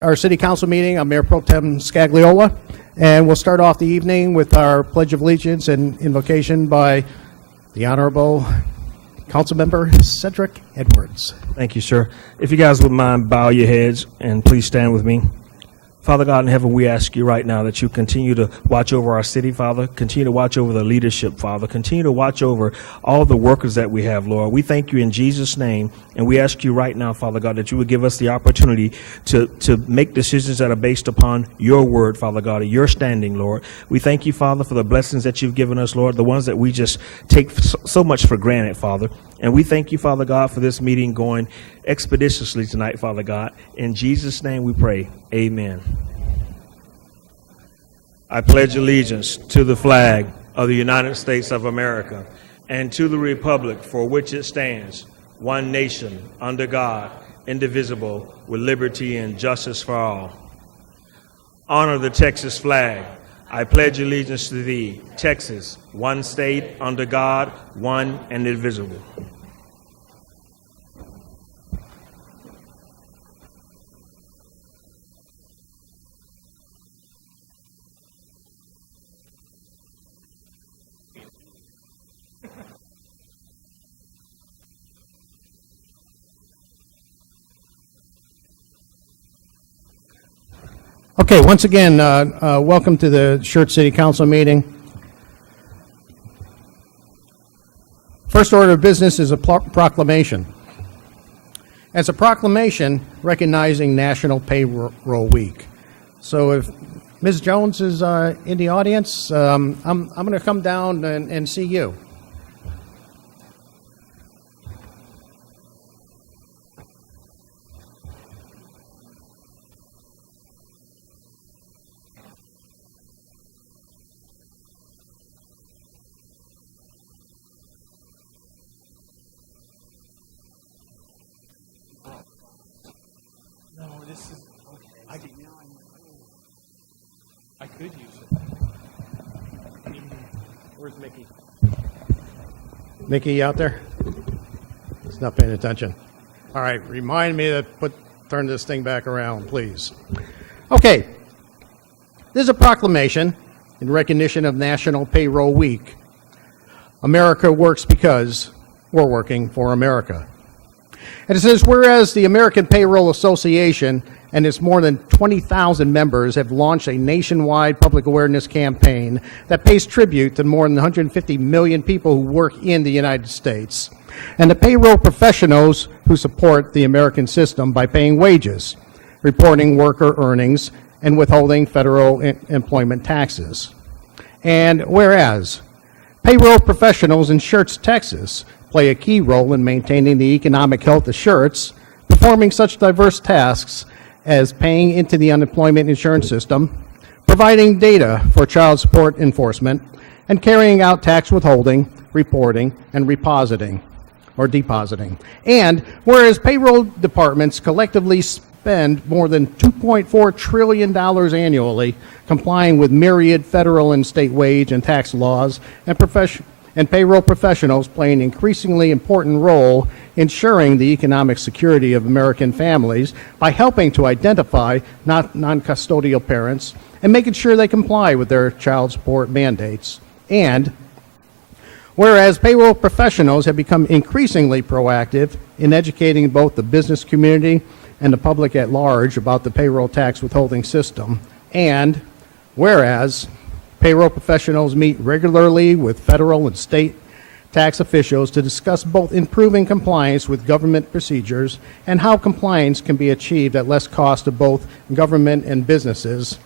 Our City Council meeting. I'm Mayor Pro Tem Scagliola, and we'll start off the evening with our Pledge of Allegiance and invocation by the Honorable Councilmember Cedric Edwards. Thank you, sir. If you guys would mind, bow your heads and please stand with me. Father God in heaven, we ask you right now that you continue to watch over our city, Father. Continue to watch over the leadership, Father. Continue to watch over all the workers that we have, Lord. We thank you in Jesus' name, and we ask you right now, Father God, that you would give us the opportunity to make decisions that are based upon your word, Father God, and your standing, Lord. We thank you, Father, for the blessings that you've given us, Lord, the ones that we just take so much for granted, Father. And we thank you, Father God, for this meeting going expeditiously tonight, Father God. In Jesus' name we pray. Amen. I pledge allegiance to the flag of the United States of America and to the republic for which it stands, one nation, under God, indivisible, with liberty and justice for all. Honor the Texas flag. I pledge allegiance to thee, Texas, one state, under God, one and indivisible. Okay, once again, welcome to the Schertz City Council meeting. First order of business is a proclamation. It's a proclamation recognizing National Payroll Week. So if Ms. Jones is in the audience, I'm going to come down and see you. I could use it. Where's Mickey? Mickey out there? He's not paying attention. All right, remind me to turn this thing back around, please. Okay, this is a proclamation in recognition of National Payroll Week. America works because we're working for America. And it says, whereas the American Payroll Association and its more than 20,000 members have launched a nationwide public awareness campaign that pays tribute to more than 150 million people who work in the United States, and the payroll professionals who support the American system by paying wages, reporting worker earnings, and withholding federal employment taxes. And whereas payroll professionals in Schertz, Texas, play a key role in maintaining the economic health of Schertz, performing such diverse tasks as paying into the unemployment insurance system, providing data for child support enforcement, and carrying out tax withholding, reporting, and depositing. And whereas payroll departments collectively spend more than $2.4 trillion annually complying with myriad federal and state wage and tax laws, and payroll professionals play an increasingly important role ensuring the economic security of American families by helping to identify non-custodial parents and making sure they comply with their child support mandates. And whereas payroll professionals have become increasingly proactive in educating both the business community and the public at large about the payroll tax withholding system, and whereas payroll professionals meet regularly with federal and state tax officials to discuss both improving compliance with government procedures and how compliance can be achieved at less cost to both government and businesses.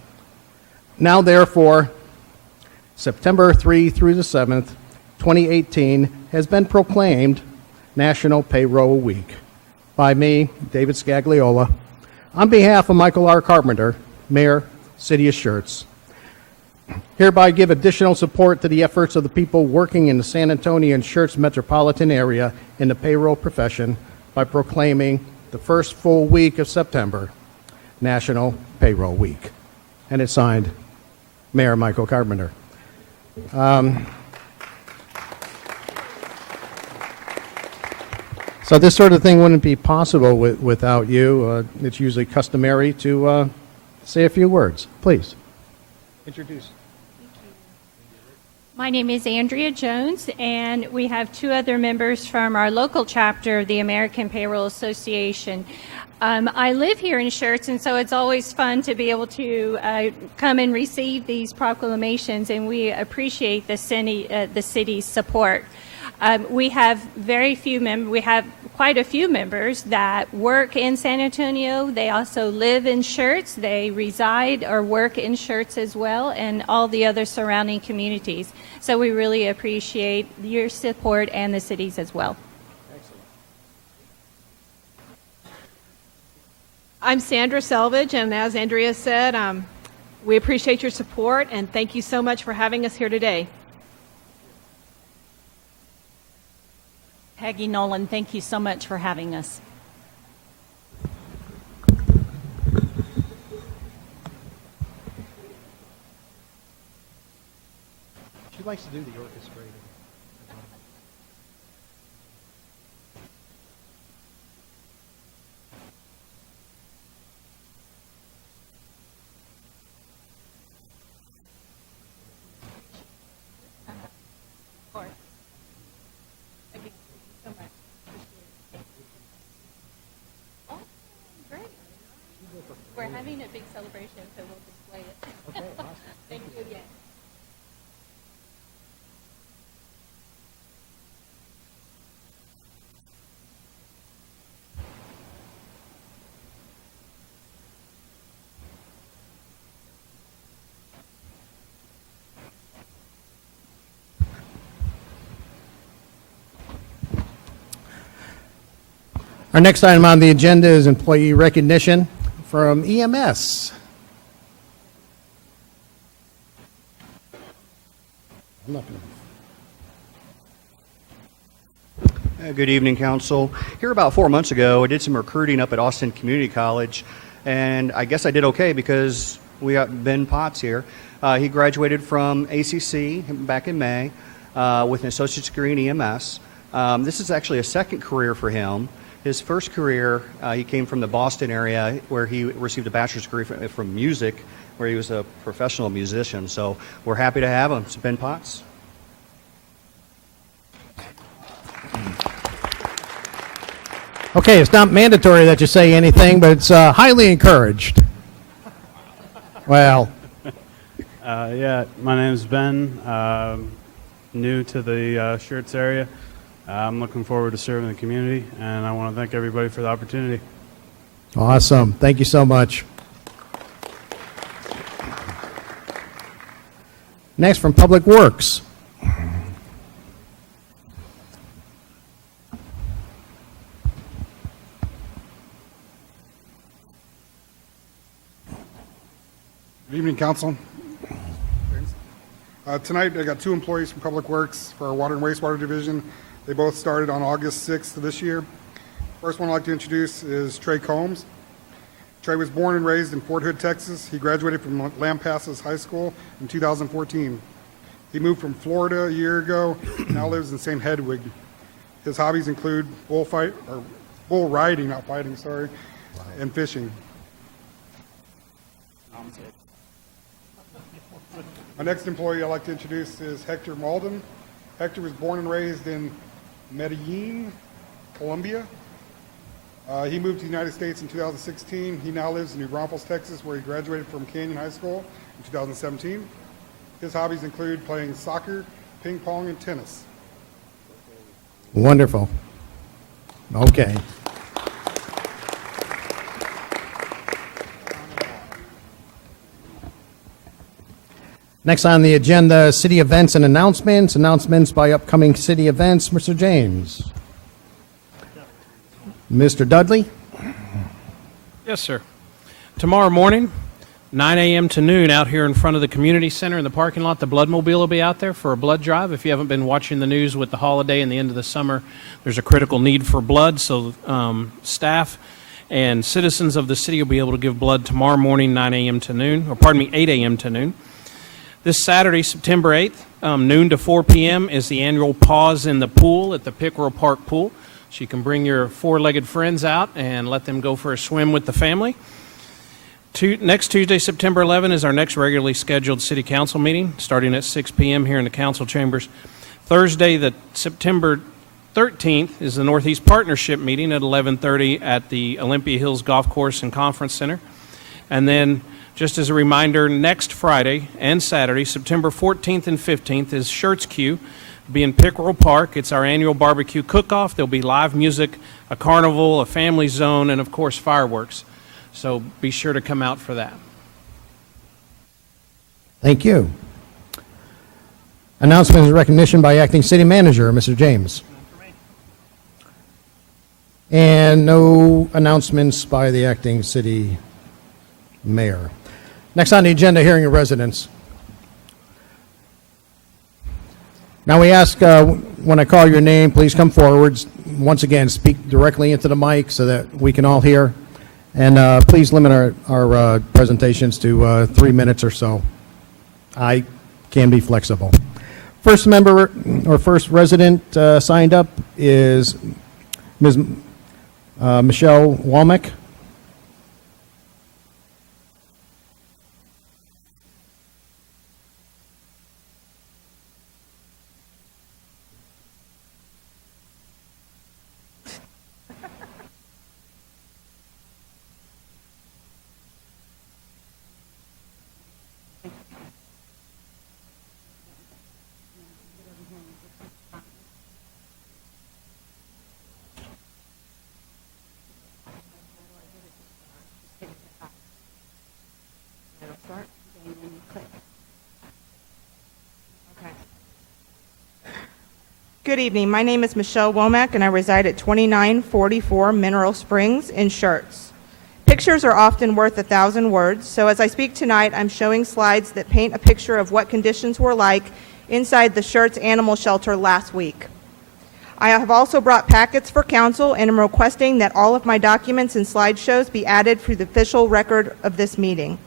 Now, therefore, September 3 through the 7th, 2018, has been proclaimed National Payroll Week by me, David Scagliola, on behalf of Michael R. Carpenter, Mayor, City of Schertz. Hereby give additional support to the efforts of the people working in the San Antonio and Schertz metropolitan area in the payroll profession by proclaiming the first full week of September National Payroll Week. And it's signed Mayor Michael Carpenter. So this sort of thing wouldn't be possible without you. It's usually customary to say a few words. Please. Introduce. My name is Andrea Jones, and we have two other members from our local chapter of the American Payroll Association. I live here in Schertz, and so it's always fun to be able to come and receive these proclamations, and we appreciate the city's support. We have quite a few members that work in San Antonio. They also live in Schertz. They reside or work in Schertz as well, and all the other surrounding communities. So we really appreciate your support and the city's as well. I'm Sandra Selvage, and as Andrea said, we appreciate your support, and thank you so much for having us here today. Peggy Nolan, thank you so much for having us. She likes to do the orchestrating. We're having a big celebration, so we'll display it. Okay, awesome. Thank you again. Our next item on the agenda is employee recognition from EMS. I'm not gonna- Good evening, Council. Here about 4 months ago, I did some recruiting up at Austin Community College, and I guess I did okay because we got Ben Potts here. He graduated from ACC back in May with an associate's degree in EMS. This is actually a second career for him. His first career, he came from the Boston area where he received a bachelor's degree from music, where he was a professional musician. So we're happy to have him. It's Ben Potts. Okay, it's not mandatory that you say anything, but it's highly encouraged. Well, Yeah, my name is Ben. New to the Schertz area. I'm looking forward to serving the community, and I want to thank everybody for the opportunity. awesome. Thank you so much. Next, from Public Works. Good evening, Council. Tonight, I got two employees from Public Works for our Water and Wastewater Division. They both started on August 6th of this year. First one I'd like to introduce is Trey Combs. Trey was born and raised in Fort Hood, Texas. He graduated from Lampasas High School in 2014. He moved from Florida a year ago, now lives in St. Hedwig. His hobbies include bull riding, not fighting, sorry, and fishing. My next employee I'd like to introduce is Hector Malden. Hector was born and raised in Medellin, Colombia. He moved to the United States in 2016. He now lives in New Braunfels, Texas, where he graduated from Canyon High School in 2017. His hobbies include playing soccer, ping pong, and tennis. Wonderful. Okay. Next on the agenda, city events and announcements. Announcements by upcoming city events. Mr. James. Mr. Dudley. Yes, sir. Tomorrow morning, 9 a.m. to noon, out here in front of the community center in the parking lot, the blood mobile will be out there for a blood drive. If you haven't been watching the news with the holiday and the end of the summer, there's a critical need for blood, so staff and citizens of the city will be able to give blood tomorrow morning, 9 a.m. to noon, or pardon me, 8 a.m. to noon. This Saturday, September 8th, noon to 4 p.m. is the annual Pause in the Pool at the Pickerel Park Pool. So you can bring your four-legged friends out and let them go for a swim with the family. Next Tuesday, September 11, is our next regularly scheduled City Council meeting, starting at 6 p.m. here in the council chambers. Thursday, the September 13th, is the Northeast Partnership meeting at 11:30 at the Olympia Hills Golf Course and Conference Center. And then, just as a reminder, next Friday and Saturday, September 14th and 15th, is Schertz Q. It'll be in Pickerel Park. It's our annual barbecue cook-off. There'll be live music, a carnival, a family zone, and of course fireworks. So be sure to come out for that. Thank you. Announcement and recognition by Acting City Manager, Mr. James. And no announcements by the Acting City Mayor. Next on the agenda, hearing of residents. Now we ask, when I call your name, please come forwards. Once again, speak directly into the mic so that we can all hear. And please limit our presentations to 3 minutes or so. I can be flexible. First member or first resident signed up is Ms. Michelle Womack. Good evening. My name is Michelle Womack, and I reside at 2944 Mineral Springs in Schertz. Pictures are often worth 1,000 words, so as I speak tonight, I'm showing slides that paint a picture of what conditions were like inside the Schertz Animal Shelter last week. I have also brought packets for council and am requesting that all of my documents and slideshows be added for the official record of this meeting.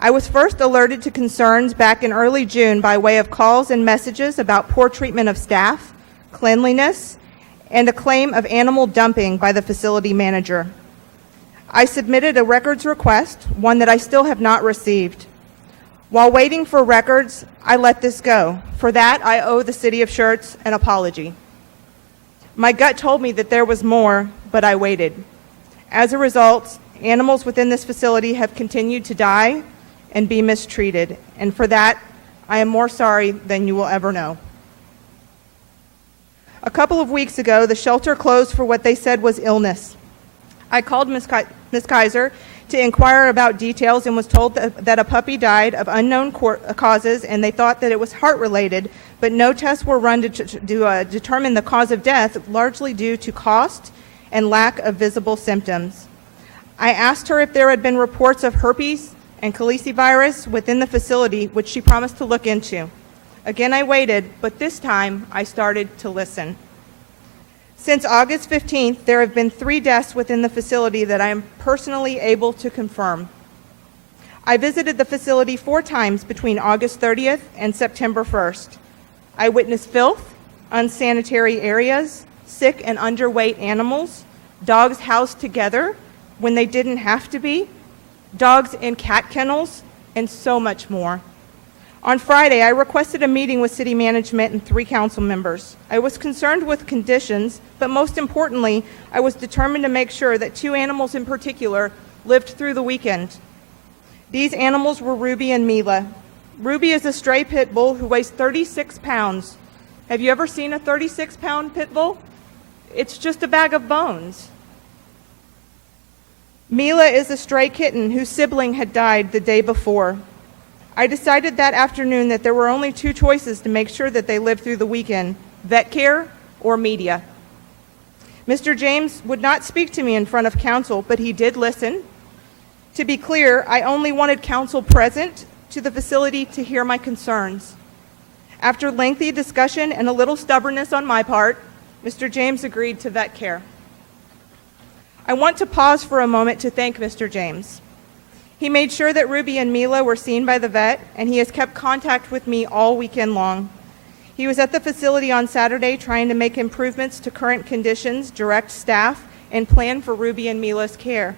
I was first alerted to concerns back in early June by way of calls and messages about poor treatment of staff, cleanliness, and a claim of animal dumping by the facility manager. I submitted a records request, one that I still have not received. While waiting for records, I let this go. For that, I owe the city of Schertz an apology. My gut told me that there was more, but I waited. As a result, animals within this facility have continued to die and be mistreated, and for that, I am more sorry than you will ever know. A couple of weeks ago, the shelter closed for what they said was illness. I called Ms. Kaiser to inquire about details and was told that a puppy died of unknown causes, and they thought that it was heart-related, but no tests were run to determine the cause of death, largely due to cost and lack of visible symptoms. I asked her if there had been reports of herpes and calicivirus within the facility, which she promised to look into. Again, I waited, but this time I started to listen. Since August 15th, there have been 3 deaths within the facility that I am personally able to confirm. I visited the facility 4 times between August 30th and September 1st. I witnessed filth, unsanitary areas, sick and underweight animals, dogs housed together when they didn't have to be, dogs in cat kennels, and so much more. On Friday, I requested a meeting with city management and 3 council members. I was concerned with conditions, but most importantly, I was determined to make sure that 2 animals in particular lived through the weekend. These animals were Ruby and Mila. Ruby is a stray pit bull who weighs 36 pounds. Have you ever seen a 36-pound pit bull? It's just a bag of bones. Mila is a stray kitten whose sibling had died the day before. I decided that afternoon that there were only 2 choices to make sure that they lived through the weekend: vet care or media. Mr. James would not speak to me in front of council, but he did listen. To be clear, I only wanted council present to the facility to hear my concerns. After lengthy discussion and a little stubbornness on my part, Mr. James agreed to vet care. I want to pause for a moment to thank Mr. James. He made sure that Ruby and Mila were seen by the vet, and he has kept contact with me all weekend long. He was at the facility on Saturday trying to make improvements to current conditions, direct staff, and plan for Ruby and Mila's care.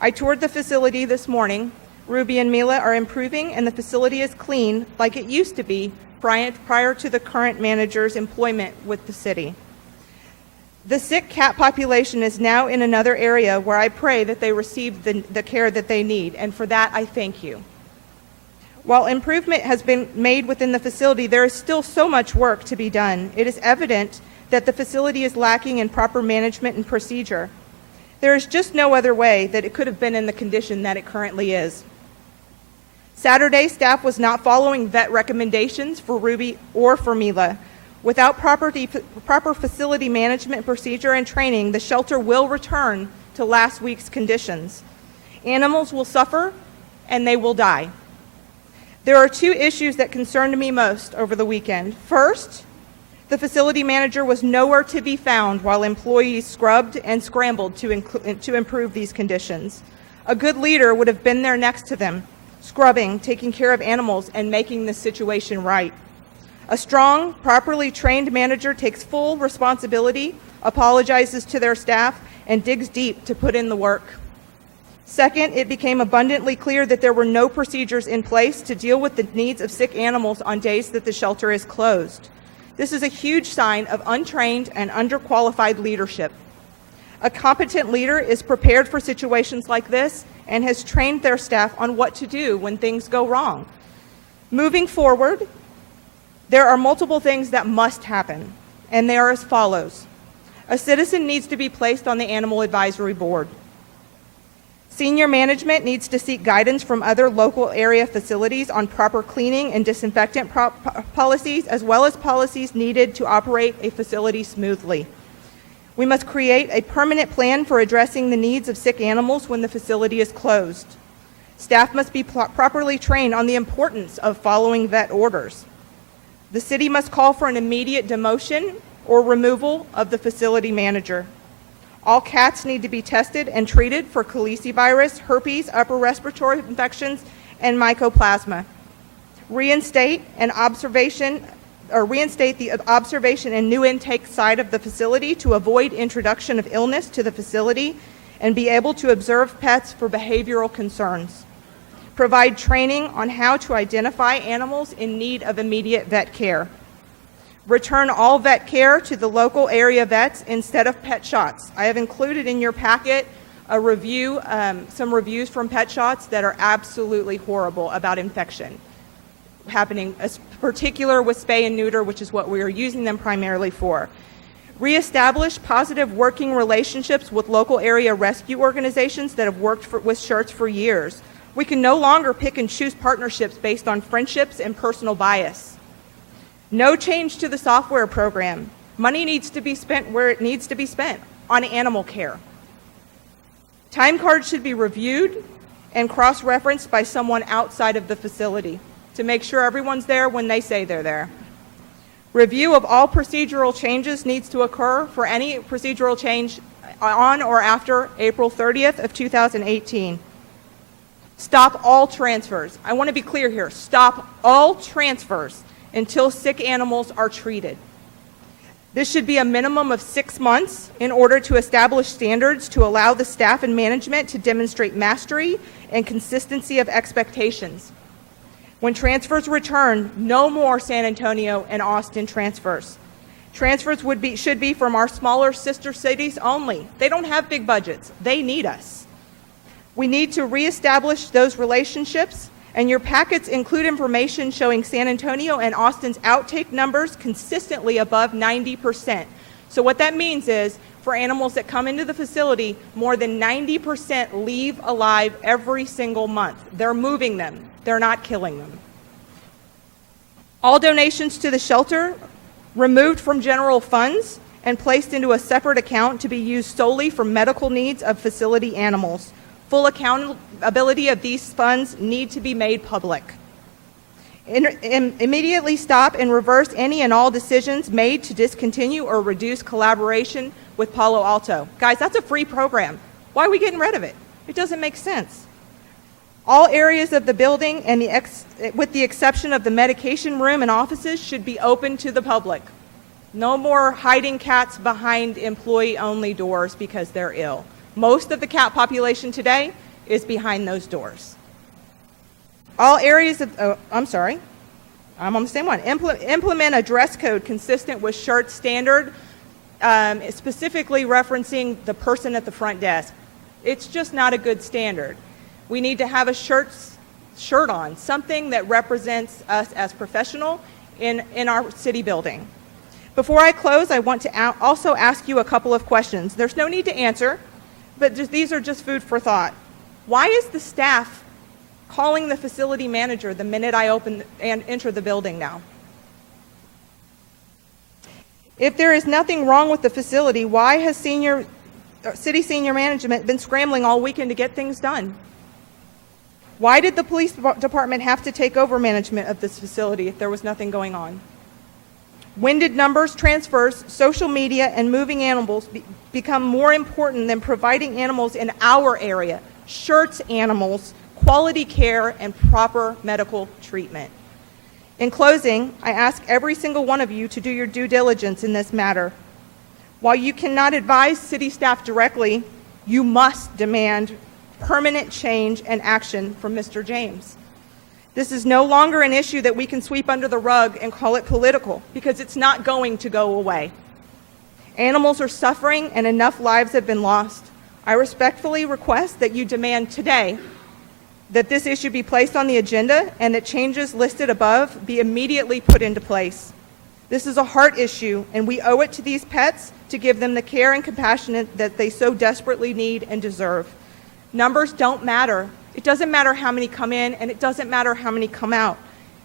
I toured the facility this morning. Ruby and Mila are improving, and the facility is clean like it used to be prior to the current manager's employment with the city. The sick cat population is now in another area where I pray that they receive the care that they need, and for that I thank you. While improvement has been made within the facility, there is still so much work to be done. It is evident that the facility is lacking in proper management and procedure. There is just no other way that it could have been in the condition that it currently is. Saturday, staff was not following vet recommendations for Ruby or for Mila. Without proper facility management procedure and training, the shelter will return to last week's conditions. Animals will suffer and they will die. There are two issues that concerned me most over the weekend. First, the facility manager was nowhere to be found while employees scrubbed and scrambled to improve these conditions. A good leader would have been there next to them, scrubbing, taking care of animals, and making the situation right. A strong, properly trained manager takes full responsibility, apologizes to their staff, and digs deep to put in the work. Second, it became abundantly clear that there were no procedures in place to deal with the needs of sick animals on days that the shelter is closed. This is a huge sign of untrained and underqualified leadership. A competent leader is prepared for situations like this and has trained their staff on what to do when things go wrong. Moving forward, there are multiple things that must happen, and they are as follows. A citizen needs to be placed on the Animal Advisory Board. Senior management needs to seek guidance from other local area facilities on proper cleaning and disinfectant policies, as well as policies needed to operate a facility smoothly. We must create a permanent plan for addressing the needs of sick animals when the facility is closed. Staff must be properly trained on the importance of following vet orders. The city must call for an immediate demotion or removal of the facility manager. All cats need to be tested and treated for calicivirus, herpes, upper respiratory infections, and mycoplasma. Reinstate the observation and new intake side of the facility to avoid introduction of illness to the facility and be able to observe pets for behavioral concerns. Provide training on how to identify animals in need of immediate vet care. Return all vet care to the local area vets instead of pet shots. I have included in your packet a review, some reviews from pet shots that are absolutely horrible about infection happening, particular with spay and neuter, which is what we are using them primarily for. Reestablish positive working relationships with local area rescue organizations that have worked with Schertz for years. We can no longer pick and choose partnerships based on friendships and personal bias. No change to the software program. Money needs to be spent where it needs to be spent, on animal care. Time cards should be reviewed and cross-referenced by someone outside of the facility to make sure everyone's there when they say they're there. Review of all procedural changes needs to occur for any procedural change on or after April 30th of 2018. Stop all transfers. I want to be clear here. Stop all transfers until sick animals are treated. This should be a minimum of 6 months in order to establish standards to allow the staff and management to demonstrate mastery and consistency of expectations. When transfers return, no more San Antonio and Austin transfers. Transfers should be from our smaller sister cities only. They don't have big budgets. They need us. We need to reestablish those relationships, and your packets include information showing San Antonio and Austin's outtake numbers consistently above 90%. So what that means is, for animals that come into the facility, more than 90% leave alive every single month. They're moving them. They're not killing them. All donations to the shelter removed from general funds and placed into a separate account to be used solely for medical needs of facility animals. Full accountability of these funds need to be made public. Immediately stop and reverse any and all decisions made to discontinue or reduce collaboration with Palo Alto. Guys, that's a free program. Why are we getting rid of it? It doesn't make sense. All areas of the building, and with the exception of the medication room and offices, should be open to the public. No more hiding cats behind employee-only doors because they're ill. Most of the cat population today is behind those doors. All areas of, I'm on the same one. Implement a dress code consistent with Schertz standard, specifically referencing the person at the front desk. It's just not a good standard. We need to have a shirt on, something that represents us as professional in our city building. Before I close, I want to also ask you a couple of questions. There's no need to answer, but these are just food for thought. Why is the staff calling the facility manager the minute I open and enter the building now? If there is nothing wrong with the facility, why has city senior management been scrambling all weekend to get things done? Why did the police department have to take over management of this facility if there was nothing going on? When did numbers, transfers, social media, and moving animals become more important than providing animals in our area, Schertz animals, quality care, and proper medical treatment? In closing, I ask every single one of you to do your due diligence in this matter. While you cannot advise city staff directly, you must demand permanent change and action from Mr. James. This is no longer an issue that we can sweep under the rug and call it political, because it's not going to go away. Animals are suffering and enough lives have been lost. I respectfully request that you demand today that this issue be placed on the agenda and that changes listed above be immediately put into place. This is a heart issue, and we owe it to these pets to give them the care and compassion that they so desperately need and deserve. Numbers don't matter. It doesn't matter how many come in, and it doesn't matter how many come out.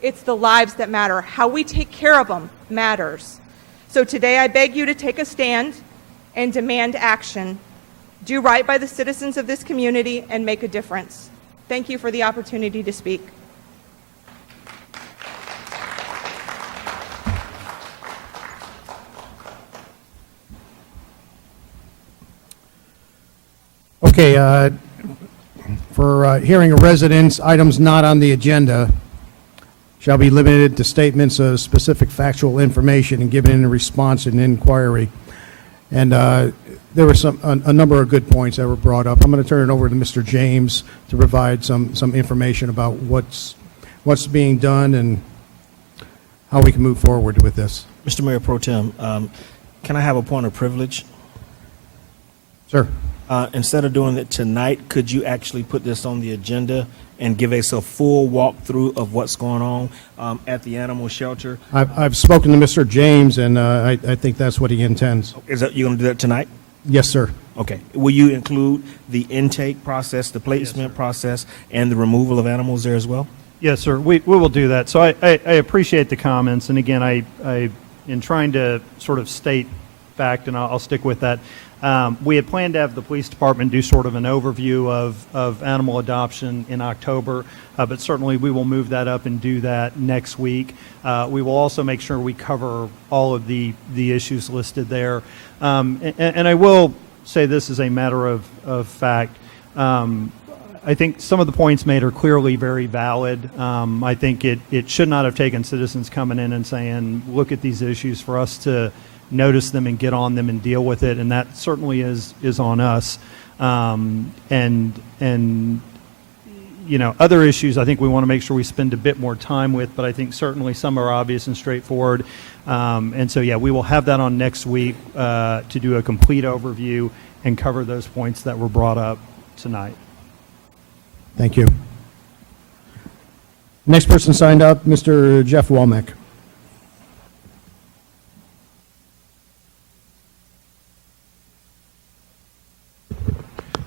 It's the lives that matter. How we take care of them matters. So today I beg you to take a stand and demand action. Do right by the citizens of this community and make a difference. Thank you for the opportunity to speak. Okay, for hearing of residents, items not on the agenda shall be limited to statements of specific factual information and given in response to an inquiry. And there were a number of good points that were brought up. I'm going to turn it over to Mr. James to provide some information about what's being done and how we can move forward with this. Mr. Mayor Pro Tem, can I have a point of privilege? Sir. Instead of doing it tonight, could you actually put this on the agenda and give us a full walkthrough of what's going on at the animal shelter? I've spoken to Mr. James, and I think that's what he intends. Is that you going to do that tonight? Yes, sir. Okay. Will you include the intake process, the placement process, and the removal of animals there as well? Yes, sir. We will do that. So I appreciate the comments, and again, I in trying to sort of state fact, and I'll stick with that. We had planned to have the police department do sort of an overview of animal adoption in October, but certainly we will move that up and do that next week. We will also make sure we cover all of the issues listed there. And I will say this as a matter of fact. I think some of the points made are clearly very valid. I think it should not have taken citizens coming in and saying, look at these issues for us to notice them and get on them and deal with it, and that certainly is on us. And you know, other issues I think we want to make sure we spend a bit more time with, but I think certainly some are obvious and straightforward. And so yeah, we will have that on next week to do a complete overview and cover those points that were brought up tonight. Thank you. Next person signed up, Mr. Jeff Womack.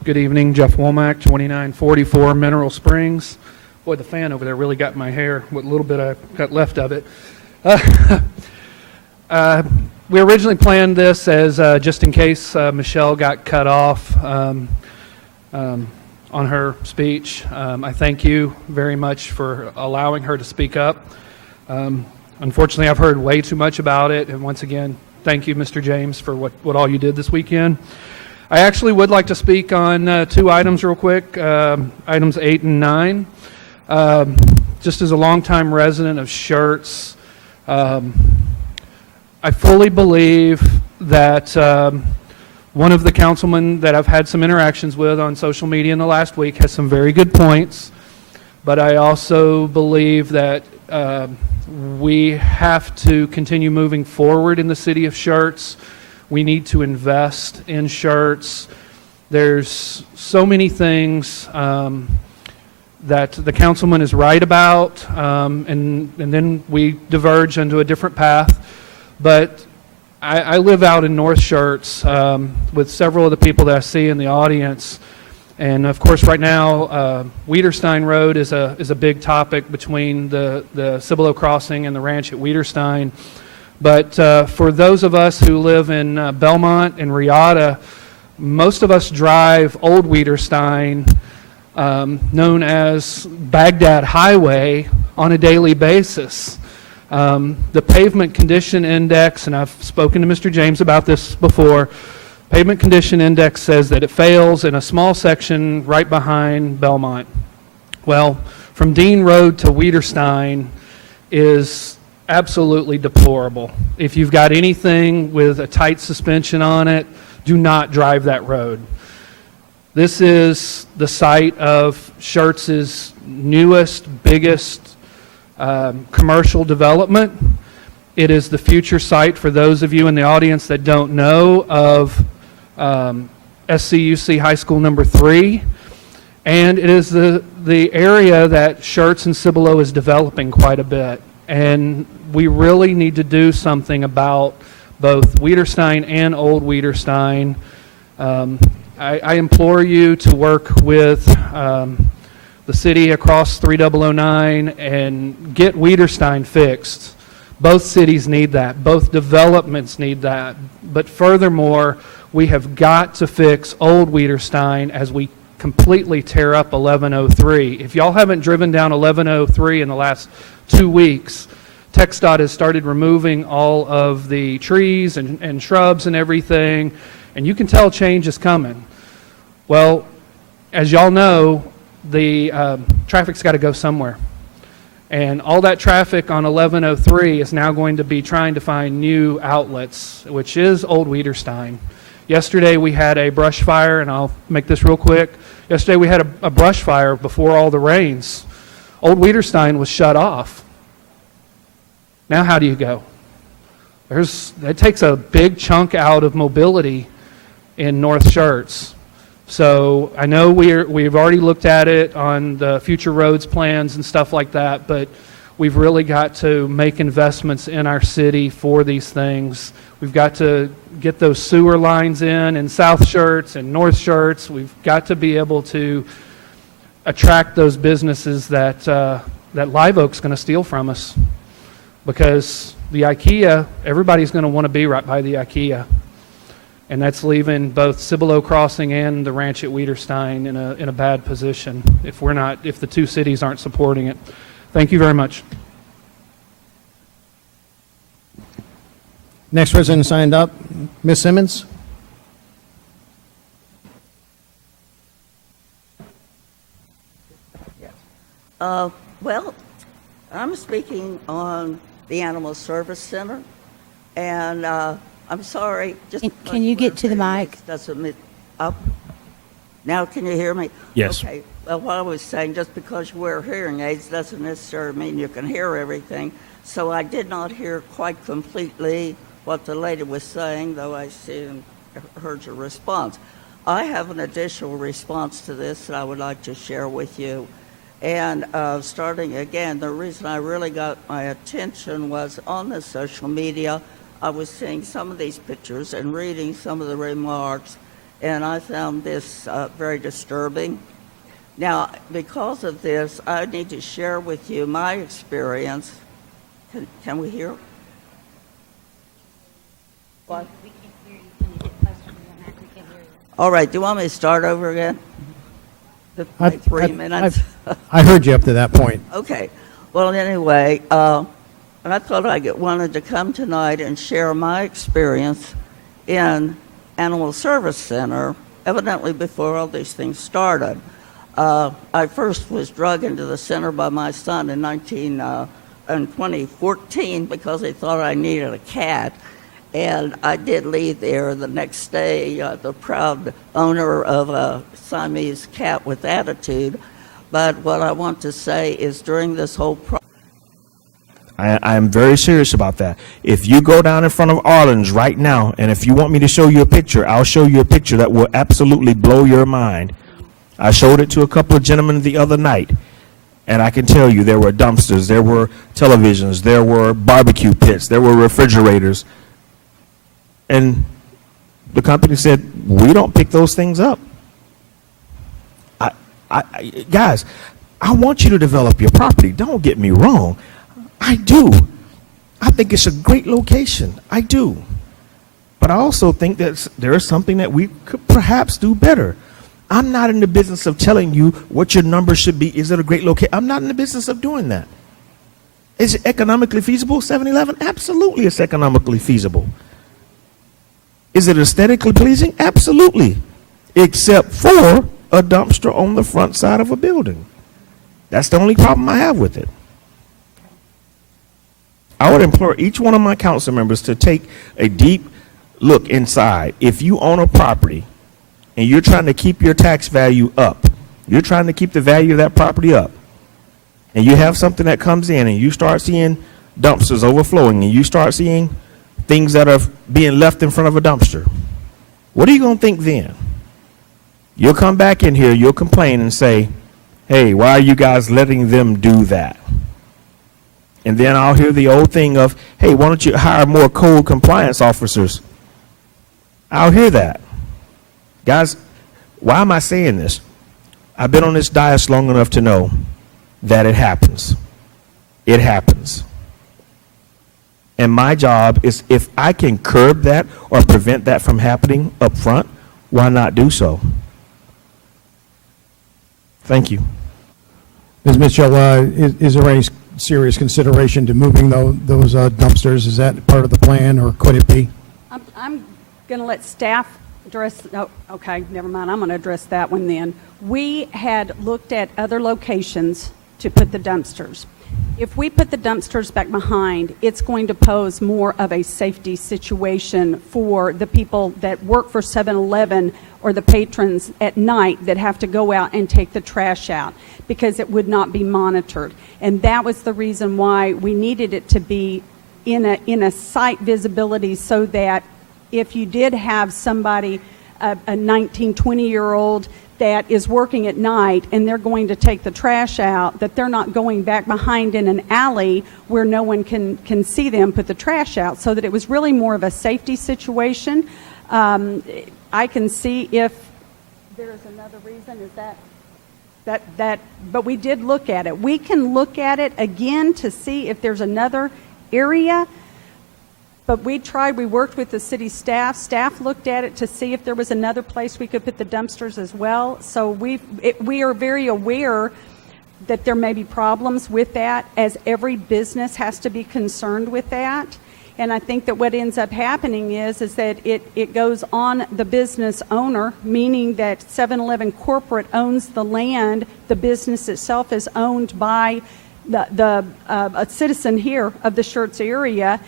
Good evening, Jeff Womack, 2944 Mineral Springs. Boy, the fan over there really got my hair, what little bit I got left of it. We originally planned this as just in case Michelle got cut off on her speech. I thank you very much for allowing her to speak up. Unfortunately, I've heard way too much about it, and once again, thank you, Mr. James, for what all you did this weekend. I actually would like to speak on two items real quick, items 8 and 9. Just as a longtime resident of Schertz, I fully believe that one of the councilmen that I've had some interactions with on social media in the last week has some very good points, but I also believe that we have to continue moving forward in the city of Schertz. We need to invest in Schertz. There's so many things that the councilman is right about, and then we diverge into a different path. But I live out in North Schertz with several of the people that I see in the audience. And of course, right now, Wiederstein Road is a big topic between the Cibolo Crossing and the ranch at Wiederstein. But for those of us who live in Belmont and Riata, most of us drive Old Wiederstein, known as Baghdad Highway, on a daily basis. The pavement condition index, and I've spoken to Mr. James about this before, pavement condition index says that it fails in a small section right behind Belmont. Well, from Dean Road to Wiederstein is absolutely deplorable. If you've got anything with a tight suspension on it, do not drive that road. This is the site of Schertz's newest, biggest commercial development. It is the future site, for those of you in the audience that don't know, of SCUC High School number 3. And it is the area that Schertz and Cibolo is developing quite a bit. And we really need to do something about both Wiederstein and Old Wiederstein. I implore you to work with the city across 3009 and get Wiederstein fixed. Both cities need that. Both developments need that. But furthermore, we have got to fix Old Wiederstein as we completely tear up 1103. If y'all haven't driven down 1103 in the last 2 weeks, TxDOT has started removing all of the trees and shrubs and everything, and you can tell change is coming. Well, as y'all know, the traffic's got to go somewhere. And all that traffic on 1103 is now going to be trying to find new outlets, which is Old Wiederstein. Yesterday we had a brush fire, and I'll make this real quick. Yesterday we had a brush fire before all the rains. Old Wiederstein was shut off. Now how do you go? It takes a big chunk out of mobility in North Schertz. So I know we've already looked at it on the future roads plans and stuff like that, but we've really got to make investments in our city for these things. We've got to get those sewer lines in South Schertz and North Schertz. We've got to be able to attract those businesses that Live Oak's going to steal from us, because the IKEA, everybody's going to want to be right by the IKEA. And that's leaving both Cibolo Crossing and the ranch at Wiederstein in a bad position if the two cities aren't supporting it. Thank you very much. Next resident signed up, Ms. Simmons. Well, I'm speaking on the Animal Service Center, and I'm sorry. Can you get to the mic? Doesn't mean up. Now, can you hear me? Yes. Okay. Well, what I was saying, just because you wear hearing aids doesn't necessarily mean you can hear everything. So I did not hear quite completely what the lady was saying, though I see and heard your response. I have an additional response to this that I would like to share with you. And starting again, the reason I really got my attention was on the social media. I was seeing some of these pictures and reading some of the remarks, and I found this very disturbing. Now, because of this, I need to share with you my experience. Can we hear? What? We can't hear you. Can you get closer to the mic? We can't hear you. All right, do you want me to start over again? Like 3 minutes? I heard you up to that point. Okay. Well, anyway, and I thought I wanted to come tonight and share my experience in animal service center, evidently before all these things started. I first was drug into the center by my son in 2014 because he thought I needed a cat. And I did leave there the next day, the proud owner of a Siamese cat with attitude. But what I want to say is during this whole I am very serious about that. If you go down in front of Arlen's right now, and if you want me to show you a picture, I'll show you a picture that will absolutely blow your mind. I showed it to a couple of gentlemen the other night, and I can tell you there were dumpsters, there were televisions, there were barbecue pits, there were refrigerators. And the company said, we don't pick those things up. Guys, I want you to develop your property. Don't get me wrong. I do. I think it's a great location. I do. But I also think that there is something that we could perhaps do better. I'm not in the business of telling you what your number should be. Is it a great location? I'm not in the business of doing that. Is it economically feasible, 7-Eleven? Absolutely, it's economically feasible. Is it aesthetically pleasing? Absolutely. Except for a dumpster on the front side of a building. That's the only problem I have with it. I would implore each one of my council members to take a deep look inside. If you own a property and you're trying to keep your tax value up, you're trying to keep the value of that property up, and you have something that comes in and you start seeing dumpsters overflowing and you start seeing things that are being left in front of a dumpster, what are you going to think then? You'll come back in here, you'll complain and say, hey, why are you guys letting them do that? And then I'll hear the old thing of, hey, why don't you hire more code compliance officers? I'll hear that. Guys, why am I saying this? I've been on this dais long enough to know that it happens. It happens. And my job is, if I can curb that or prevent that from happening up front, why not do so? Thank you. Ms. Mitchell, is there any serious consideration to moving those dumpsters? Is that part of the plan, or could it be? I'm going to let staff address. Oh, okay, never mind. I'm going to address that one then. We had looked at other locations to put the dumpsters. If we put the dumpsters back behind, it's going to pose more of a safety situation for the people that work for 7-Eleven or the patrons at night that have to go out and take the trash out, because it would not be monitored. And that was the reason why we needed it to be in a site visibility, so that if you did have somebody, a 19, 20-year-old that is working at night and they're going to take the trash out, that they're not going back behind in an alley where no one can see them put the trash out, so that it was really more of a safety situation. I can see if there's another reason, is that, but we did look at it. We can look at it again to see if there's another area. But we worked with the city staff. Staff looked at it to see if there was another place we could put the dumpsters as well. So we are very aware that there may be problems with that, as every business has to be concerned with that. And I think that what ends up happening is that it goes on the business owner, meaning that 7-Eleven corporate owns the land. The business itself is owned by a citizen here of the Schertz area.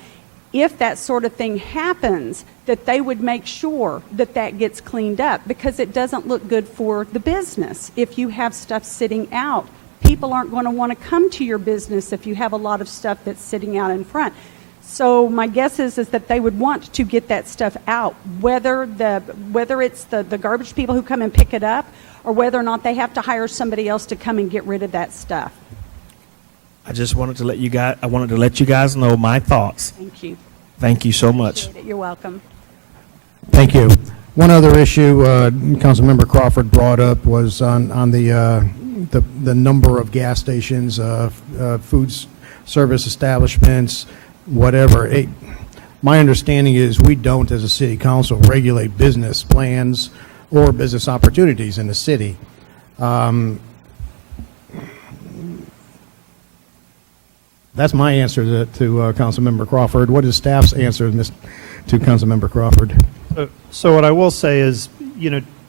If that sort of thing happens, that they would make sure that that gets cleaned up, because it doesn't look good for the business. If you have stuff sitting out, people aren't going to want to come to your business if you have a lot of stuff that's sitting out in front. So my guess is that they would want to get that stuff out, whether it's the garbage people who come and pick it up, or whether or not they have to hire somebody else to come and get rid of that stuff. I just wanted to let you guys know my thoughts. Thank you. Thank you so much. You're welcome. Thank you. One other issue Councilmember Crawford brought up was on the number of gas stations, food service establishments, whatever. My understanding is we don't, as a city council, regulate business plans or business opportunities in the city. That's my answer to Councilmember Crawford. What is staff's answer to Councilmember Crawford? So what I will say is,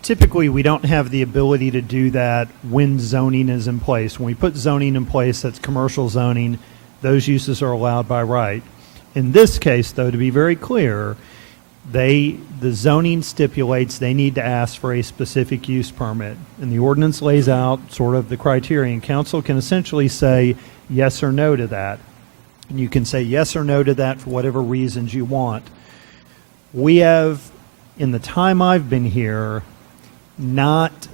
typically we don't have the ability to do that when zoning is in place. When we put zoning in place, that's commercial zoning, those uses are allowed by right. In this case, though, to be very clear, the zoning stipulates they need to ask for a specific use permit. And the ordinance lays out sort of the criteria, and council can essentially say yes or no to that. And you can say yes or no to that for whatever reasons you want. We have, in the time I've been here, not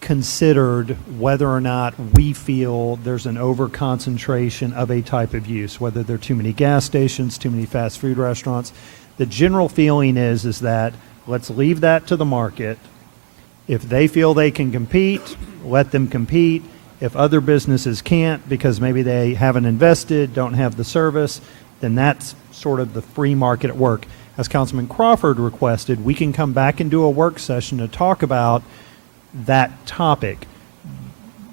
considered whether or not we feel there's an overconcentration of a type of use, whether there are too many gas stations, too many fast food restaurants. The general feeling is that let's leave that to the market. If they feel they can compete, let them compete. If other businesses can't because maybe they haven't invested, don't have the service, then that's sort of the free market at work. As Councilman Crawford requested, we can come back and do a work session to talk about that topic.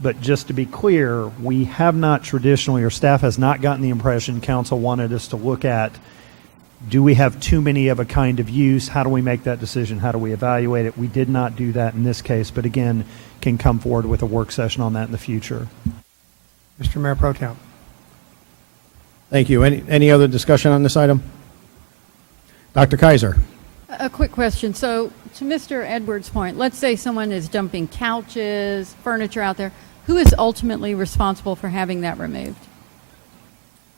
But just to be clear, we have not traditionally, or staff has not gotten the impression council wanted us to look at, do we have too many of a kind of use? How do we make that decision? How do we evaluate it? We did not do that in this case, but again, can come forward with a work session on that in the future. Mr. Mayor Pro Tem. Thank you. Any other discussion on this item? Dr. Kaiser. A quick question. So, to Mr. Edwards' point, let's say someone is dumping couches, furniture out there. Who is ultimately responsible for having that removed?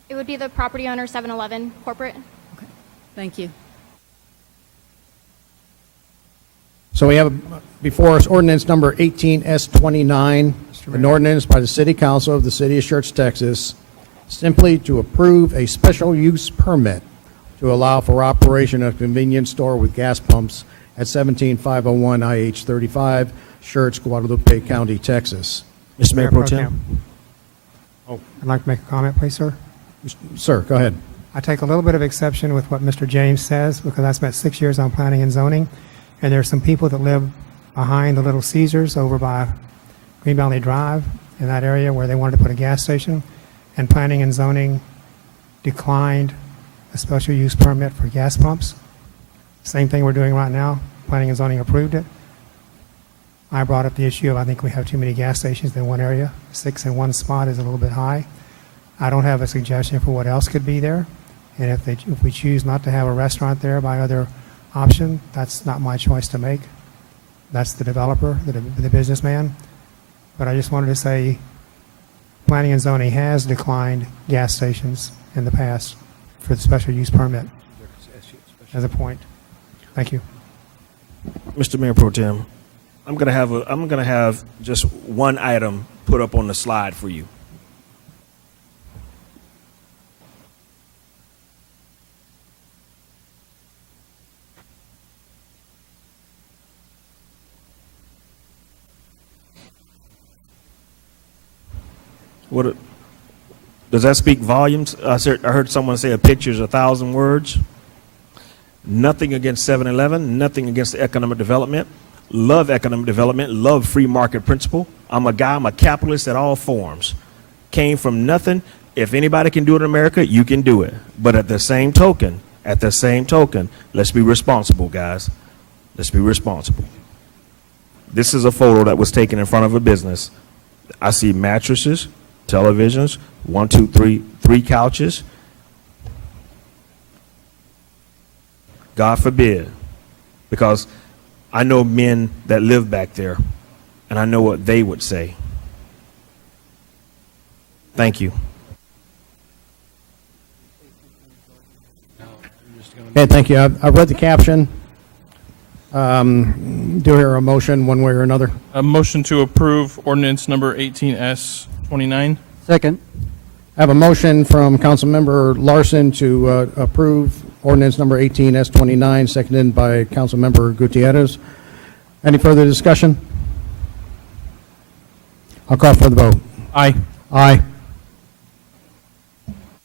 It would be the property owner, 7-Eleven corporate. Okay. Thank you. So we have before us ordinance number 18S29, an ordinance by the City Council of the City of Schertz, Texas, simply to approve a special use permit to allow for operation of a convenience store with gas pumps at 17501 IH 35, Schertz, Guadalupe County, Texas. Mr. Mayor Pro Tem. I'd like to make a comment, please, sir. Sir, go ahead. I take a little bit of exception with what Mr. James says because I spent 6 years on planning and zoning, and there are some people that live behind the Little Caesars over by Green Valley Drive in that area where they wanted to put a gas station, and planning and zoning declined a special use permit for gas pumps. Same thing we're doing right now. Planning and zoning approved it. I brought up the issue of I think we have too many gas stations in one area. 6 in one spot is a little bit high. I don't have a suggestion for what else could be there. And if we choose not to have a restaurant there by other option, that's not my choice to make. That's the developer, the businessman. But I just wanted to say planning and zoning has declined gas stations in the past for the special use permit as a point. Thank you. Mr. Mayor Pro Tem, I'm gonna have just one item put up on the slide for you. Does that speak volumes? I heard someone say a picture is 1,000 words. Nothing against 7-Eleven, nothing against economic development. Love economic development, love free market principle. I'm a capitalist at all forms. Came from nothing. If anybody can do it in America, you can do it. But at the same token, let's be responsible, guys. Let's be responsible. This is a photo that was taken in front of a business. I see mattresses, televisions, 1, 2, 3 couches. God forbid, because I know men that live back there, and I know what they would say. Thank you. Okay, thank you. I've read the caption. Do I hear a motion one way or another? A motion to approve ordinance number 18S29. Second. I have a motion from Councilmember Larson to approve ordinance number 18S29, seconded by Councilmember Gutierrez. Any further discussion? I'll call for the vote. Aye. Aye.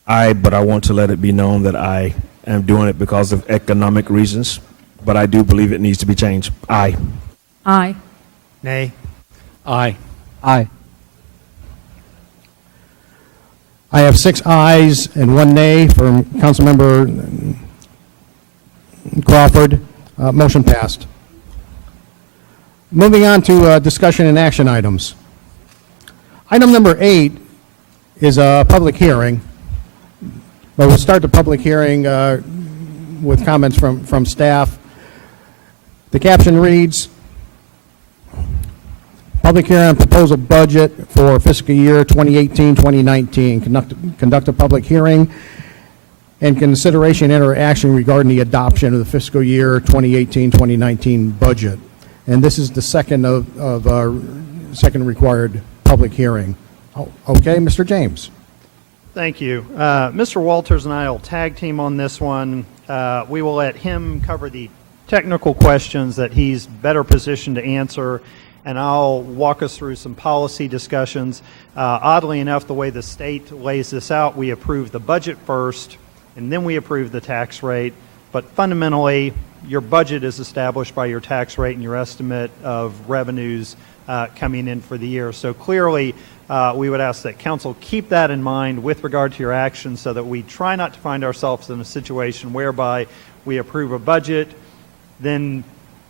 Aye, but I want to let it be known that I am doing it because of economic reasons, but I do believe it needs to be changed. Aye. Aye. Nay. Aye. Aye. I have 6 ayes and 1 nay from Councilmember Crawford. Motion passed. Moving on to discussion and action items. Item number 8 is a public hearing. But we'll start the public hearing with comments from staff. The caption reads, Public hearing on proposal budget for fiscal year 2018-2019. Conduct a public hearing and consideration and or action regarding the adoption of the fiscal year 2018-2019 budget. And this is the second second required public hearing. Oh, okay, Mr. James. Thank you. Mr. Walters and I will tag team on this one. We will let him cover the technical questions that he's better positioned to answer, and I'll walk us through some policy discussions. Oddly enough, the way the state lays this out, we approve the budget first, and then we approve the tax rate. But fundamentally, your budget is established by your tax rate and your estimate of revenues coming in for the year. So clearly, we would ask that council keep that in mind with regard to your actions so that we try not to find ourselves in a situation whereby we approve a budget, then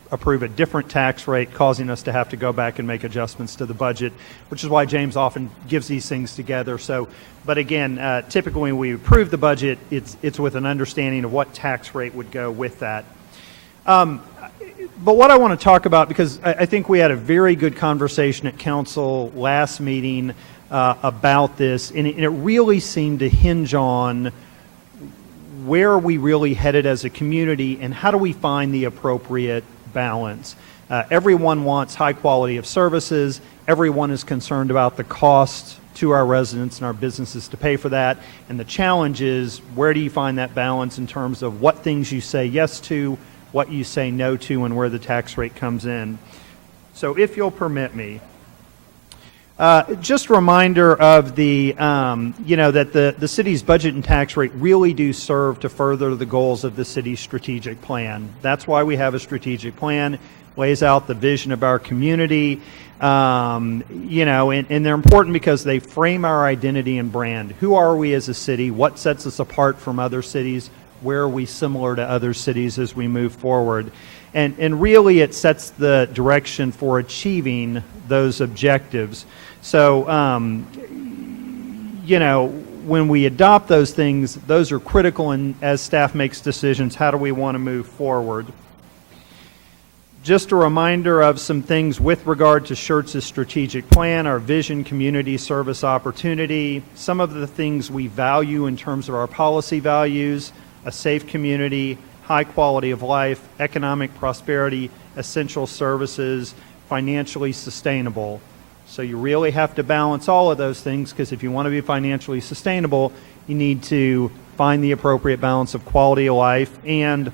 approve a different tax rate, causing us to have to go back and make adjustments to the budget, which is why James often gives these things together. So, but again, typically when we approve the budget, it's with an understanding of what tax rate would go with that. But what I want to talk about, because I think we had a very good conversation at council last meeting about this, and it really seemed to hinge on where are we really headed as a community and how do we find the appropriate balance. Everyone wants high quality of services. Everyone is concerned about the cost to our residents and our businesses to pay for that. And the challenge is, where do you find that balance in terms of what things you say yes to, what you say no to, and where the tax rate comes in. So if you'll permit me, just a reminder of the, that the city's budget and tax rate really do serve to further the goals of the city's strategic plan. That's why we have a strategic plan, lays out the vision of our community, and they're important because they frame our identity and brand. Who are we as a city? What sets us apart from other cities? Where are we similar to other cities as we move forward? And really it sets the direction for achieving those objectives. So, when we adopt those things, those are critical, and as staff makes decisions, how do we want to move forward? Just a reminder of some things with regard to Schertz's strategic plan, our vision, community service opportunity, some of the things we value in terms of our policy values, a safe community, high quality of life, economic prosperity, essential services, financially sustainable. So you really have to balance all of those things, because if you want to be financially sustainable, you need to find the appropriate balance of quality of life and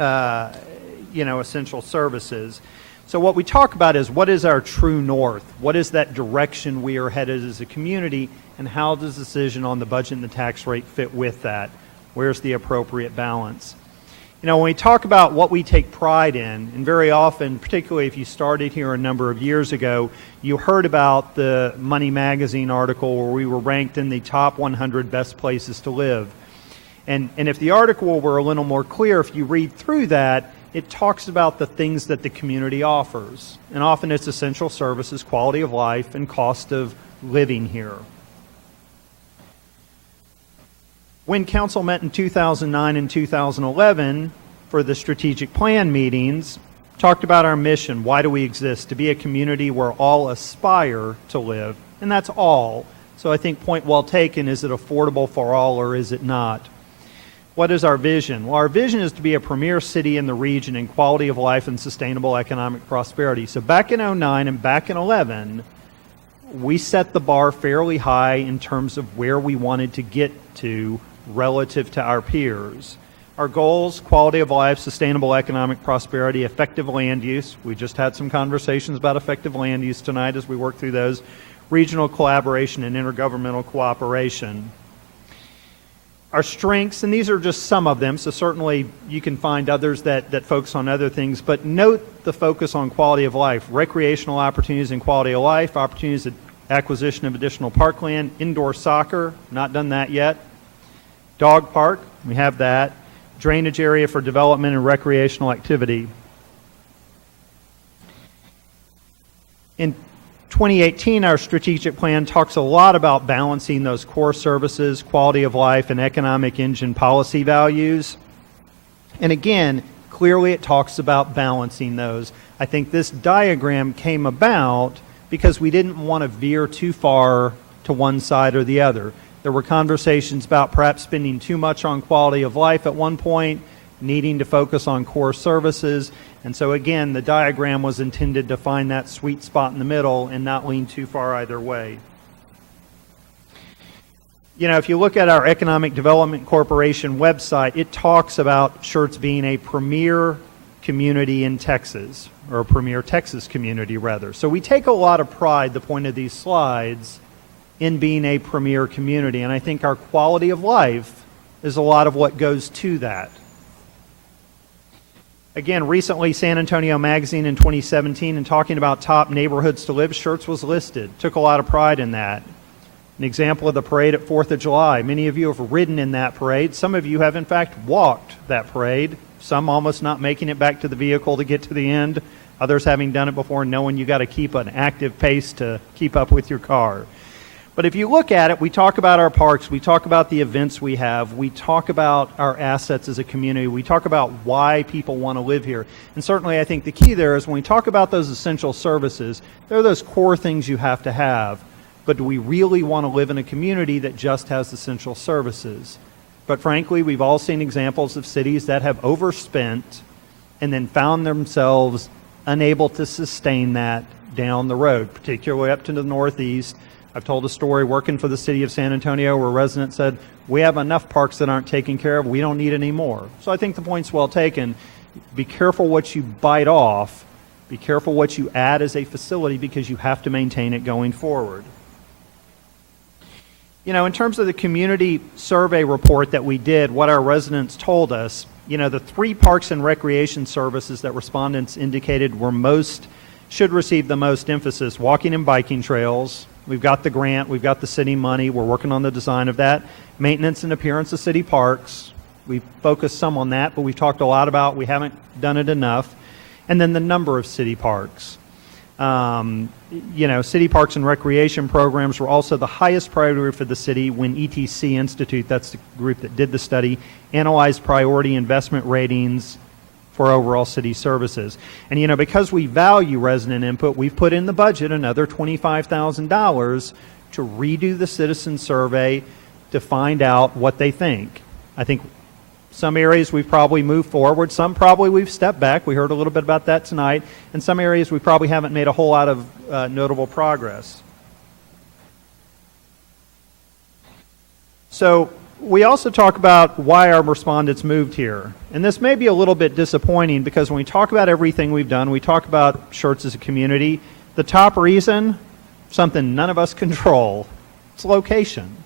essential services. So what we talk about is, what is our true north? What is that direction we are headed as a community, and how does the decision on the budget and the tax rate fit with that? Where's the appropriate balance? When we talk about what we take pride in, and very often, particularly if you started here a number of years ago, you heard about the Money Magazine article where we were ranked in the top 100 best places to live. And if the article were a little more clear, if you read through that, it talks about the things that the community offers. And often it's essential services, quality of life, and cost of living here. When council met in 2009 and 2011 for the strategic plan meetings, talked about our mission. Why do we exist? To be a community where all aspire to live, and that's all. So I think point well taken, is it affordable for all or is it not? What is our vision? Well, our vision is to be a premier city in the region in quality of life and sustainable economic prosperity. So back in 2009 and back in 2011, we set the bar fairly high in terms of where we wanted to get to relative to our peers. Our goals: quality of life, sustainable economic prosperity, effective land use. We just had some conversations about effective land use tonight as we work through those. Regional collaboration and intergovernmental cooperation. Our strengths, and these are just some of them, so certainly you can find others that focus on other things, but note the focus on quality of life, recreational opportunities and quality of life, opportunities at acquisition of additional parkland, indoor soccer, not done that yet. Dog park, we have that. drainage area for development and recreational activity. In 2018, our strategic plan talks a lot about balancing those core services, quality of life, and economic engine policy values. And again, clearly it talks about balancing those. I think this diagram came about because we didn't want to veer too far to one side or the other. There were conversations about perhaps spending too much on quality of life at one point, needing to focus on core services. And so again, the diagram was intended to find that sweet spot in the middle and not lean too far either way. You know, if you look at our Economic Development Corporation website, it talks about Schertz being a premier community in Texas, or a premier Texas community, rather. So we take a lot of pride, the point of these slides, in being a premier community. And I think our quality of life is a lot of what goes to that. Again, recently, San Antonio Magazine in 2017, and talking about top neighborhoods to live, Schertz was listed. Took a lot of pride in that. An example of the parade at 4th of July. Many of you have ridden in that parade. Some of you have, in fact, walked that parade. Some almost not making it back to the vehicle to get to the end. Others having done it before, knowing you got to keep an active pace to keep up with your car. But if you look at it, we talk about our parks, we talk about the events we have, we talk about our assets as a community, we talk about why people want to live here. And certainly I think the key there is when we talk about those essential services, there are those core things you have to have. But do we really want to live in a community that just has essential services? But frankly, we've all seen examples of cities that have overspent and then found themselves unable to sustain that down the road, particularly up to the Northeast. I've told a story working for the city of San Antonio where residents said, we have enough parks that aren't taken care of, we don't need any more. So I think the point's well taken. Be careful what you bite off. Be careful what you add as a facility because you have to maintain it going forward. You know, in terms of the community survey report that we did, what our residents told us, you know, the 3 parks and recreation services that respondents indicated were should receive the most emphasis: walking and biking trails. We've got the grant, we've got the city money, we're working on the design of that. Maintenance and appearance of city parks. We've focused some on that, but we've talked a lot about we haven't done it enough. And then the number of city parks. You know, city parks and recreation programs were also the highest priority for the city when ETC Institute, that's the group that did the study, analyzed priority investment ratings for overall city services. And, you know, because we value resident input, we've put in the budget another $25,000 to redo the citizen survey to find out what they think. I think some areas we've probably moved forward, some probably we've stepped back. We heard a little bit about that tonight. And some areas we probably haven't made a whole lot of notable progress. So we also talk about why our respondents moved here. And this may be a little bit disappointing because when we talk about everything we've done, we talk about Schertz as a community. The top reason, something none of us control, it's location.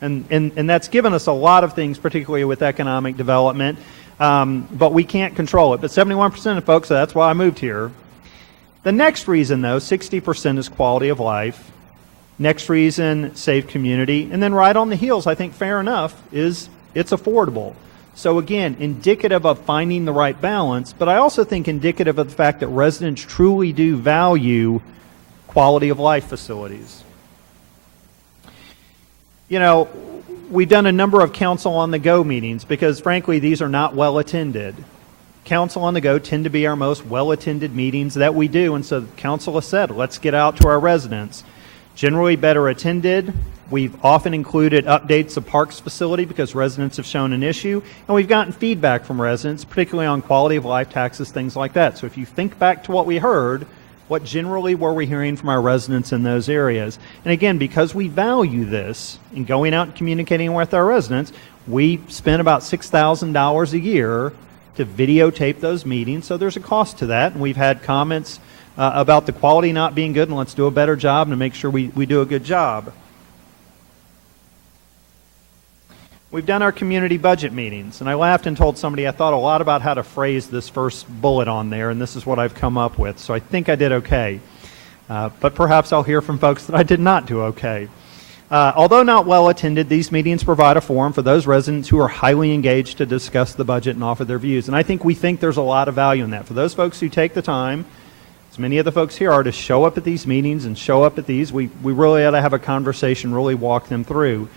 And that's given us a lot of things, particularly with economic development, but we can't control it. But 71% of folks, so that's why I moved here. The next reason, though, 60% is quality of life. Next reason, safe community. And then right on the heels, I think fair enough, is it's affordable. So again, indicative of finding the right balance, but I also think indicative of the fact that residents truly do value quality of life facilities. You know, we've done a number of Council on the Go meetings because, frankly, these are not well attended. Council on the Go tend to be our most well attended meetings that we do, and so the Council has said, let's get out to our residents. Generally better attended. We've often included updates of parks facility because residents have shown an issue, and we've gotten feedback from residents, particularly on quality of life, taxes, things like that. So if you think back to what we heard, what generally were we hearing from our residents in those areas? And again, because we value this in going out and communicating with our residents, we spend about $6,000 a year to videotape those meetings, so there's a cost to that. And we've had comments about the quality not being good, and let's do a better job and make sure we do a good job. We've done our community budget meetings, and I laughed and told somebody I thought a lot about how to phrase this first bullet on there, and this is what I've come up with, so I think I did okay. But perhaps I'll hear from folks that I did not do okay. Although not well attended, these meetings provide a forum for those residents who are highly engaged to discuss the budget and offer their views. And I think we think there's a lot of value in that. For those folks who take the time, as many of the folks here are, to show up at these meetings and show up at these, we really ought to have a conversation, really walk them through.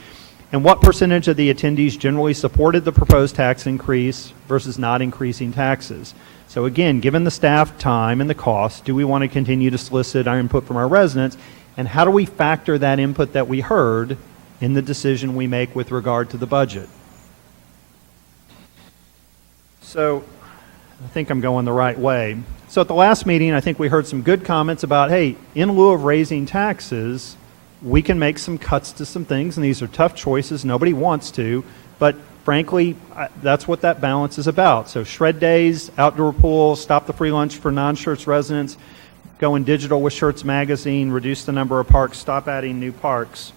And what percentage of the attendees generally supported the proposed tax increase versus not increasing taxes? So again, given the staff time and the cost, do we want to continue to solicit our input from our residents? And how do we factor that input that we heard in the decision we make with regard to the budget? So I think I'm going the right way. So at the last meeting, I think we heard some good comments about, hey, in lieu of raising taxes, we can make some cuts to some things, and these are tough choices. Nobody wants to, but frankly, that's what that balance is about. So shred days, outdoor pool, stop the free lunch for non-Schertz residents, going digital with Schertz Magazine, reduce the number of parks, stop adding new parks.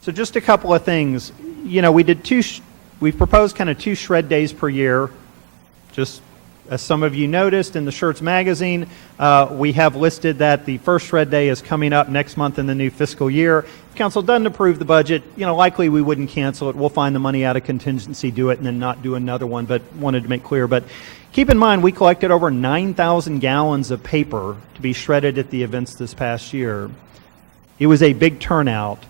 So just a couple of things. You know, we've proposed kind of 2 shred days per year. Just as some of you noticed in the Schertz Magazine, we have listed that the first shred day is coming up next month in the new fiscal year. If council doesn't approve the budget, you know, likely we wouldn't cancel it. We'll find the money out of contingency, do it, and then not do another one, but wanted to make clear. But keep in mind, we collected over 9,000 gallons of paper to be shredded at the events this past year. It was a big turnout.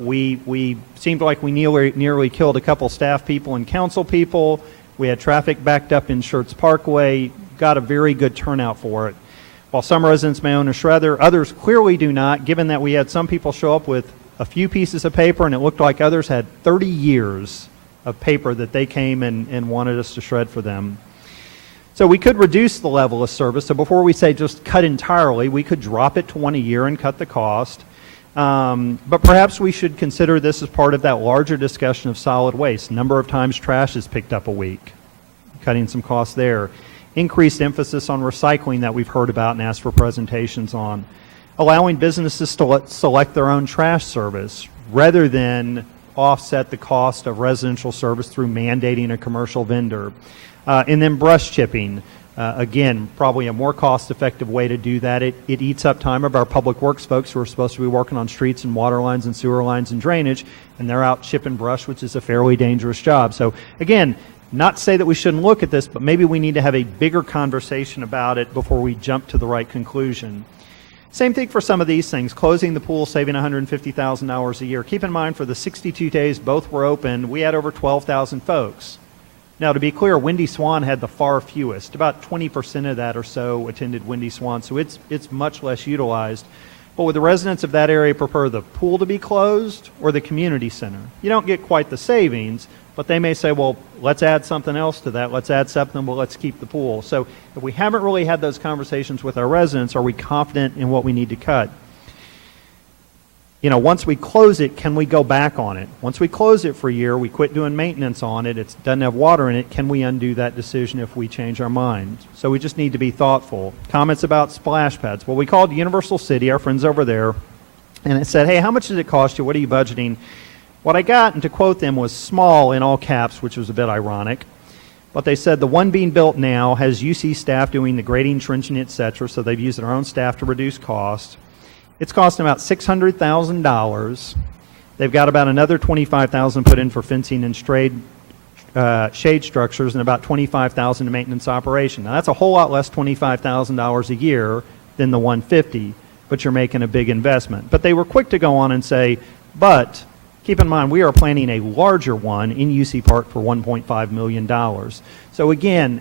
We seemed like we nearly killed a couple staff people and council people. We had traffic backed up in Schertz Parkway, got a very good turnout for it. While some residents may own a shredder, others clearly do not, given that we had some people show up with a few pieces of paper, and it looked like others had 30 years of paper that they came and wanted us to shred for them. So we could reduce the level of service. So before we say just cut entirely, we could drop it to 1 a year and cut the cost. But perhaps we should consider this as part of that larger discussion of solid waste. Number of times trash is picked up a week, cutting some costs there. Increased emphasis on recycling that we've heard about and asked for presentations on. Allowing businesses to select their own trash service rather than offset the cost of residential service through mandating a commercial vendor. And then brush chipping. Again, probably a more cost-effective way to do that. It eats up time of our public works folks who are supposed to be working on streets and water lines and sewer lines and drainage, and they're out chipping brush, which is a fairly dangerous job. So again, not to say that we shouldn't look at this, but maybe we need to have a bigger conversation about it before we jump to the right conclusion. Same thing for some of these things. Closing the pool, saving $150,000 a year. Keep in mind, for the 62 days both were open, we had over 12,000 folks. Now, to be clear, Windy Swan had the far fewest. About 20% of that or so attended Windy Swan, so it's much less utilized. But would the residents of that area prefer the pool to be closed or the community center? You don't get quite the savings, but they may say, well, let's add something else to that. Let's add something, well, let's keep the pool. So if we haven't really had those conversations with our residents, are we confident in what we need to cut? You know, once we close it, can we go back on it? Once we close it for a year, we quit doing maintenance on it, it doesn't have water in it, can we undo that decision if we change our mind? So we just need to be thoughtful. Comments about splash pads. Well, we called Universal City, our friends over there, and it said, hey, how much did it cost you? What are you budgeting? What I got, and to quote them, was small in all caps, which was a bit ironic. But they said the one being built now has UC staff doing the grading, trenching, etc., so they've used their own staff to reduce cost. It's costing about $600,000. They've got about another $25,000 put in for fencing and shade structures, and about $25,000 to maintenance operation. Now that's a whole lot less, $25,000 a year, than the $150,000, but you're making a big investment. But they were quick to go on and say, but keep in mind, we are planning a larger one in UC Park for $1.5 million. So again,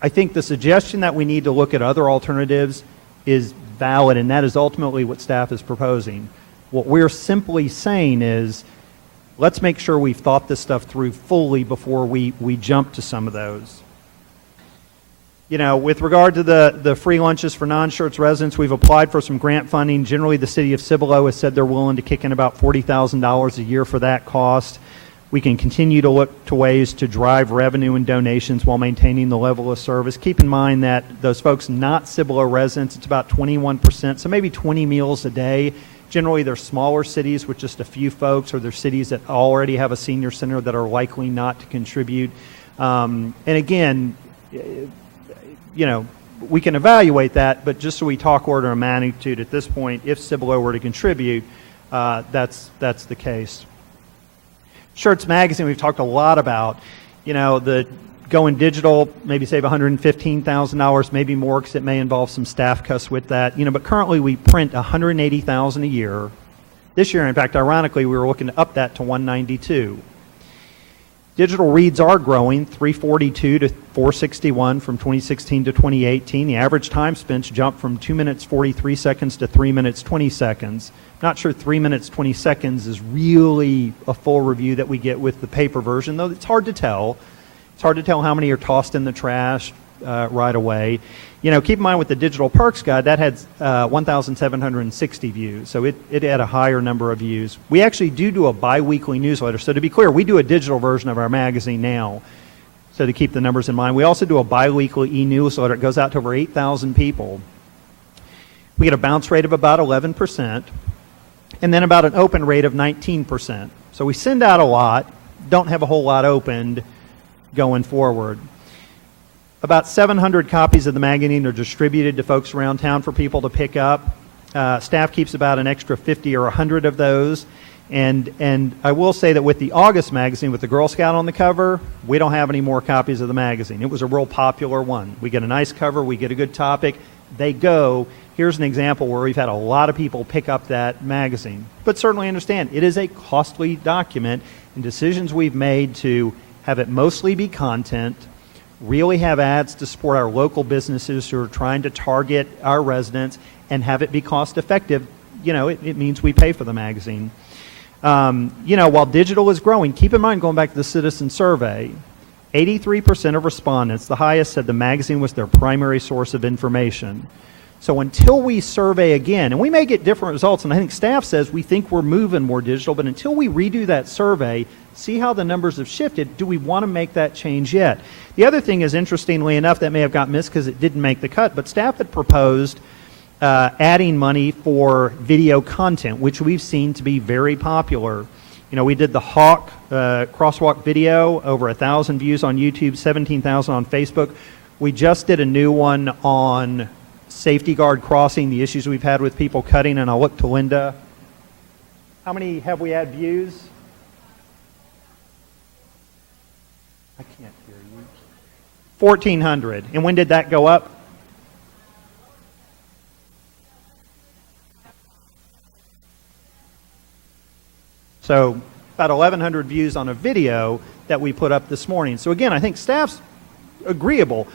I think the suggestion that we need to look at other alternatives is valid, and that is ultimately what staff is proposing. What we're simply saying is, let's make sure we've thought this stuff through fully before we jump to some of those. You know, with regard to the free lunches for non-Schertz residents, we've applied for some grant funding. Generally, the city of Cibolo has said they're willing to kick in about $40,000 a year for that cost. We can continue to look to ways to drive revenue and donations while maintaining the level of service. Keep in mind that those folks not Cibolo residents, it's about 21%, so maybe 20 meals a day. Generally, they're smaller cities with just a few folks, or they're cities that already have a senior center that are likely not to contribute. And again, you know, we can evaluate that, but just so we talk order of magnitude at this point, if Cibolo were to contribute, that's the case. Schertz Magazine, we've talked a lot about, the going digital, maybe save $115,000, maybe more, because it may involve some staff costs with that. But currently we print $180,000 a year. This year, in fact, ironically, we were looking to up that to $192,000. Digital reads are growing, 342 to 461 from 2016 to 2018. The average time spent jumped from 2 minutes 43 seconds to 3 minutes 20 seconds. Not sure 3 minutes 20 seconds is really a full review that we get with the paper version, though it's hard to tell. It's hard to tell how many are tossed in the trash right away. Keep in mind with the Digital Parks Guide, that had 1,760 views, so it had a higher number of views. We actually do a bi-weekly newsletter, so to be clear, we do a digital version of our magazine now, so to keep the numbers in mind. We also do a bi-weekly e-newsletter. It goes out to over 8,000 people. We get a bounce rate of about 11%, and then about an open rate of 19%. So we send out a lot, don't have a whole lot opened going forward. About 700 copies of the magazine are distributed to folks around town for people to pick up. Staff keeps about an extra 50 or 100 of those. And I will say that with the August magazine, with the Girl Scout on the cover, we don't have any more copies of the magazine. It was a real popular one. We get a nice cover, we get a good topic, they go. Here's an example where we've had a lot of people pick up that magazine. But certainly understand, it is a costly document, and decisions we've made to have it mostly be content, really have ads to support our local businesses who are trying to target our residents, and have it be cost effective, it means we pay for the magazine. While digital is growing, keep in mind, going back to the citizen survey, 83% of respondents, the highest, said the magazine was their primary source of information. So until we survey again, and we may get different results, and I think staff says we think we're moving more digital, but until we redo that survey, see how the numbers have shifted, do we want to make that change yet? The other thing is, interestingly enough, that may have got missed because it didn't make the cut, but staff had proposed adding money for video content, which we've seen to be very popular. We did the Hawk crosswalk video, over 1,000 views on YouTube, 17,000 on Facebook. We just did a new one on safety guard crossing, the issues we've had with people cutting, and I'll look to Linda. How many have we had views? I can't hear you. 1,400. And when did that go up? So about 1,100 views on a video that we put up this morning. So again, I think staff's agreeable.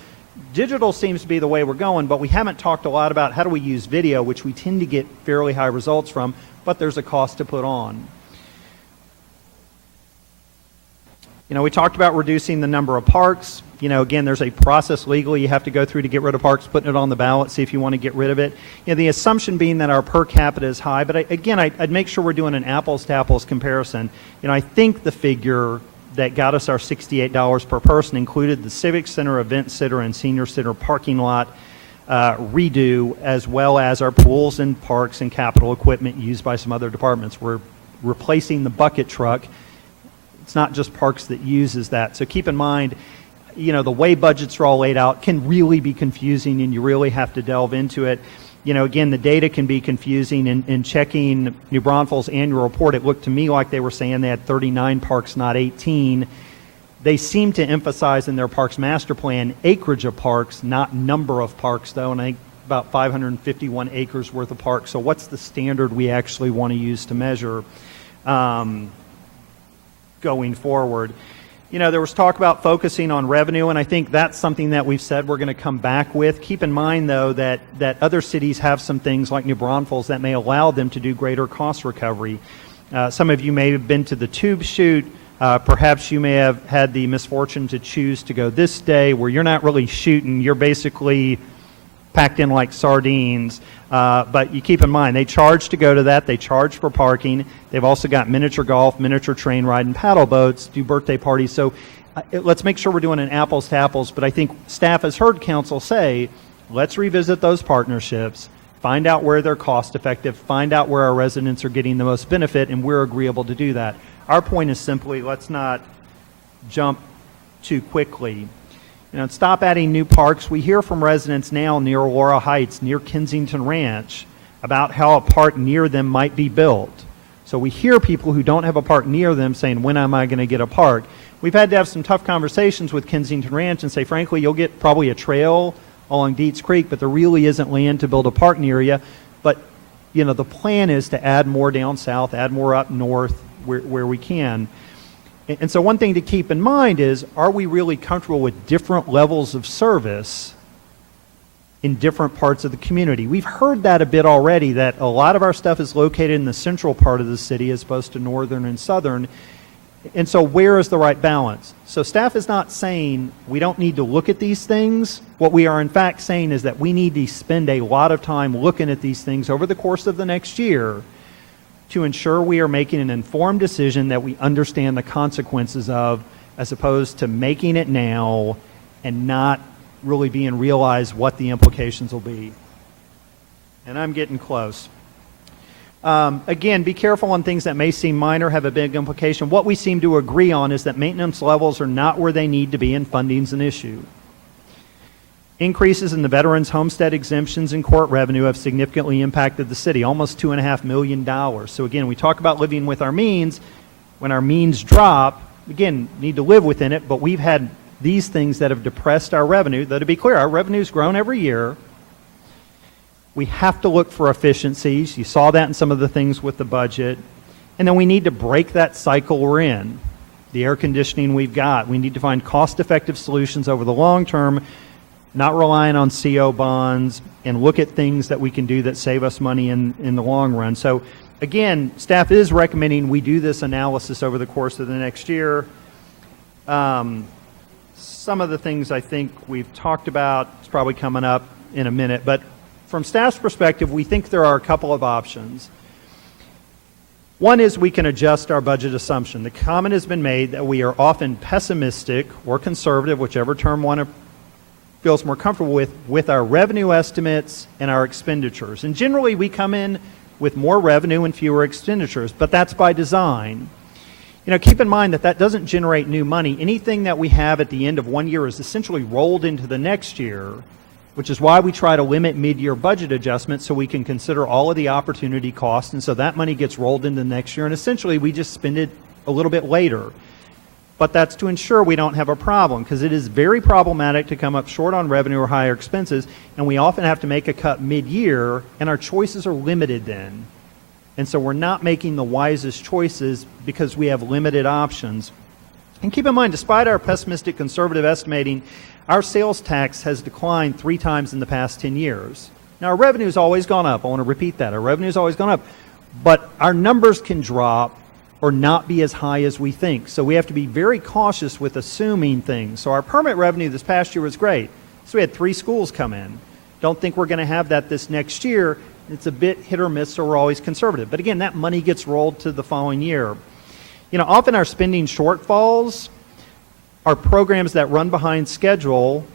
Digital seems to be the way we're going, but we haven't talked a lot about how do we use video, which we tend to get fairly high results from, but there's a cost to put on. We talked about reducing the number of parks. Again, there's a process legally you have to go through to get rid of parks, putting it on the ballot, see if you want to get rid of it. The assumption being that our per capita is high, but I'd make sure we're doing an apples to apples comparison. I think the figure that got us our $68 per person included the Civic Center, Event Center, and Senior Center parking lot redo, as well as our pools and parks and capital equipment used by some other departments. We're replacing the bucket truck. It's not just parks that uses that. So keep in mind, the way budgets are all laid out can really be confusing, and you really have to delve into it. Again, the data can be confusing. In checking New Braunfels' annual report, it looked to me like they were saying they had 39 parks, not 18. They seem to emphasize in their parks master plan acreage of parks, not number of parks, though, and I think about 551 acres worth of parks. So what's the standard we actually want to use to measure going forward? There was talk about focusing on revenue, and I think that's something that we've said we're going to come back with. Keep in mind, though, that other cities have some things like New Braunfels that may allow them to do greater cost recovery. Some of you may have been to the Tube Shoot. Perhaps you may have had the misfortune to choose to go this day where you're not really shooting. You're basically packed in like sardines. But you keep in mind, they charge to go to that. They charge for parking. They've also got miniature golf, miniature train ride, and paddle boats, do birthday parties. So let's make sure we're doing an apples to apples. But I think staff has heard council say, let's revisit those partnerships, find out where they're cost effective, find out where our residents are getting the most benefit, and we're agreeable to do that. Our point is simply, let's not jump too quickly. Stop adding new parks. We hear from residents now near Laurel Heights, near Kensington Ranch, about how a park near them might be built. So we hear people who don't have a park near them saying, when am I going to get a park? We've had to have some tough conversations with Kensington Ranch and say, frankly, you'll get probably a trail along Dietz Creek, but there really isn't land to build a park near you. But, the plan is to add more down south, add more up north where we can. And so one thing to keep in mind is, are we really comfortable with different levels of service in different parts of the community? We've heard that a bit already, that a lot of our stuff is located in the central part of the city as opposed to northern and southern. And so where is the right balance? So staff is not saying we don't need to look at these things. What we are in fact saying is that we need to spend a lot of time looking at these things over the course of the next year to ensure we are making an informed decision that we understand the consequences of, as opposed to making it now and not really being realized what the implications will be. And I'm getting close. Again, be careful on things that may seem minor, have a big implication. What we seem to agree on is that maintenance levels are not where they need to be and funding's an issue. Increases in the veterans' homestead exemptions and court revenue have significantly impacted the city, almost $2.5 million. So again, we talk about living with our means. When our means drop, again, need to live within it, but we've had these things that have depressed our revenue. Though to be clear, our revenue's grown every year. We have to look for efficiencies. You saw that in some of the things with the budget. And then we need to break that cycle we're in. The air conditioning we've got. We need to find cost-effective solutions over the long term, not relying on CO bonds, and look at things that we can do that save us money in the long run. So again, staff is recommending we do this analysis over the course of the next year. Some of the things I think we've talked about, it's probably coming up in a minute, but from staff's perspective, we think there are a couple of options. One is we can adjust our budget assumption. The comment has been made that we are often pessimistic or conservative, whichever term one feels more comfortable with our revenue estimates and our expenditures. And generally, we come in with more revenue and fewer expenditures, but that's by design. Keep in mind that doesn't generate new money. Anything that we have at the end of one year is essentially rolled into the next year, which is why we try to limit mid-year budget adjustments so we can consider all of the opportunity costs, and so that money gets rolled into the next year, and essentially we just spend it a little bit later. But that's to ensure we don't have a problem, because it is very problematic to come up short on revenue or higher expenses, and we often have to make a cut mid-year, and our choices are limited then. And so we're not making the wisest choices because we have limited options. And keep in mind, despite our pessimistic conservative estimating, our sales tax has declined 3 times in the past 10 years. Now, our revenue's always gone up. I want to repeat that. Our revenue's always gone up. But our numbers can drop or not be as high as we think. So we have to be very cautious with assuming things. So our permit revenue this past year was great. So we had 3 schools come in. Don't think we're going to have that this next year. It's a bit hit or miss, so we're always conservative. But again, that money gets rolled to the following year. Often our spending shortfalls are programs that run behind schedule,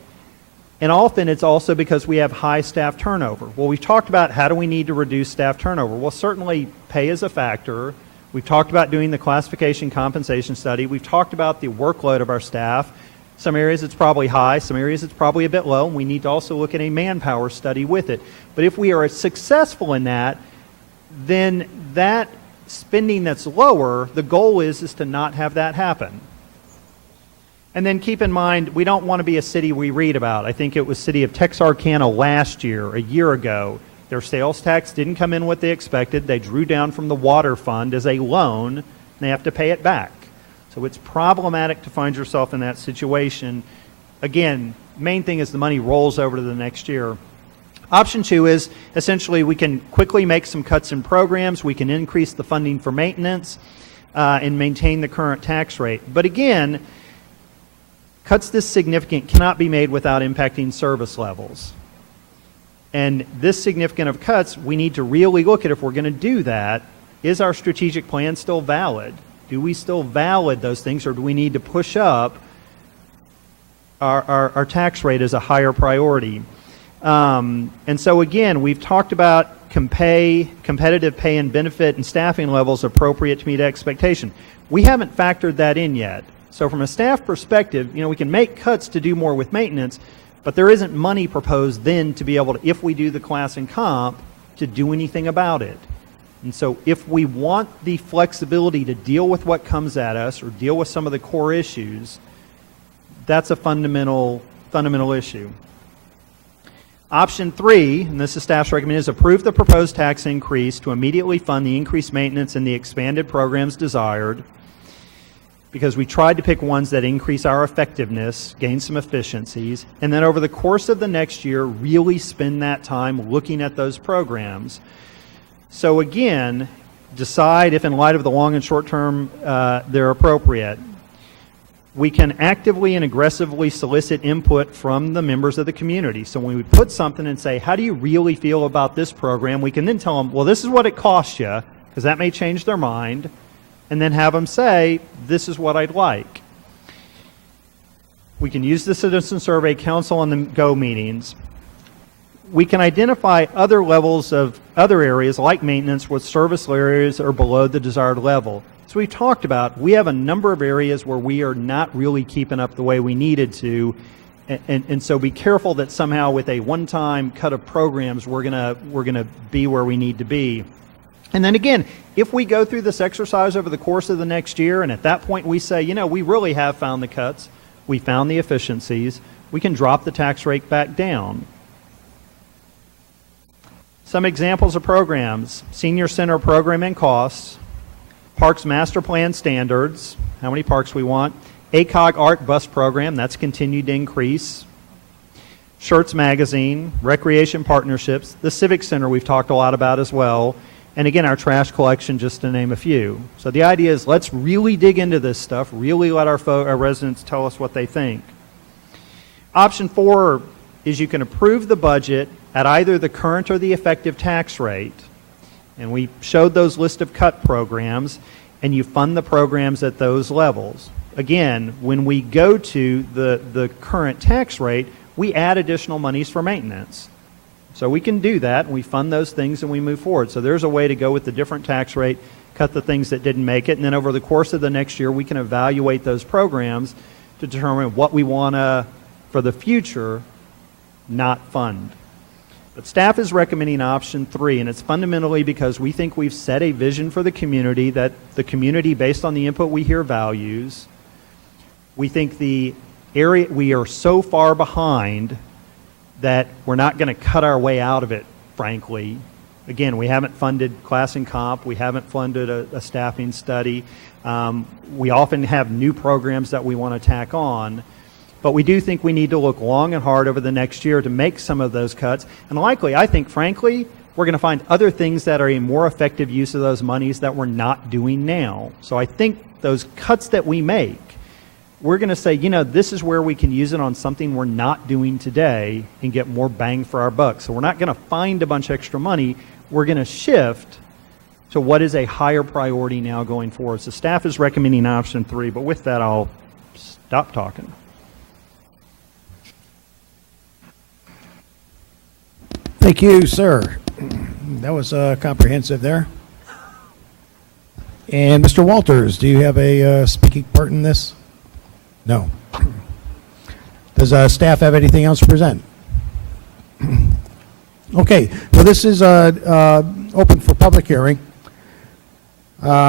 and often it's also because we have high staff turnover. Well, we've talked about how do we need to reduce staff turnover. Well, certainly pay is a factor. We've talked about doing the classification compensation study. We've talked about the workload of our staff. Some areas it's probably high, some areas it's probably a bit low, and we need to also look at a manpower study with it. But if we are successful in that, then that spending that's lower, the goal is to not have that happen. And then keep in mind, we don't want to be a city we read about. I think it was city of Texarkana last year, a year ago. Their sales tax didn't come in what they expected. They drew down from the water fund as a loan, and they have to pay it back. So it's problematic to find yourself in that situation. Again, main thing is the money rolls over to the next year. Option 2 is essentially we can quickly make some cuts in programs. We can increase the funding for maintenance and maintain the current tax rate. But again, cuts this significant cannot be made without impacting service levels. And this significant of cuts, we need to really look at, if we're going to do that, is our strategic plan still valid? Do we still valid those things, or do we need to push up our tax rate as a higher priority? And so again, we've talked about competitive pay and benefit and staffing levels appropriate to meet expectation. We haven't factored that in yet. So from a staff perspective, we can make cuts to do more with maintenance, but there isn't money proposed then to be able to, if we do the class and comp, to do anything about it. And so if we want the flexibility to deal with what comes at us or deal with some of the core issues, that's a fundamental issue. Option 3, and this is staff's recommendation, is approve the proposed tax increase to immediately fund the increased maintenance and the expanded programs desired, because we tried to pick ones that increase our effectiveness, gain some efficiencies, and then over the course of the next year, really spend that time looking at those programs. So again, decide if in light of the long and short term they're appropriate. We can actively and aggressively solicit input from the members of the community. So when we put something and say, how do you really feel about this program, we can then tell them, well, this is what it costs you, because that may change their mind, and then have them say, this is what I'd like. We can use the citizen survey, council on the go meetings. We can identify other levels of other areas like maintenance where service areas are below the desired level. So we talked about, we have a number of areas where we are not really keeping up the way we needed to, and so be careful that somehow with a one-time cut of programs we're gonna be where we need to be. And then again, if we go through this exercise over the course of the next year, and at that point we say, we really have found the cuts, we found the efficiencies, we can drop the tax rate back down. Some examples of programs: Senior Center program and costs, Parks Master Plan standards, how many parks we want, ACOG Art Bus program, that's continued to increase, Schertz magazine, recreation partnerships, the Civic Center we've talked a lot about as well, and again, our trash collection, just to name a few. So the idea is, let's really dig into this stuff, really let our residents tell us what they think. Option 4 is you can approve the budget at either the current or the effective tax rate. And we showed those list of cut programs, and you fund the programs at those levels. Again, when we go to the current tax rate, we add additional monies for maintenance. So we can do that, and we fund those things, and we move forward. So there's a way to go with the different tax rate, cut the things that didn't make it, and then over the course of the next year, we can evaluate those programs to determine what we want to, for the future, not fund. But staff is recommending option 3, and it's fundamentally because we think we've set a vision for the community that the community, based on the input we hear, values. We think the area, we are so far behind that we're not going to cut our way out of it, frankly. Again, we haven't funded class and comp. We haven't funded a staffing study. We often have new programs that we want to tack on. But we do think we need to look long and hard over the next year to make some of those cuts. And likely, I think, frankly, we're going to find other things that are a more effective use of those monies that we're not doing now. So I think those cuts that we make, we're going to say, this is where we can use it on something we're not doing today and get more bang for our buck. So we're not going to find a bunch of extra money. We're going to shift to what is a higher priority now going forward. So staff is recommending option 3, but with that, I'll stop talking. Thank you, sir. That was comprehensive there. And Mr. Walters, do you have a speaking part in this? No. Does staff have anything else to present? Okay, well, this is open for public hearing. So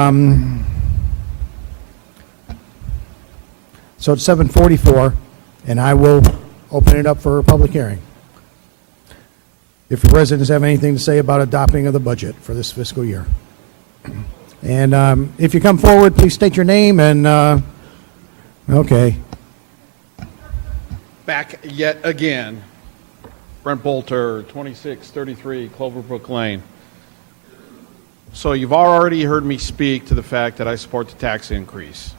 it's 7:44, and I will open it up for a public hearing. If the residents have anything to say about adopting of the budget for this fiscal year. And if you come forward, please state your name and, okay. Back yet again. Brent Bolter, 2633 Cloverbrook Lane. So you've already heard me speak to the fact that I support the tax increase.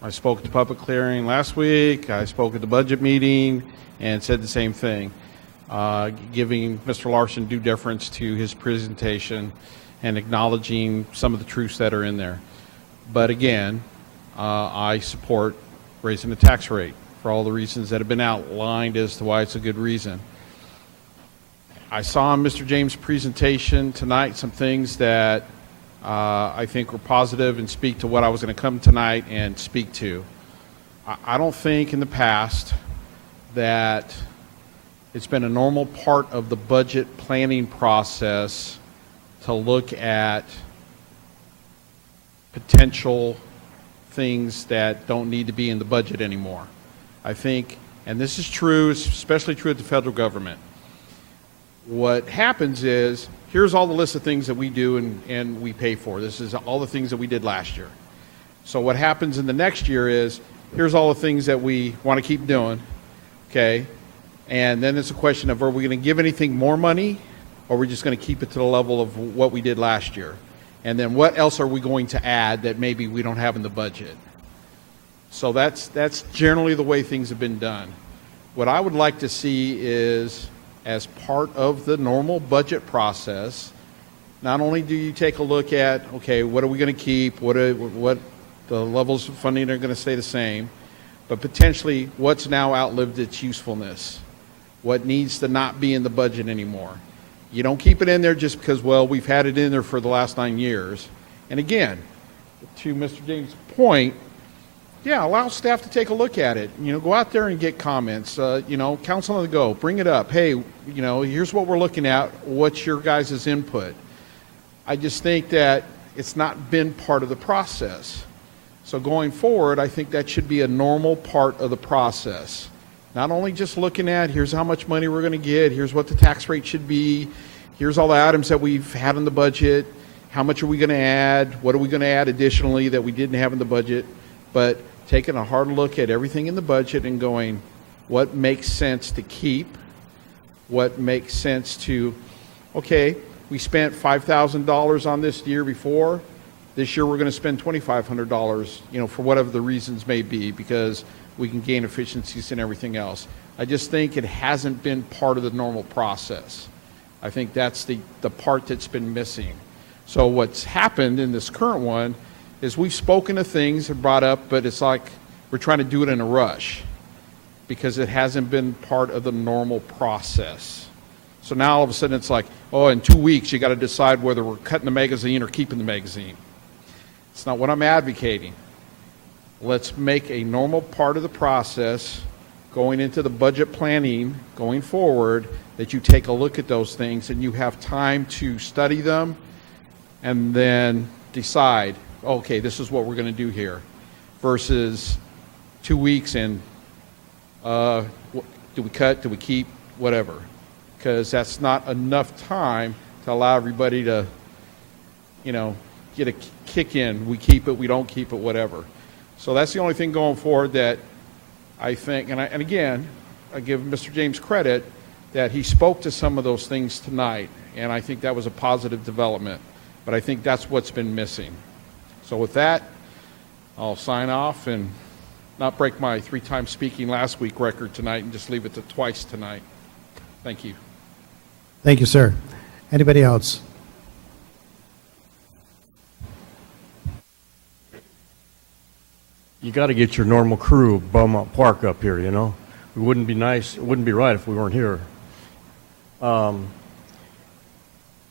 I spoke at the public hearing last week, I spoke at the budget meeting, and said the same thing. Giving Mr. Larson due deference to his presentation and acknowledging some of the truths that are in there. But again, I support raising the tax rate for all the reasons that have been outlined as to why it's a good reason. I saw in Mr. James' presentation tonight some things that I think were positive and speak to what I was going to come tonight and speak to. I don't think in the past that it's been a normal part of the budget planning process to look at potential things that don't need to be in the budget anymore. I think, and this is true, especially true at the federal government, what happens is, here's all the list of things that we do and we pay for. This is all the things that we did last year. So what happens in the next year is, here's all the things that we want to keep doing, okay? And then it's a question of, are we going to give anything more money, or are we just going to keep it to the level of what we did last year? And then what else are we going to add that maybe we don't have in the budget? So that's generally the way things have been done. What I would like to see is, as part of the normal budget process, not only do you take a look at, okay, what are we going to keep, what the levels of funding are going to stay the same, but potentially what's now outlived its usefulness, what needs to not be in the budget anymore. You don't keep it in there just because, well, we've had it in there for the last 9 years. And again, to Mr. James' point, yeah, allow staff to take a look at it. Go out there and get comments. Council on the go, bring it up. Hey, here's what we're looking at. What's your guys' input? I just think that it's not been part of the process. So going forward, I think that should be a normal part of the process. Not only just looking at, here's how much money we're going to get, here's what the tax rate should be, here's all the items that we've had in the budget, how much are we going to add, what are we going to add additionally that we didn't have in the budget, but taking a hard look at everything in the budget and going, what makes sense to keep, what makes sense to, okay, we spent $5,000 on this the year before, this year we're going to spend $2,500, for whatever the reasons may be, because we can gain efficiencies and everything else. I just think it hasn't been part of the normal process. I think that's the part that's been missing. So what's happened in this current one is we've spoken of things and brought up, but it's like we're trying to do it in a rush because it hasn't been part of the normal process. So now all of a sudden it's like, oh, in 2 weeks you got to decide whether we're cutting the magazine or keeping the magazine. It's not what I'm advocating. Let's make a normal part of the process going into the budget planning going forward that you take a look at those things and you have time to study them and then decide, okay, this is what we're going to do here, versus 2 weeks and do we cut, do we keep, whatever, because that's not enough time to allow everybody to, get a kick in. We keep it, we don't keep it, whatever. So that's the only thing going forward that I think, and again, I give Mr. James credit that he spoke to some of those things tonight, and I think that was a positive development. But I think that's what's been missing. So with that, I'll sign off and not break my 3-time speaking last week record tonight and just leave it to twice tonight. Thank you. Thank you, sir. Anybody else? You got to get your normal crew of Beaumont Park up here, It wouldn't be nice, it wouldn't be right if we weren't here.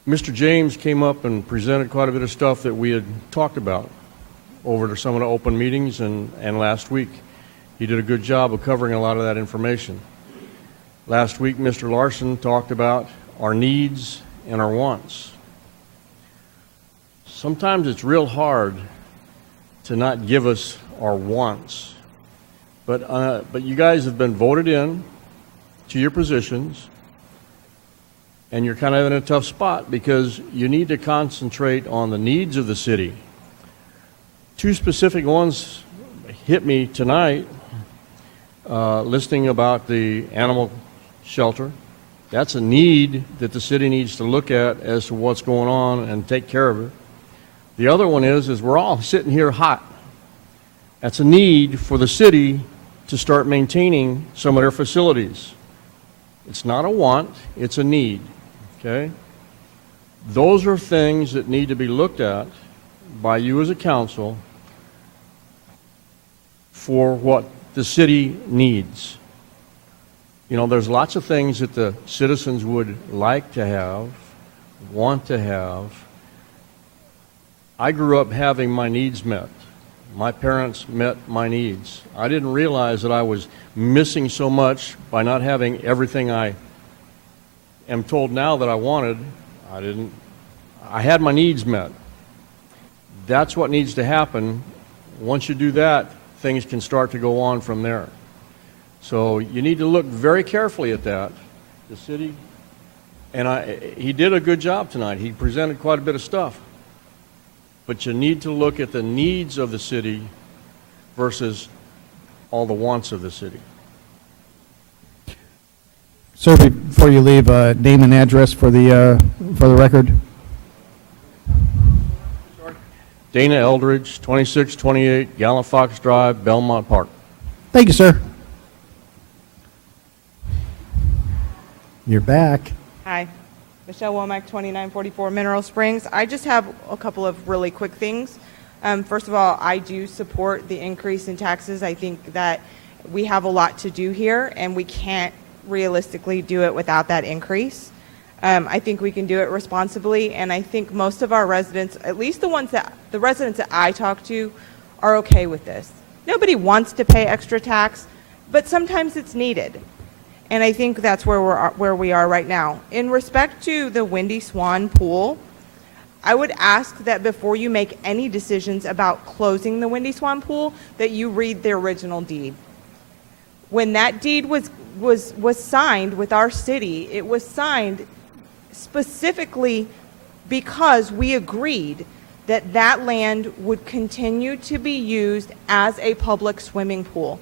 Mr. James came up and presented quite a bit of stuff that we had talked about over some of the open meetings and last week. He did a good job of covering a lot of that information. Last week, Mr. Larson talked about our needs and our wants. Sometimes it's real hard to not give us our wants. But you guys have been voted in to your positions, and you're kind of in a tough spot because you need to concentrate on the needs of the city. 2 specific ones hit me tonight, listening about the animal shelter. That's a need that the city needs to look at as to what's going on and take care of it. The other one is we're all sitting here hot. That's a need for the city to start maintaining some of their facilities. It's not a want, it's a need, okay? Those are things that need to be looked at by you as a council for what the city needs. There's lots of things that the citizens would like to have, want to have. I grew up having my needs met. My parents met my needs. I didn't realize that I was missing so much by not having everything I am told now that I wanted. I had my needs met. That's what needs to happen. Once you do that, things can start to go on from there. So you need to look very carefully at that. The city, and he did a good job tonight. He presented quite a bit of stuff. But you need to look at the needs of the city versus all the wants of the city. Sir, before you leave, name and address for the record. Dana Eldridge, 2628 Gallant Fox Drive, Belmont Park. Thank you, sir. You're back. Hi, Michelle Womack, 2944 Mineral Springs. I just have a couple of really quick things. First of all, I do support the increase in taxes. I think that we have a lot to do here, and we can't realistically do it without that increase. I think we can do it responsibly, and I think most of our residents, at least the residents that I talk to, are okay with this. Nobody wants to pay extra tax, but sometimes it's needed. And I think that's where we are right now. In respect to the Windy Swan pool, I would ask that before you make any decisions about closing the Windy Swan pool, that you read the original deed. When that deed was signed with our city, it was signed specifically because we agreed that that land would continue to be used as a public swimming pool.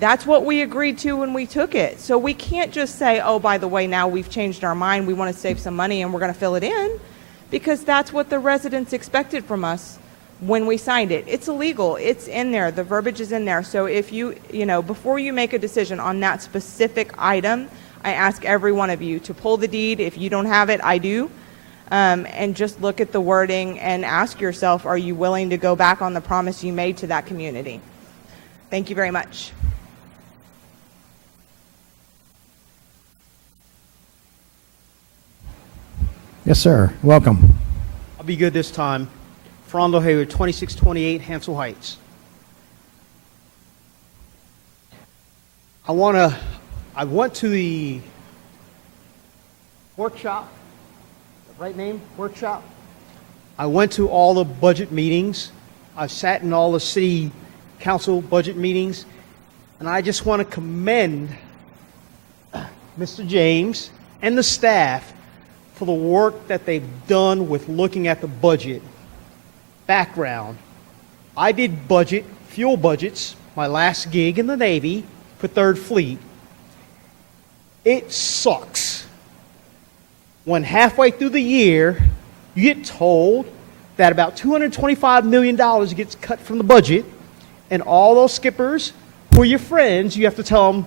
That's what we agreed to when we took it. So we can't just say, oh, by the way, now we've changed our mind, we want to save some money and we're going to fill it in, because that's what the residents expected from us when we signed it. It's illegal. It's in there. The verbiage is in there. So if before you make a decision on that specific item, I ask every one of you to pull the deed. If you don't have it, I do. And just look at the wording and ask yourself, are you willing to go back on the promise you made to that community? Thank you very much. Yes, sir. Welcome. I'll be good this time. Frondo Hayward, 2628 Hansel Heights. I went to the workshop, right name? Workshop? I went to all the budget meetings. I sat in all the city council budget meetings. And I just want to commend Mr. James and the staff for the work that they've done with looking at the budget. Background, I did fuel budgets, my last gig in the Navy for 3rd Fleet. It sucks when halfway through the year you get told that about $225 million gets cut from the budget, and all those skippers who are your friends, you have to tell them,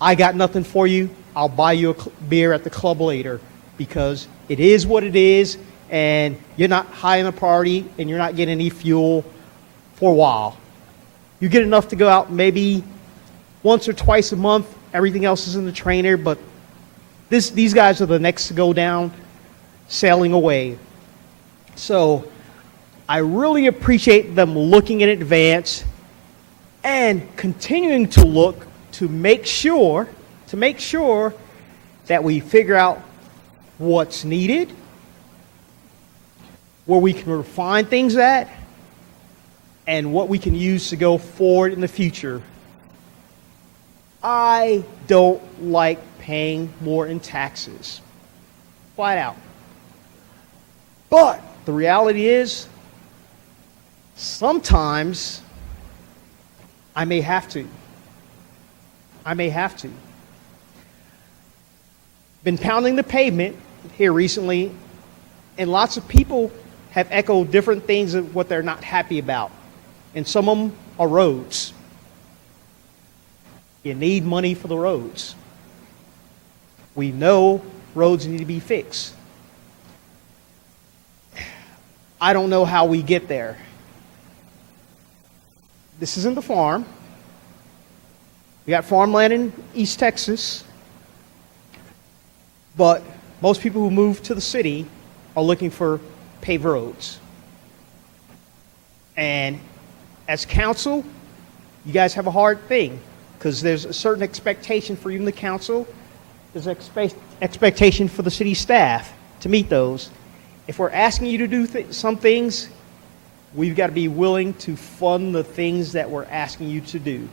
I got nothing for you, I'll buy you a beer at the club later, because it is what it is, and you're not high in the party, and you're not getting any fuel for a while. You get enough to go out maybe once or twice a month. Everything else is in the trainer, but these guys are the next to go down, sailing away. So I really appreciate them looking in advance and continuing to look to make sure that we figure out what's needed, where we can refine things at, and what we can use to go forward in the future. I don't like paying more in taxes, flat out. But the reality is, sometimes I may have to. Been pounding the pavement here recently, and lots of people have echoed different things of what they're not happy about. And some of them are roads. You need money for the roads. We know roads need to be fixed. I don't know how we get there. This isn't the farm. We got farmland in East Texas. But most people who move to the city are looking for paved roads. And as council, you guys have a hard thing because there's a certain expectation for even the council. There's an expectation for the city staff to meet those. If we're asking you to do some things, we've got to be willing to fund the things that we're asking you to do.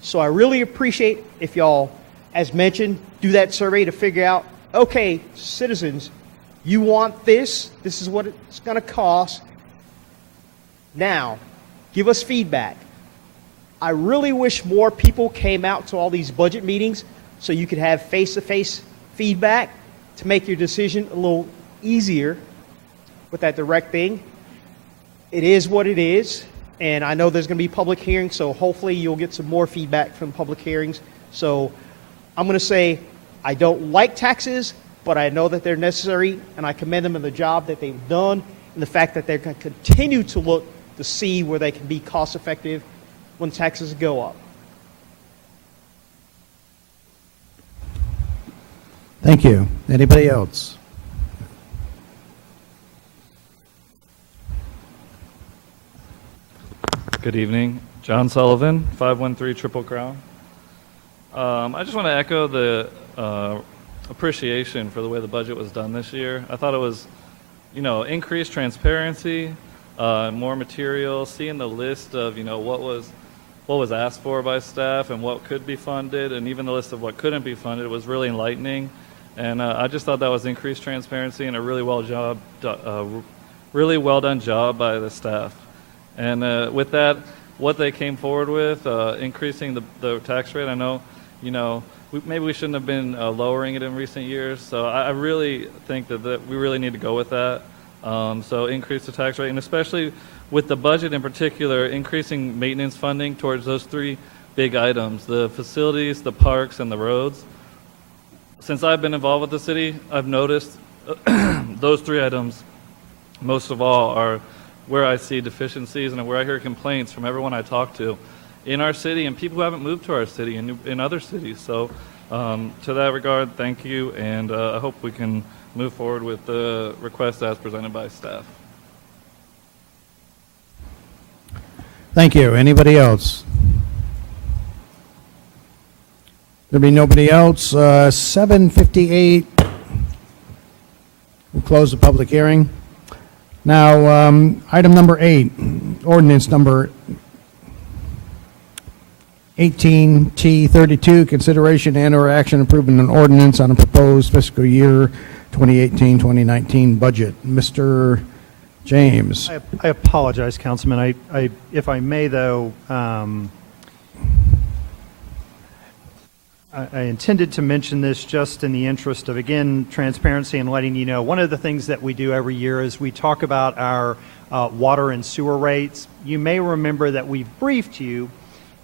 So I really appreciate if y'all, as mentioned, do that survey to figure out, okay, citizens, you want this. This is what it's going to cost. Now, give us feedback. I really wish more people came out to all these budget meetings so you could have face-to-face feedback to make your decision a little easier with that direct thing. It is what it is, and I know there's going to be public hearings, so hopefully you'll get some more feedback from public hearings. So I'm going to say I don't like taxes, but I know that they're necessary, and I commend them on the job that they've done and the fact that they're going to continue to look to see where they can be cost-effective when taxes go up. Thank you. Anybody else? Good evening. John Sullivan, 513 Triple Crown. I just want to echo the appreciation for the way the budget was done this year. I thought it was, increased transparency, more material, seeing the list of, what was asked for by staff and what could be funded, and even the list of what couldn't be funded was really enlightening. And I just thought that was increased transparency and a really well done job by the staff. And with that, what they came forward with, increasing the tax rate, I know, maybe we shouldn't have been lowering it in recent years. So I really think that we really need to go with that. So increase the tax rate, and especially with the budget in particular, increasing maintenance funding towards those three big items, the facilities, the parks, and the roads. Since I've been involved with the city, I've noticed those three items, most of all, are where I see deficiencies and where I hear complaints from everyone I talk to in our city and people who haven't moved to our city and in other cities. So to that regard, thank you, and I hope we can move forward with the request as presented by staff. Thank you. Anybody else? There be nobody else. 7:58. We'll close the public hearing. Now, item number 8, ordinance number 18T32, consideration and/or action approving an ordinance on a proposed fiscal year 2018-2019 budget. Mr. James. I apologize, Councilman. If I may, though, I intended to mention this just in the interest of, again, transparency and letting you know. One of the things that we do every year is we talk about our water and sewer rates. You may remember that we've briefed you,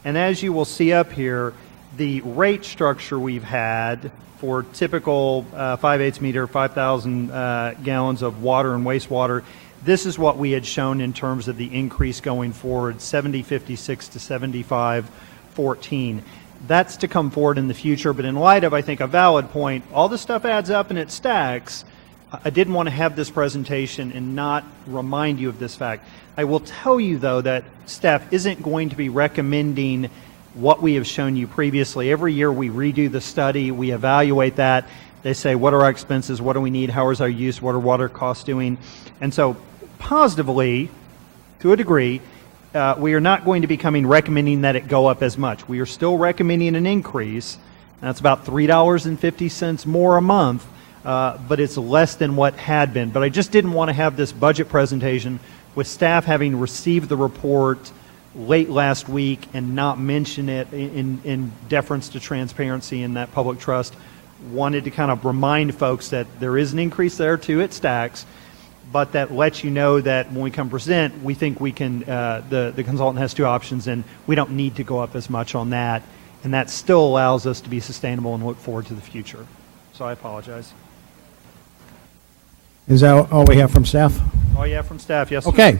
and as you will see up here, the rate structure we've had for typical 5/8 meter, 5,000 gallons of water and wastewater, this is what we had shown in terms of the increase going forward, 70.56 to 75.14. That's to come forward in the future, but in light of, I think, a valid point, all this stuff adds up and it stacks. I didn't want to have this presentation and not remind you of this fact. I will tell you, though, that staff isn't going to be recommending what we have shown you previously. Every year we redo the study, we evaluate that. They say, what are our expenses, what do we need, how is our use, what are water costs doing? And so positively, to a degree, we are not going to be recommending that it go up as much. We are still recommending an increase. That's about $3.50 more a month, but it's less than what had been. But I just didn't want to have this budget presentation with staff having received the report late last week and not mention it in deference to transparency and that public trust. Wanted to kind of remind folks that there is an increase there too, it stacks, but that lets you know that when we come present, we think we can, the consultant has two options and we don't need to go up as much on that. And that still allows us to be sustainable and look forward to the future. So I apologize. Is that all we have from staff? All you have from staff, yes. Okay.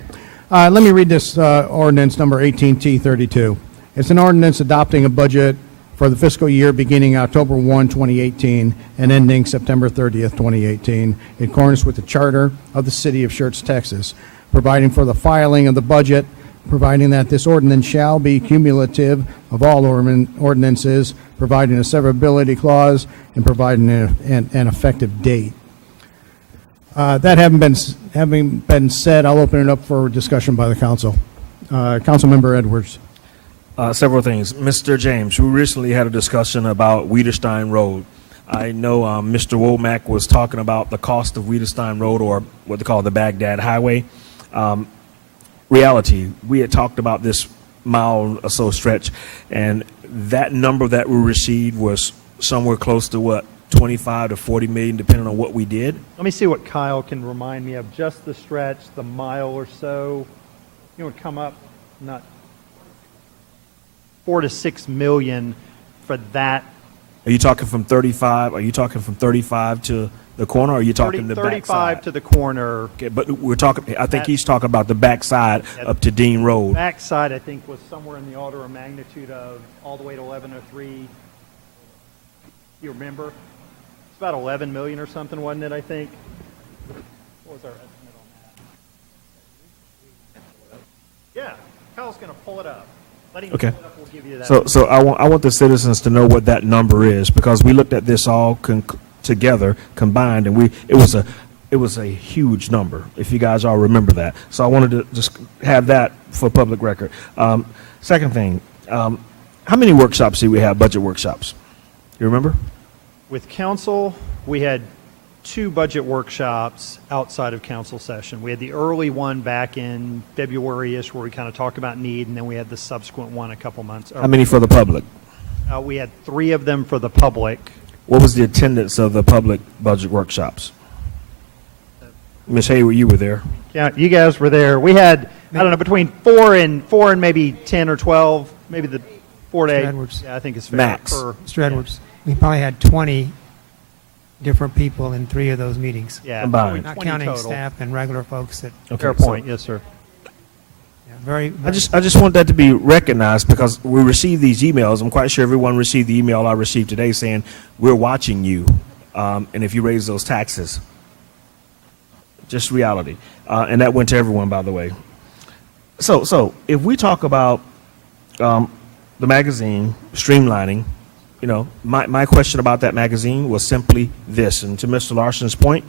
Let me read this ordinance number 18T32. It's an ordinance adopting a budget for the fiscal year beginning October 1, 2018 and ending September 30th, 2018, in accordance with the charter of the city of Schertz, Texas, providing for the filing of the budget, providing that this ordinance shall be cumulative of all ordinances, providing a severability clause, and providing an effective date. That having been said, I'll open it up for discussion by the council. Councilmember Edwards. Several things. Mr. James, we recently had a discussion about Wiederstein Road. I know Mr. Womack was talking about the cost of Wiederstein Road, or what they call the Baghdad Highway. Reality, we had talked about this mile or so stretch, and that number that we received was somewhere close to what, 25 to 40 million, depending on what we did. Let me see what Kyle can remind me of. Just the stretch, the mile or so, it would come up not 4 to 6 million for that. Are you talking from 35? Are you talking from 35 to the corner, or are you talking the 35 backside? to the corner. Okay, but we're talking, I think he's talking about the backside up to Dean Road. Backside, I think, was somewhere in the order of magnitude of all the way to 1103. You remember? It's about 11 million or something, wasn't it, I think? What was our estimate on that? Yeah, Kyle's going to pull it up. Let him Okay. pull it up, we'll give you that. So I want the citizens to know what that number is, because we looked at this all together, combined, and it was a huge number, if you guys all remember that. So I wanted to just have that for public record. Second thing, how many workshops do we have, budget workshops? You remember? With council, we had 2 budget workshops outside of council session. We had the early one back in February-ish where we kind of talked about need, and then we had the subsequent one a couple months. How many for the public? We had 3 of them for the public. What was the attendance of the public budget workshops? Ms. Hayward, you were there. Yeah, you guys were there. We had, I don't know, between 4 and maybe 10 or 12, maybe the 4 to 8. Mr. Edwards. Yeah, I think it's fair. Max. Mr. Edwards, we probably had 20 different people in 3 of those meetings. Yeah, Combined. Not 20 counting total. staff and regular folks that, Okay, Fair so- point, yes, sir. yeah, very, I just want that to be recognized, because we received these emails. I'm quite sure everyone received the email I received today saying, we're watching you, and if you raise those taxes. Just reality. And that went to everyone, by the way. So if we talk about the magazine streamlining, you know, my question about that magazine was simply this, and to Mr. Larson's point,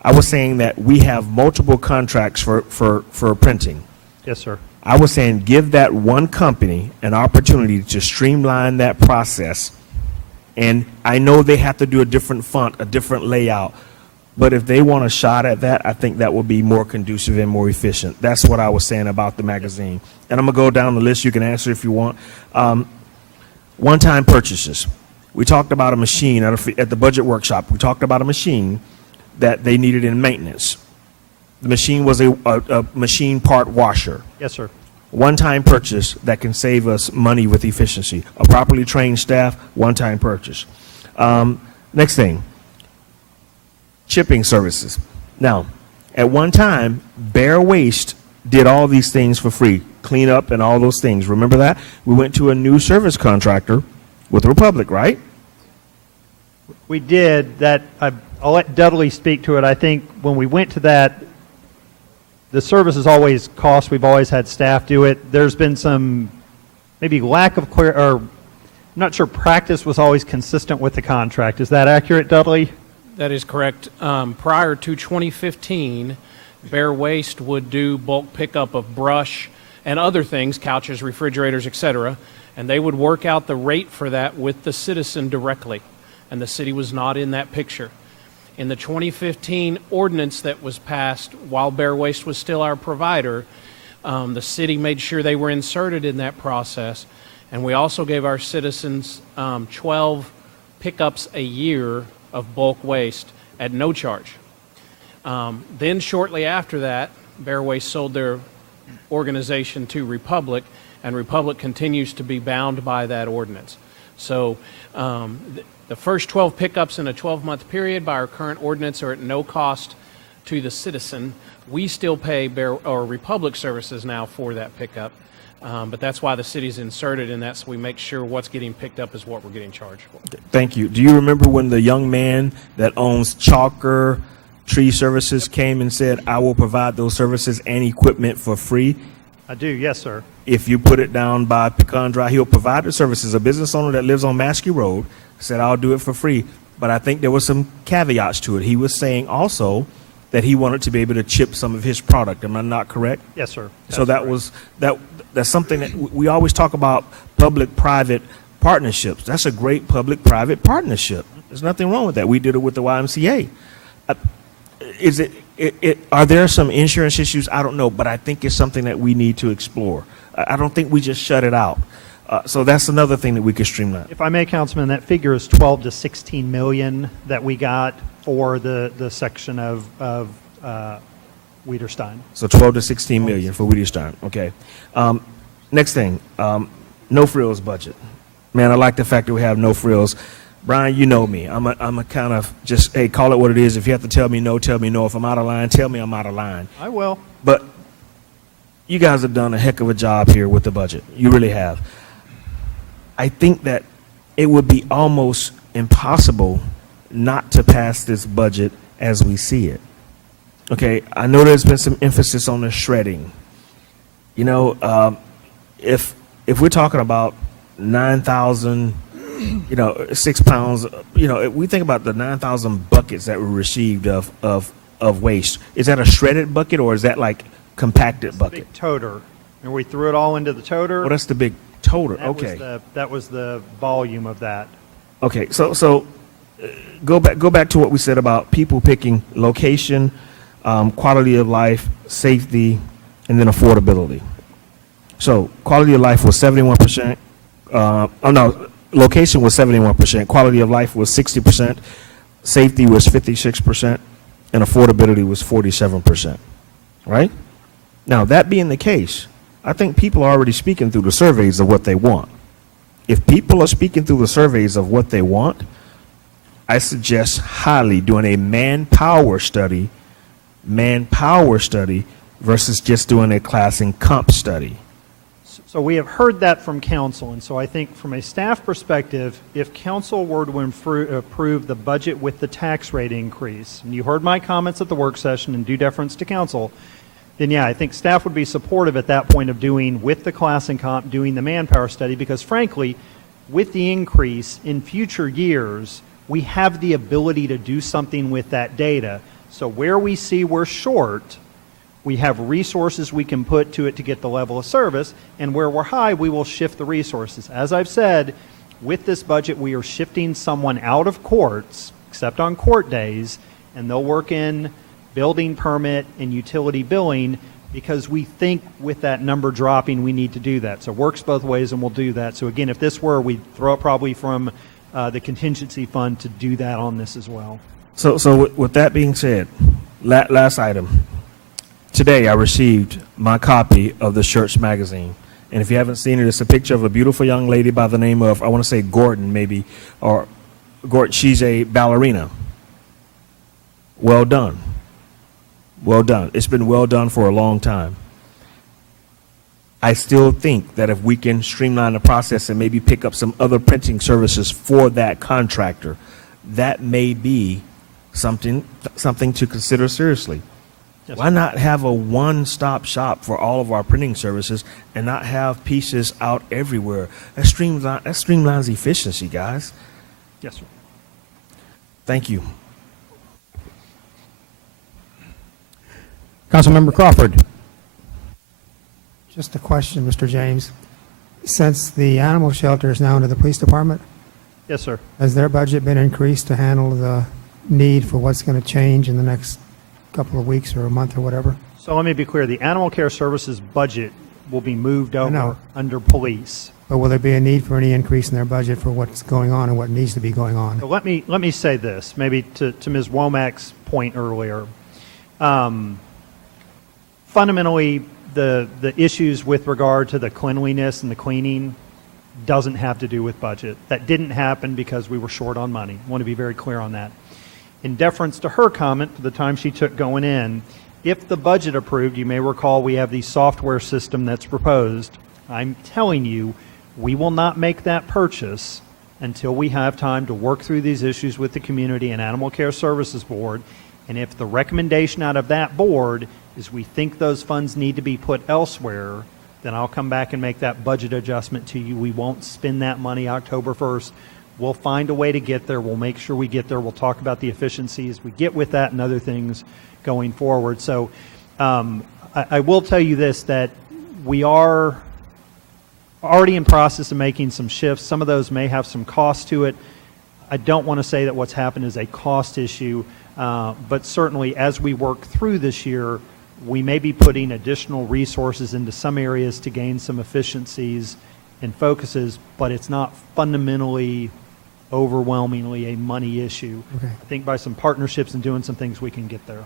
I was saying that we have multiple contracts for printing. Yes, sir. I was saying give that one company an opportunity to streamline that process. And I know they have to do a different font, a different layout. But if they want a shot at that, I think that would be more conducive and more efficient. That's what I was saying about the magazine. And I'm going to go down the list. You can answer if you want. One-time purchases. We talked about a machine at the budget workshop. We talked about a machine that they needed in maintenance. The machine was a machine part washer. Yes, sir. One-time purchase that can save us money with efficiency. A properly trained staff, one-time purchase. Next thing, chipping services. Now, at one time, Bear Waste did all these things for free, clean up and all those things. Remember that? We went to a new service contractor with Republic, right? We did that. I'll let Dudley speak to it. I think when we went to that, the service is always cost. We've always had staff do it. There's been some maybe lack of clear, or I'm not sure practice was always consistent with the contract. Is that accurate, Dudley? That is correct. Prior to 2015, Bear Waste would do bulk pickup of brush and other things, couches, refrigerators, etc., and they would work out the rate for that with the citizen directly, and the city was not in that picture. In the 2015 ordinance that was passed, while Bear Waste was still our provider, the city made sure they were inserted in that process, and we also gave our citizens 12 pickups a year of bulk waste at no charge. Then shortly after that, Bear Waste sold their organization to Republic, and Republic continues to be bound by that ordinance. So the first 12 pickups in a 12-month period by our current ordinance are at no cost to the citizen. We still pay Republic Services now for that pickup, but that's why the city's inserted in that, so we make sure what's getting picked up is what we're getting charged for. Thank you. Do you remember when the young man that owns Chalker Tree Services came and said, I will provide those services and equipment for free? I do, yes, sir. If you put it down by Pecan Drive, he'll provide the services. A business owner that lives on Maskey Road said, I'll do it for free. But I think there were some caveats to it. He was saying also that he wanted to be able to chip some of his product. Am I not correct? Yes, sir. So that's something that we always talk about, public-private partnerships. That's a great public-private partnership. There's nothing wrong with that. We did it with the YMCA. Are there some insurance issues? I don't know, but I think it's something that we need to explore. I don't think we just shut it out. So that's another thing that we could streamline. If I may, Councilman, that figure is 12 to 16 million that we got for the section of Wiederstein. So 12 to 16 million for Wiederstein. Okay. Next thing, no frills budget. Man, I like the fact that we have no frills. Brian, you know me. I'm a kind of just, hey, call it what it is. If you have to tell me no, tell me no. If I'm out of line, tell me I'm out of line. I will. But you guys have done a heck of a job here with the budget. You really have. I think that it would be almost impossible not to pass this budget as we see it. Okay, I know there's been some emphasis on the shredding. You know, if we're talking about 9,000, 6 pounds, we think about the 9,000 buckets that were received of waste. Is that a shredded bucket or is that like compacted bucket? Big toter. And we threw it all into the toter. Well, that's the big toter. That was the volume of that. Okay, so go back to what we said about people picking location, quality of life, safety, and then affordability. So quality of life was 71%. Location was 71%. Quality of life was 60%. Safety was 56%. And affordability was 47%. Right? Now, that being the case, I think people are already speaking through the surveys of what they want. If people are speaking through the surveys of what they want, I suggest highly doing a manpower study versus just doing a class and comp study. So we have heard that from council, and so I think from a staff perspective, if council were to approve the budget with the tax rate increase, and you heard my comments at the work session and due deference to council, then yeah, I think staff would be supportive at that point of doing, with the class and comp, doing the manpower study, because frankly, with the increase in future years, we have the ability to do something with that data. So where we see we're short, we have resources we can put to it to get the level of service, and where we're high, we will shift the resources. As I've said, with this budget, we are shifting someone out of courts, except on court days, and they'll work in building permit and utility billing, because we think with that number dropping, we need to do that. So it works both ways, and we'll do that. So again, if this were, we'd throw it probably from the contingency fund to do that on this as well. So with that being said, last item. Today I received my copy of the Schertz magazine. And if you haven't seen it, it's a picture of a beautiful young lady by the name of, I want to say Gordon maybe, or Gordon, she's a ballerina. Well done. Well done. It's been well done for a long time. I still think that if we can streamline the process and maybe pick up some other printing services for that contractor, that may be something to consider seriously. Yes. Why not have a one-stop shop for all of our printing services and not have pieces out everywhere? That streamlines efficiency, guys. Yes, sir. Thank you. Councilmember Crawford. Just a question, Mr. James. Since the animal shelter is now under the police department, Yes, sir. has their budget been increased to handle the need for what's going to change in the next couple of weeks or a month or whatever? So let me be clear. The animal care services budget will be moved over know. under police. But will there be a need for any increase in their budget for what's going on and what needs to be going on? So let me say this, maybe to Ms. Womack's point earlier. Fundamentally, the issues with regard to the cleanliness and the cleaning doesn't have to do with budget. That didn't happen because we were short on money. I want to be very clear on that. In deference to her comment for the time she took going in, if the budget approved, you may recall we have the software system that's proposed. I'm telling you, we will not make that purchase until we have time to work through these issues with the Community and Animal Care Services Board. And if the recommendation out of that board is we think those funds need to be put elsewhere, then I'll come back and make that budget adjustment to you. We won't spend that money October 1st. We'll find a way to get there. We'll make sure we get there. We'll talk about the efficiencies we get with that and other things going forward. So I will tell you this, that we are already in process of making some shifts. Some of those may have some cost to it. I don't want to say that what's happened is a cost issue, but certainly as we work through this year, we may be putting additional resources into some areas to gain some efficiencies and focuses, but it's not fundamentally, overwhelmingly a money issue. Okay. I think by some partnerships and doing some things, we can get there.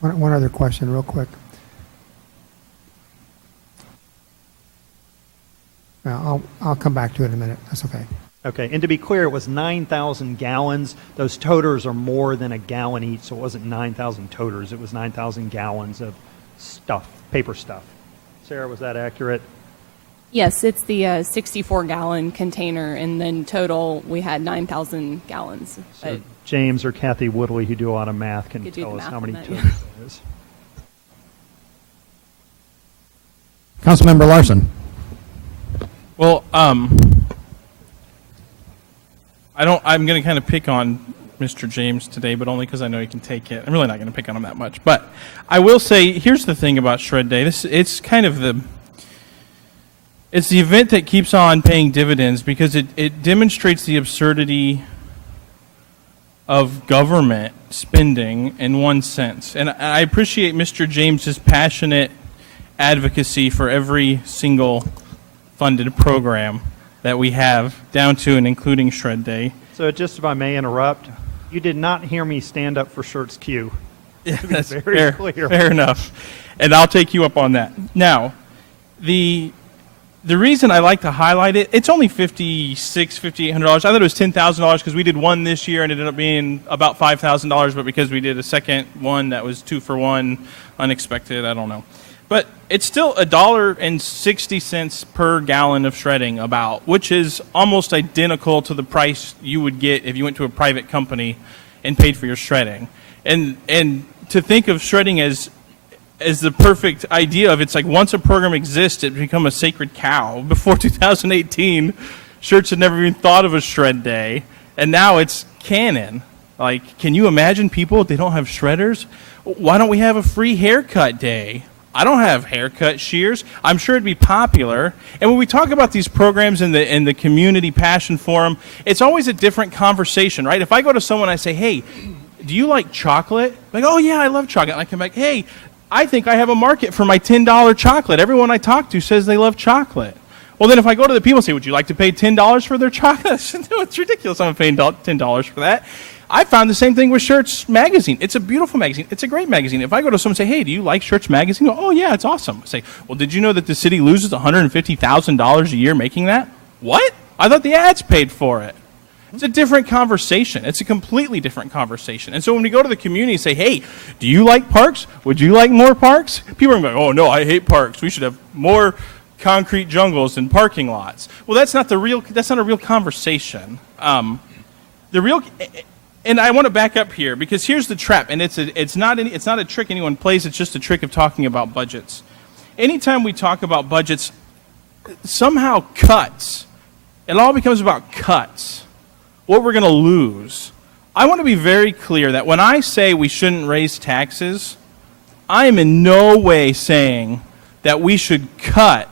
One other question, real quick. I'll come back to it in a minute. That's okay. Okay, and to be clear, it was 9,000 gallons. Those toters are more than a gallon each, so it wasn't 9,000 toters. It was 9,000 gallons of stuff, paper stuff. Sarah, was that accurate? Yes, it's the 64-gallon container, and then total we had 9,000 gallons. So James or Kathy Woodley, who do a lot of math, can tell us how many that, toters yeah. that is. Councilmember Larson. Well, I'm going to kind of pick on Mr. James today, but only because I know he can take it. I'm really not going to pick on him that much. But I will say, here's the thing about Shred Day. It's kind of it's the event that keeps on paying dividends because it demonstrates the absurdity of government spending in one sense. And I appreciate Mr. James's passionate advocacy for every single funded program that we have, down to and including Shred Day. So just if I may interrupt, you did not hear me stand up for Schertz Q. Yeah, that's very clear. Fair enough. And I'll take you up on that. Now, the reason I like to highlight it, it's only $5,600, $5,800. I thought it was $10,000 because we did one this year and it ended up being about $5,000, but because we did a second one that was 2-for-1, unexpected, I don't know. But it's still $1.60 per gallon of shredding about, which is almost identical to the price you would get if you went to a private company and paid for your shredding. And to think of shredding as the perfect idea of, it's like once a program exists, it become a sacred cow. Before 2018, Schertz had never even thought of a shred day, and now it's canon. Like, can you imagine people, if they don't have shredders? Why don't we have a free haircut day? I don't have haircut shears. I'm sure it'd be popular. And when we talk about these programs in the community passion forum, it's always a different conversation, right? If I go to someone and I say, hey, do you like chocolate? Like, oh yeah, I love chocolate. And I come back, hey, I think I have a market for my $10 chocolate. Everyone I talk to says they love chocolate. Well, then if I go to the people and say, would you like to pay $10 for their chocolate? No, it's ridiculous. I'm paying $10 for that. I found the same thing with Schertz magazine. It's a beautiful magazine. It's a great magazine. If I go to someone and say, hey, do you like Schertz magazine? Oh, yeah, it's awesome. I say, well, did you know that the city loses $150,000 a year making that? What? I thought the ads paid for it. It's a different conversation. It's a completely different conversation. And so when we go to the community and say, hey, do you like parks? Would you like more parks? People are going to go, oh, no, I hate parks. We should have more concrete jungles and parking lots. Well, that's not a real conversation. And I want to back up here because here's the trap, and it's not a trick anyone plays. It's just a trick of talking about budgets. Anytime we talk about budgets, somehow cuts. It all becomes about cuts. What we're going to lose. I want to be very clear that when I say we shouldn't raise taxes, I am in no way saying that we should cut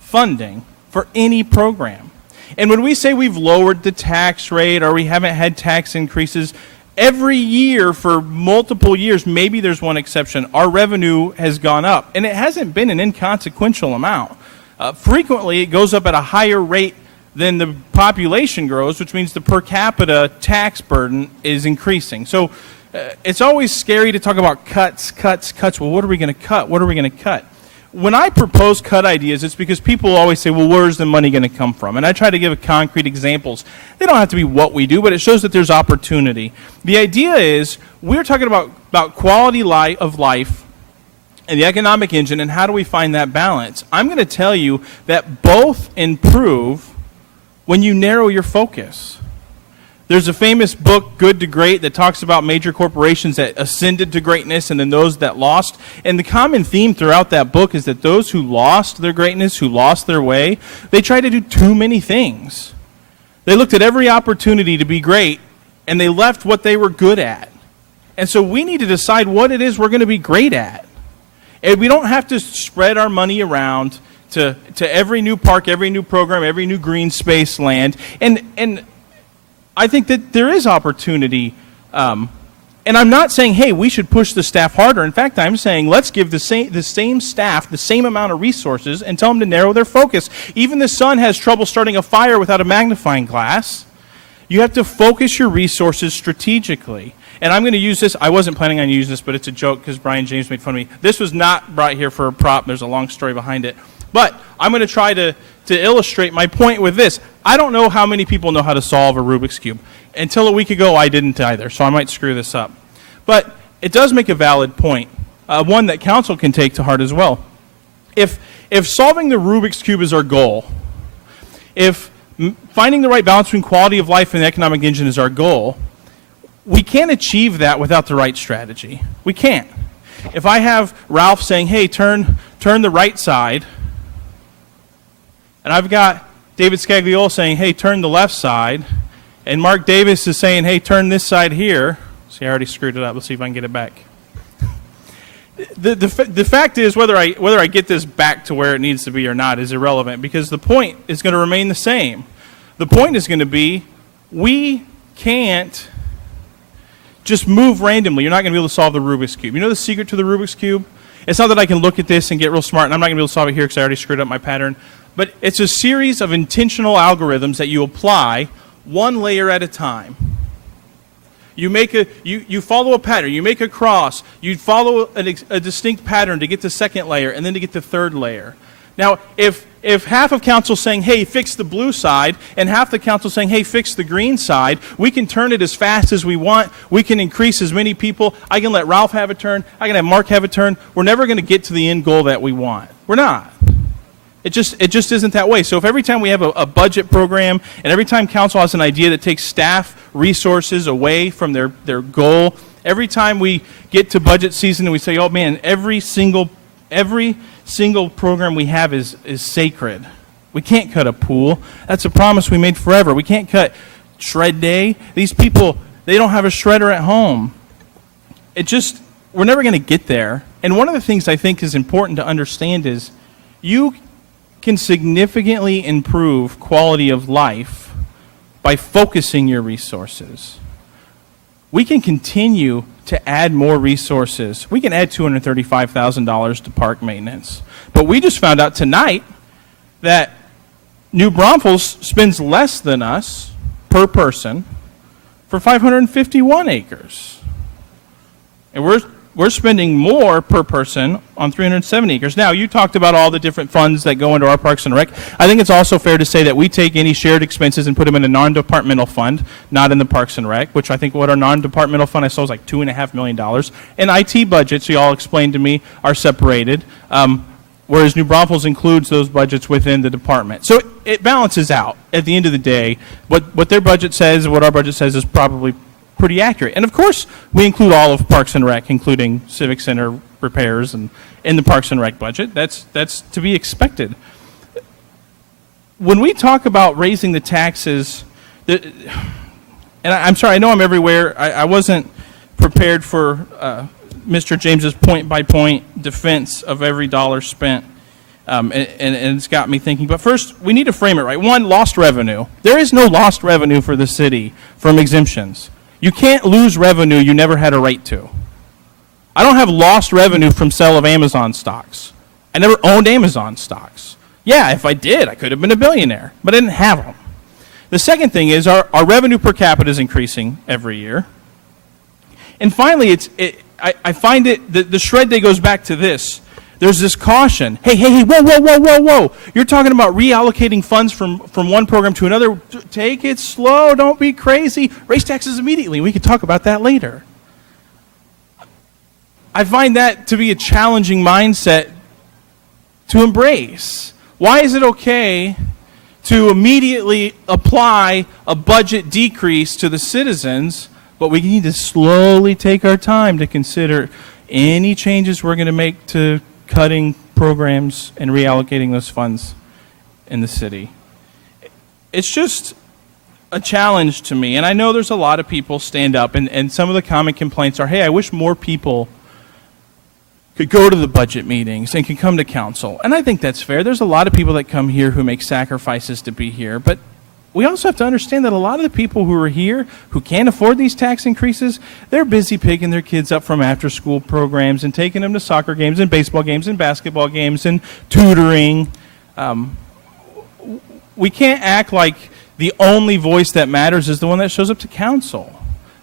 funding for any program. And when we say we've lowered the tax rate or we haven't had tax increases, every year for multiple years, maybe there's one exception, our revenue has gone up. And it hasn't been an inconsequential amount. Frequently, it goes up at a higher rate than the population grows, which means the per capita tax burden is increasing. So it's always scary to talk about cuts. Well, what are we going to cut? What are we going to cut? When I propose cut ideas, it's because people always say, well, where's the money going to come from? And I try to give concrete examples. They don't have to be what we do, but it shows that there's opportunity. The idea is we're talking about quality of life and the economic engine, and how do we find that balance? I'm going to tell you that both improve when you narrow your focus. There's a famous book, Good to Great, that talks about major corporations that ascended to greatness and then those that lost. And the common theme throughout that book is that those who lost their greatness, who lost their way, they tried to do too many things. They looked at every opportunity to be great, and they left what they were good at. And so we need to decide what it is we're going to be great at. And we don't have to spread our money around to every new park, every new program, every new green space land. And I think that there is opportunity. And I'm not saying, hey, we should push the staff harder. In fact, I'm saying let's give the same staff the same amount of resources and tell them to narrow their focus. Even the sun has trouble starting a fire without a magnifying glass. You have to focus your resources strategically. And I'm going to use this. I wasn't planning on using this, but it's a joke because Brian James made fun of me. This was not brought here for a prop. There's a long story behind it. But I'm going to try to illustrate my point with this. I don't know how many people know how to solve a Rubik's Cube. Until a week ago, I didn't either, so I might screw this up. But it does make a valid point, one that council can take to heart as well. If solving the Rubik's Cube is our goal, if finding the right balance between quality of life and the economic engine is our goal, we can't achieve that without the right strategy. We can't. If I have Ralph saying, hey, turn the right side, and I've got David Scagliola saying, hey, turn the left side, and Mark Davis is saying, hey, turn this side here. See, I already screwed it up. Let's see if I can get it back. The fact is, whether I get this back to where it needs to be or not is irrelevant, because the point is going to remain the same. The point is going to be, we can't just move randomly. You're not going to be able to solve the Rubik's Cube. You know the secret to the Rubik's Cube? It's not that I can look at this and get real smart, and I'm not going to be able to solve it here because I already screwed up my pattern. But it's a series of intentional algorithms that you apply one layer at a time. You follow a pattern. You make a cross. You follow a distinct pattern to get the second layer and then to get the third layer. Now, if half of council saying, hey, fix the blue side, and half the council saying, hey, fix the green side, we can turn it as fast as we want. We can increase as many people. I can let Ralph have a turn. I can have Mark have a turn. We're never going to get to the end goal that we want. We're not. It just isn't that way. So if every time we have a budget program and every time council has an idea that takes staff resources away from their goal, every time we get to budget season and we say, oh man, every single program we have is sacred. We can't cut a pool. That's a promise we made forever. We can't cut shred day. These people, they don't have a shredder at home. We're never going to get there. And one of the things I think is important to understand is you can significantly improve quality of life by focusing your resources. We can continue to add more resources. We can add $235,000 to park maintenance. But we just found out tonight that New Braunfels spends less than us per person for 551 acres. And we're spending more per person on 370 acres. Now, you talked about all the different funds that go into our Parks and Rec. I think it's also fair to say that we take any shared expenses and put them in a non-departmental fund, not in the Parks and Rec, which I think what our non-departmental fund I saw was like $2.5 million. And IT budgets, you all explained to me, are separated, whereas New Braunfels includes those budgets within the department. So it balances out. At the end of the day, what their budget says and what our budget says is probably pretty accurate. And of course, we include all of Parks and Rec, including Civic Center repairs and in the Parks and Rec budget. That's to be expected. When we talk about raising the taxes, and I'm sorry, I know I'm everywhere. I wasn't prepared for Mr. James's point-by-point defense of every dollar spent. And it's got me thinking. But first, we need to frame it right. One, lost revenue. There is no lost revenue for the city from exemptions. You can't lose revenue you never had a right to. I don't have lost revenue from sale of Amazon stocks. I never owned Amazon stocks. Yeah, if I did, I could have been a billionaire, but I didn't have them. The second thing is our revenue per capita is increasing every year. And finally, I find the shred day goes back to this. There's this caution. Hey, whoa. You're talking about reallocating funds from one program to another. Take it slow. Don't be crazy. Raise taxes immediately. We could talk about that later. I find that to be a challenging mindset to embrace. Why is it okay to immediately apply a budget decrease to the citizens, but we need to slowly take our time to consider any changes we're going to make to cutting programs and reallocating those funds in the city. It's just a challenge to me, and I know there's a lot of people stand up, and some of the common complaints are, hey, I wish more people could go to the budget meetings and can come to council. And I think that's fair. There's a lot of people that come here who make sacrifices to be here, but we also have to understand that a lot of the people who are here who can't afford these tax increases, they're busy picking their kids up from after-school programs and taking them to soccer games and baseball games and basketball games and tutoring. We can't act like the only voice that matters is the one that shows up to council.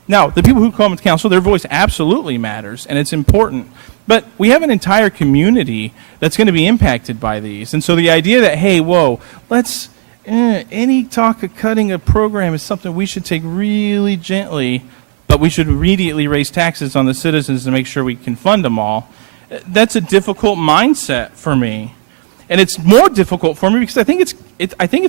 Now, the people who come to council, their voice absolutely matters, and it's important. But we have an entire community that's going to be impacted by these. And so the idea that, hey, whoa, let's, any talk of cutting a program is something we should take really gently, but we should immediately raise taxes on the citizens to make sure we can fund them all. That's a difficult mindset for me. And it's more difficult for me because I think it's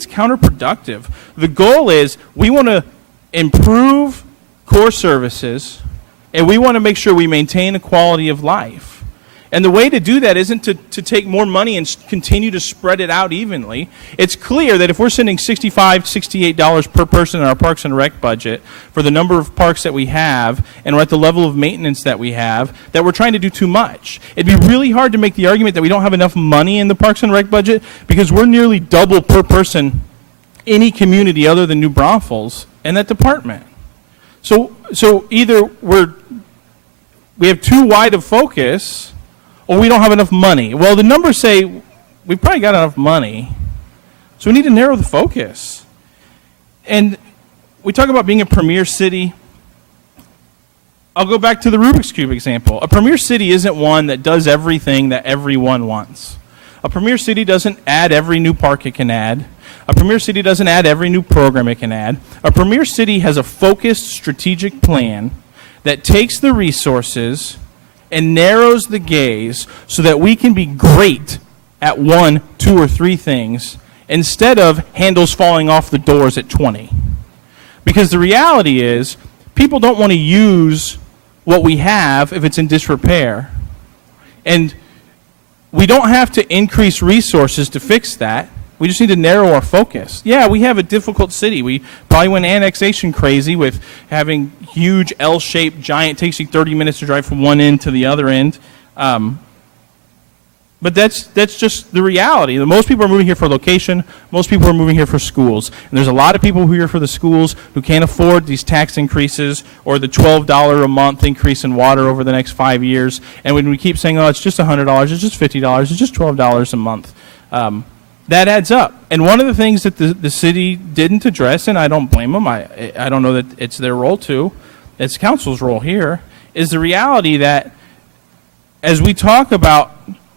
counterproductive. The goal is we want to improve core services, and we want to make sure we maintain a quality of life. And the way to do that isn't to take more money and continue to spread it out evenly. It's clear that if we're sending $65, $68 per person in our Parks and Rec budget for the number of parks that we have, and we're at the level of maintenance that we have, that we're trying to do too much. It'd be really hard to make the argument that we don't have enough money in the Parks and Rec budget because we're nearly double per person any community other than New Braunfels in that department. So either we have too wide a focus, or we don't have enough money. Well, the numbers say we've probably got enough money, so we need to narrow the focus. And we talk about being a premier city. I'll go back to the Rubik's Cube example. A premier city isn't one that does everything that everyone wants. A premier city doesn't add every new park it can add. A premier city doesn't add every new program it can add. A premier city has a focused strategic plan that takes the resources and narrows the gaze so that we can be great at 1, 2, or 3 things instead of handles falling off the doors at 20. Because the reality is, people don't want to use what we have if it's in disrepair. And we don't have to increase resources to fix that. We just need to narrow our focus. Yeah, we have a difficult city. We probably went annexation crazy with having huge L-shaped giant, takes you 30 minutes to drive from one end to the other end. But that's just the reality. Most people are moving here for location. Most people are moving here for schools. And there's a lot of people who are here for the schools who can't afford these tax increases or the $12 a month increase in water over the next 5 years. And when we keep saying, oh, it's just $100, it's just $50, it's just $12 a month, that adds up. And one of the things that the city didn't address, and I don't blame them, I don't know that it's their role to, it's council's role here, is the reality that as we talk about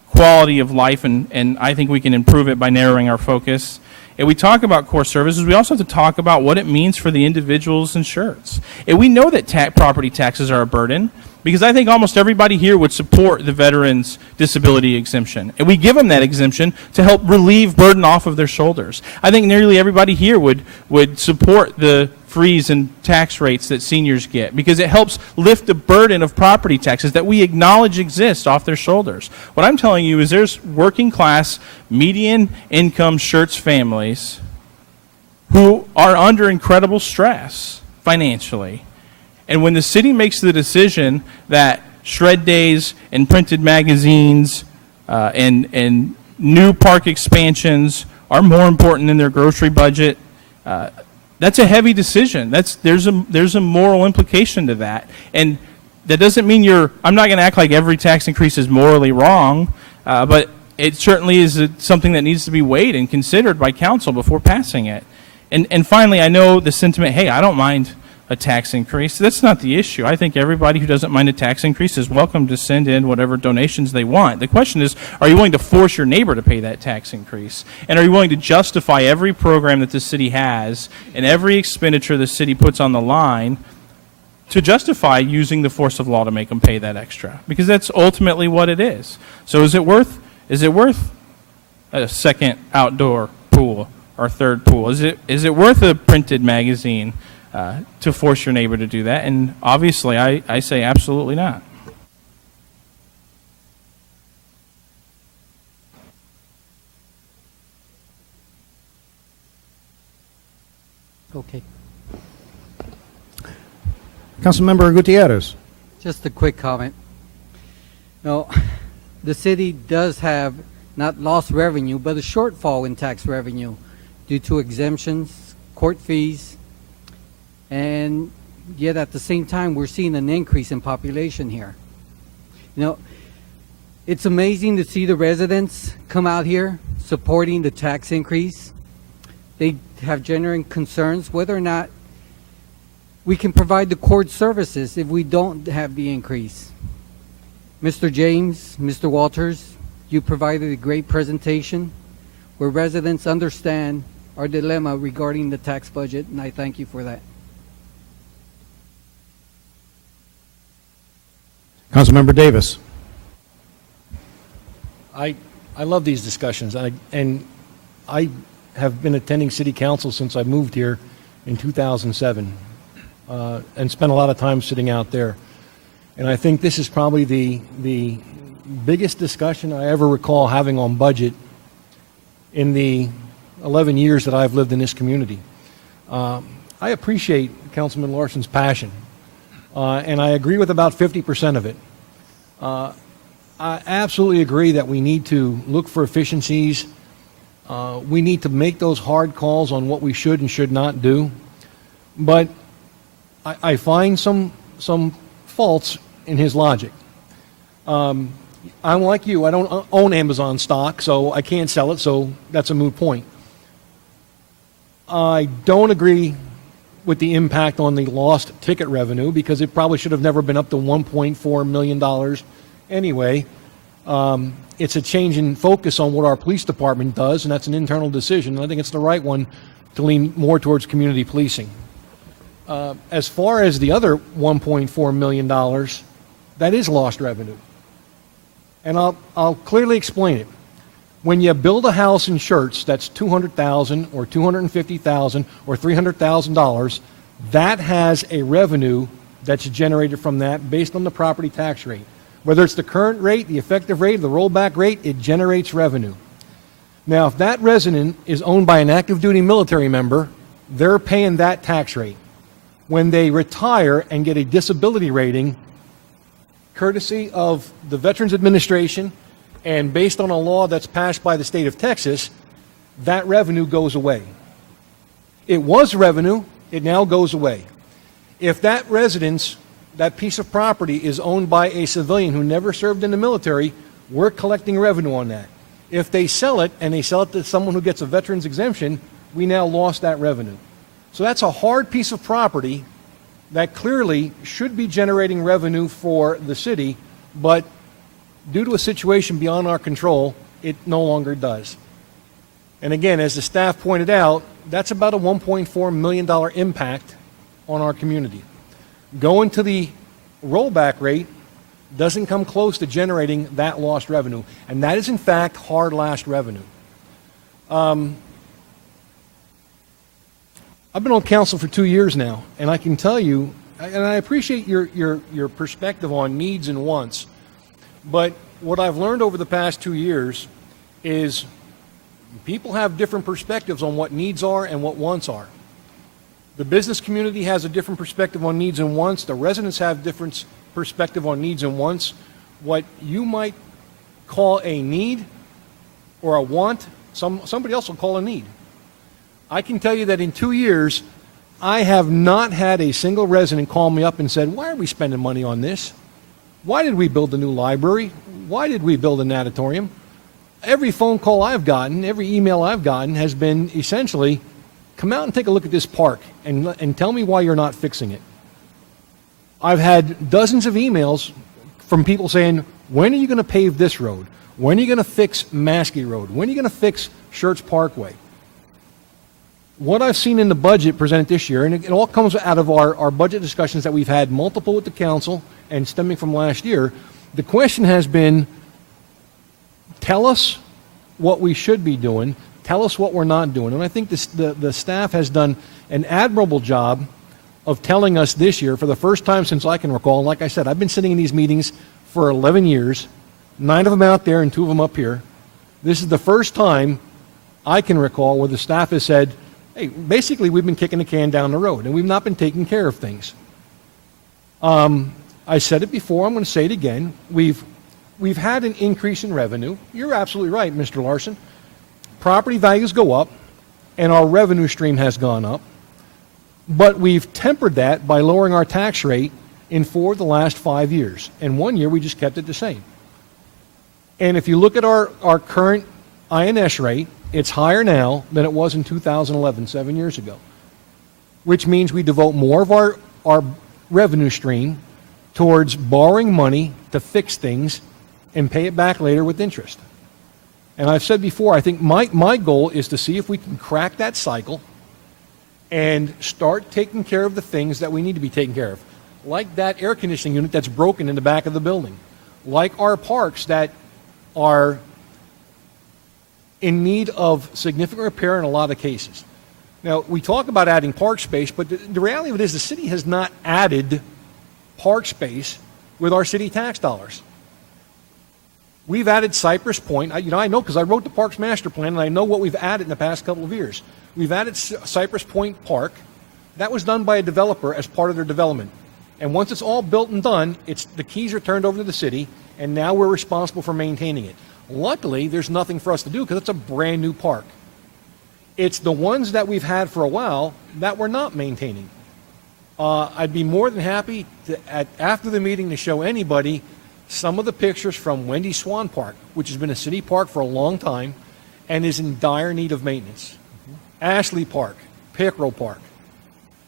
quality of life, and I think we can improve it by narrowing our focus, and we talk about core services, we also have to talk about what it means for the individuals in Schertz. And we know that property taxes are a burden, because I think almost everybody here would support the veterans' disability exemption. And we give them that exemption to help relieve burden off of their shoulders. I think nearly everybody here would support the freeze in tax rates that seniors get, because it helps lift the burden of property taxes that we acknowledge exist off their shoulders. What I'm telling you is there's working class, median income Schertz families who are under incredible stress financially. And when the city makes the decision that shred days and printed magazines and new park expansions are more important than their grocery budget, that's a heavy decision. There's a moral implication to that. And that doesn't mean I'm not going to act like every tax increase is morally wrong, but it certainly is something that needs to be weighed and considered by council before passing it. And finally, I know the sentiment, hey, I don't mind a tax increase. That's not the issue. I think everybody who doesn't mind a tax increase is welcome to send in whatever donations they want. The question is, are you willing to force your neighbor to pay that tax increase? And are you willing to justify every program that the city has and every expenditure the city puts on the line to justify using the force of law to make them pay that extra? Because that's ultimately what it is. So is it worth a second outdoor pool our third pool? Is it worth a printed magazine to force your neighbor to do that? And obviously, I say absolutely not. Okay. Councilmember Gutierrez. Just a quick comment. No, the city does have not lost revenue, but a shortfall in tax revenue due to exemptions, court fees, and yet at the same time, we're seeing an increase in population here. You know, it's amazing to see the residents come out here supporting the tax increase. They have genuine concerns whether or not we can provide the court services if we don't have the increase. Mr. James, Mr. Walters, you provided a great presentation where residents understand our dilemma regarding the tax budget, and I thank you for that. Councilmember Davis. I love these discussions, and I have been attending City Council since I moved here in 2007, and spent a lot of time sitting out there. And I think this is probably the biggest discussion I ever recall having on budget in the 11 years that I've lived in this community. I appreciate Councilman Larson's passion, and I agree with about 50% of it. I absolutely agree that we need to look for efficiencies. We need to make those hard calls on what we should and should not do. But I find some faults in his logic. I'm like you. I don't own Amazon stock, so I can't sell it, so that's a moot point. I don't agree with the impact on the lost ticket revenue because it probably should have never been up to $1.4 million anyway. It's a change in focus on what our police department does, and that's an internal decision. And I think it's the right one to lean more towards community policing. As far as the other $1.4 million, that is lost revenue. And I'll clearly explain it. When you build a house in Schertz that's $200,000 or $250,000 or $300,000, that has a revenue that's generated from that based on the property tax rate. Whether it's the current rate, the effective rate, the rollback rate, it generates revenue. Now, if that resident is owned by an active duty military member, they're paying that tax rate. When they retire and get a disability rating, courtesy of the Veterans Administration and based on a law that's passed by the state of Texas, that revenue goes away. It was revenue, it now goes away. If that residence, that piece of property is owned by a civilian who never served in the military, we're collecting revenue on that. If they sell it and they sell it to someone who gets a veteran's exemption, we now lost that revenue. So that's a hard piece of property that clearly should be generating revenue for the city, but due to a situation beyond our control, it no longer does. And again, as the staff pointed out, that's about a $1.4 million impact on our community. Going to the rollback rate doesn't come close to generating that lost revenue, and that is in fact hard lost revenue. I've been on council for 2 years now, and I can tell you, and I appreciate your perspective on needs and wants, but what I've learned over the past 2 years is people have different perspectives on what needs are and what wants are. The business community has a different perspective on needs and wants. The residents have different perspective on needs and wants. What you might call a need or a want, somebody else will call a need. I can tell you that in 2 years, I have not had a single resident call me up and said, why are we spending money on this? Why did we build a new library? Why did we build an auditorium? Every phone call I've gotten, every email I've gotten has been essentially, come out and take a look at this park and tell me why you're not fixing it. I've had dozens of emails from people saying, when are you going to pave this road? When are you going to fix Maskey Road? When are you going to fix Schertz Parkway? What I've seen in the budget presented this year, and it all comes out of our budget discussions that we've had multiple with the council and stemming from last year, the question has been, tell us what we should be doing, Tell us what we're not doing. And I think the staff has done an admirable job of telling us this year, for the first time since I can recall, and like I said, I've been sitting in these meetings for 11 years, 9 of them out there and 2 of them up here. This is the first time I can recall where the staff has said, hey, basically we've been kicking the can down the road and we've not been taking care of things. I said it before, I'm going to say it again. We've had an increase in revenue. You're absolutely right, Mr. Larson. Property values go up and our revenue stream has gone up. But we've tempered that by lowering our tax rate in 4 of the last 5 years. And 1 year we just kept it the same. And if you look at our current INS rate, it's higher now than it was in 2011, 7 years ago, which means we devote more of our revenue stream towards borrowing money to fix things and pay it back later with interest. And I've said before, I think my goal is to see if we can crack that cycle and start taking care of the things that we need to be taken care of, like that air conditioning unit that's broken in the back of the building, like our parks that are in need of significant repair in a lot of cases. Now, we talk about adding park space, but the reality of it is the city has not added park space with our city tax dollars. We've added Cypress Point. I know because I wrote the Parks Master Plan, and I know what we've added in the past couple of years. We've added Cypress Point Park. That was done by a developer as part of their development. And once it's all built and done, the keys are turned over to the city, and now we're responsible for maintaining it. Luckily, there's nothing for us to do because it's a brand new park. It's the ones that we've had for a while that we're not maintaining. I'd be more than happy after the meeting to show anybody some of the pictures from Wendy Swan Park, which has been a city park for a long time and is in dire need of maintenance. Ashley Park, Pickerel Park.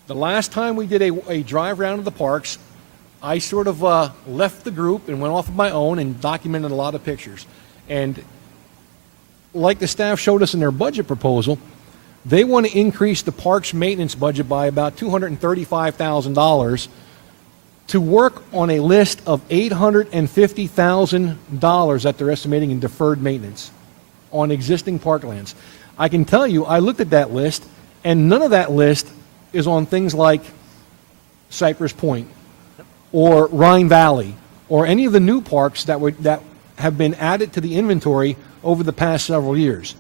The last time we did a drive round of the parks, I sort of left the group and went off of my own and documented a lot of pictures. And like the staff showed us in their budget proposal, they want to increase the parks maintenance budget by about $235,000 to work on a list of $850,000 that they're estimating in deferred maintenance on existing parklands. I can tell you, I looked at that list, and none of that list is on things like Cypress Point or Rhine Valley or any of the new parks that have been added to the inventory over the past several years.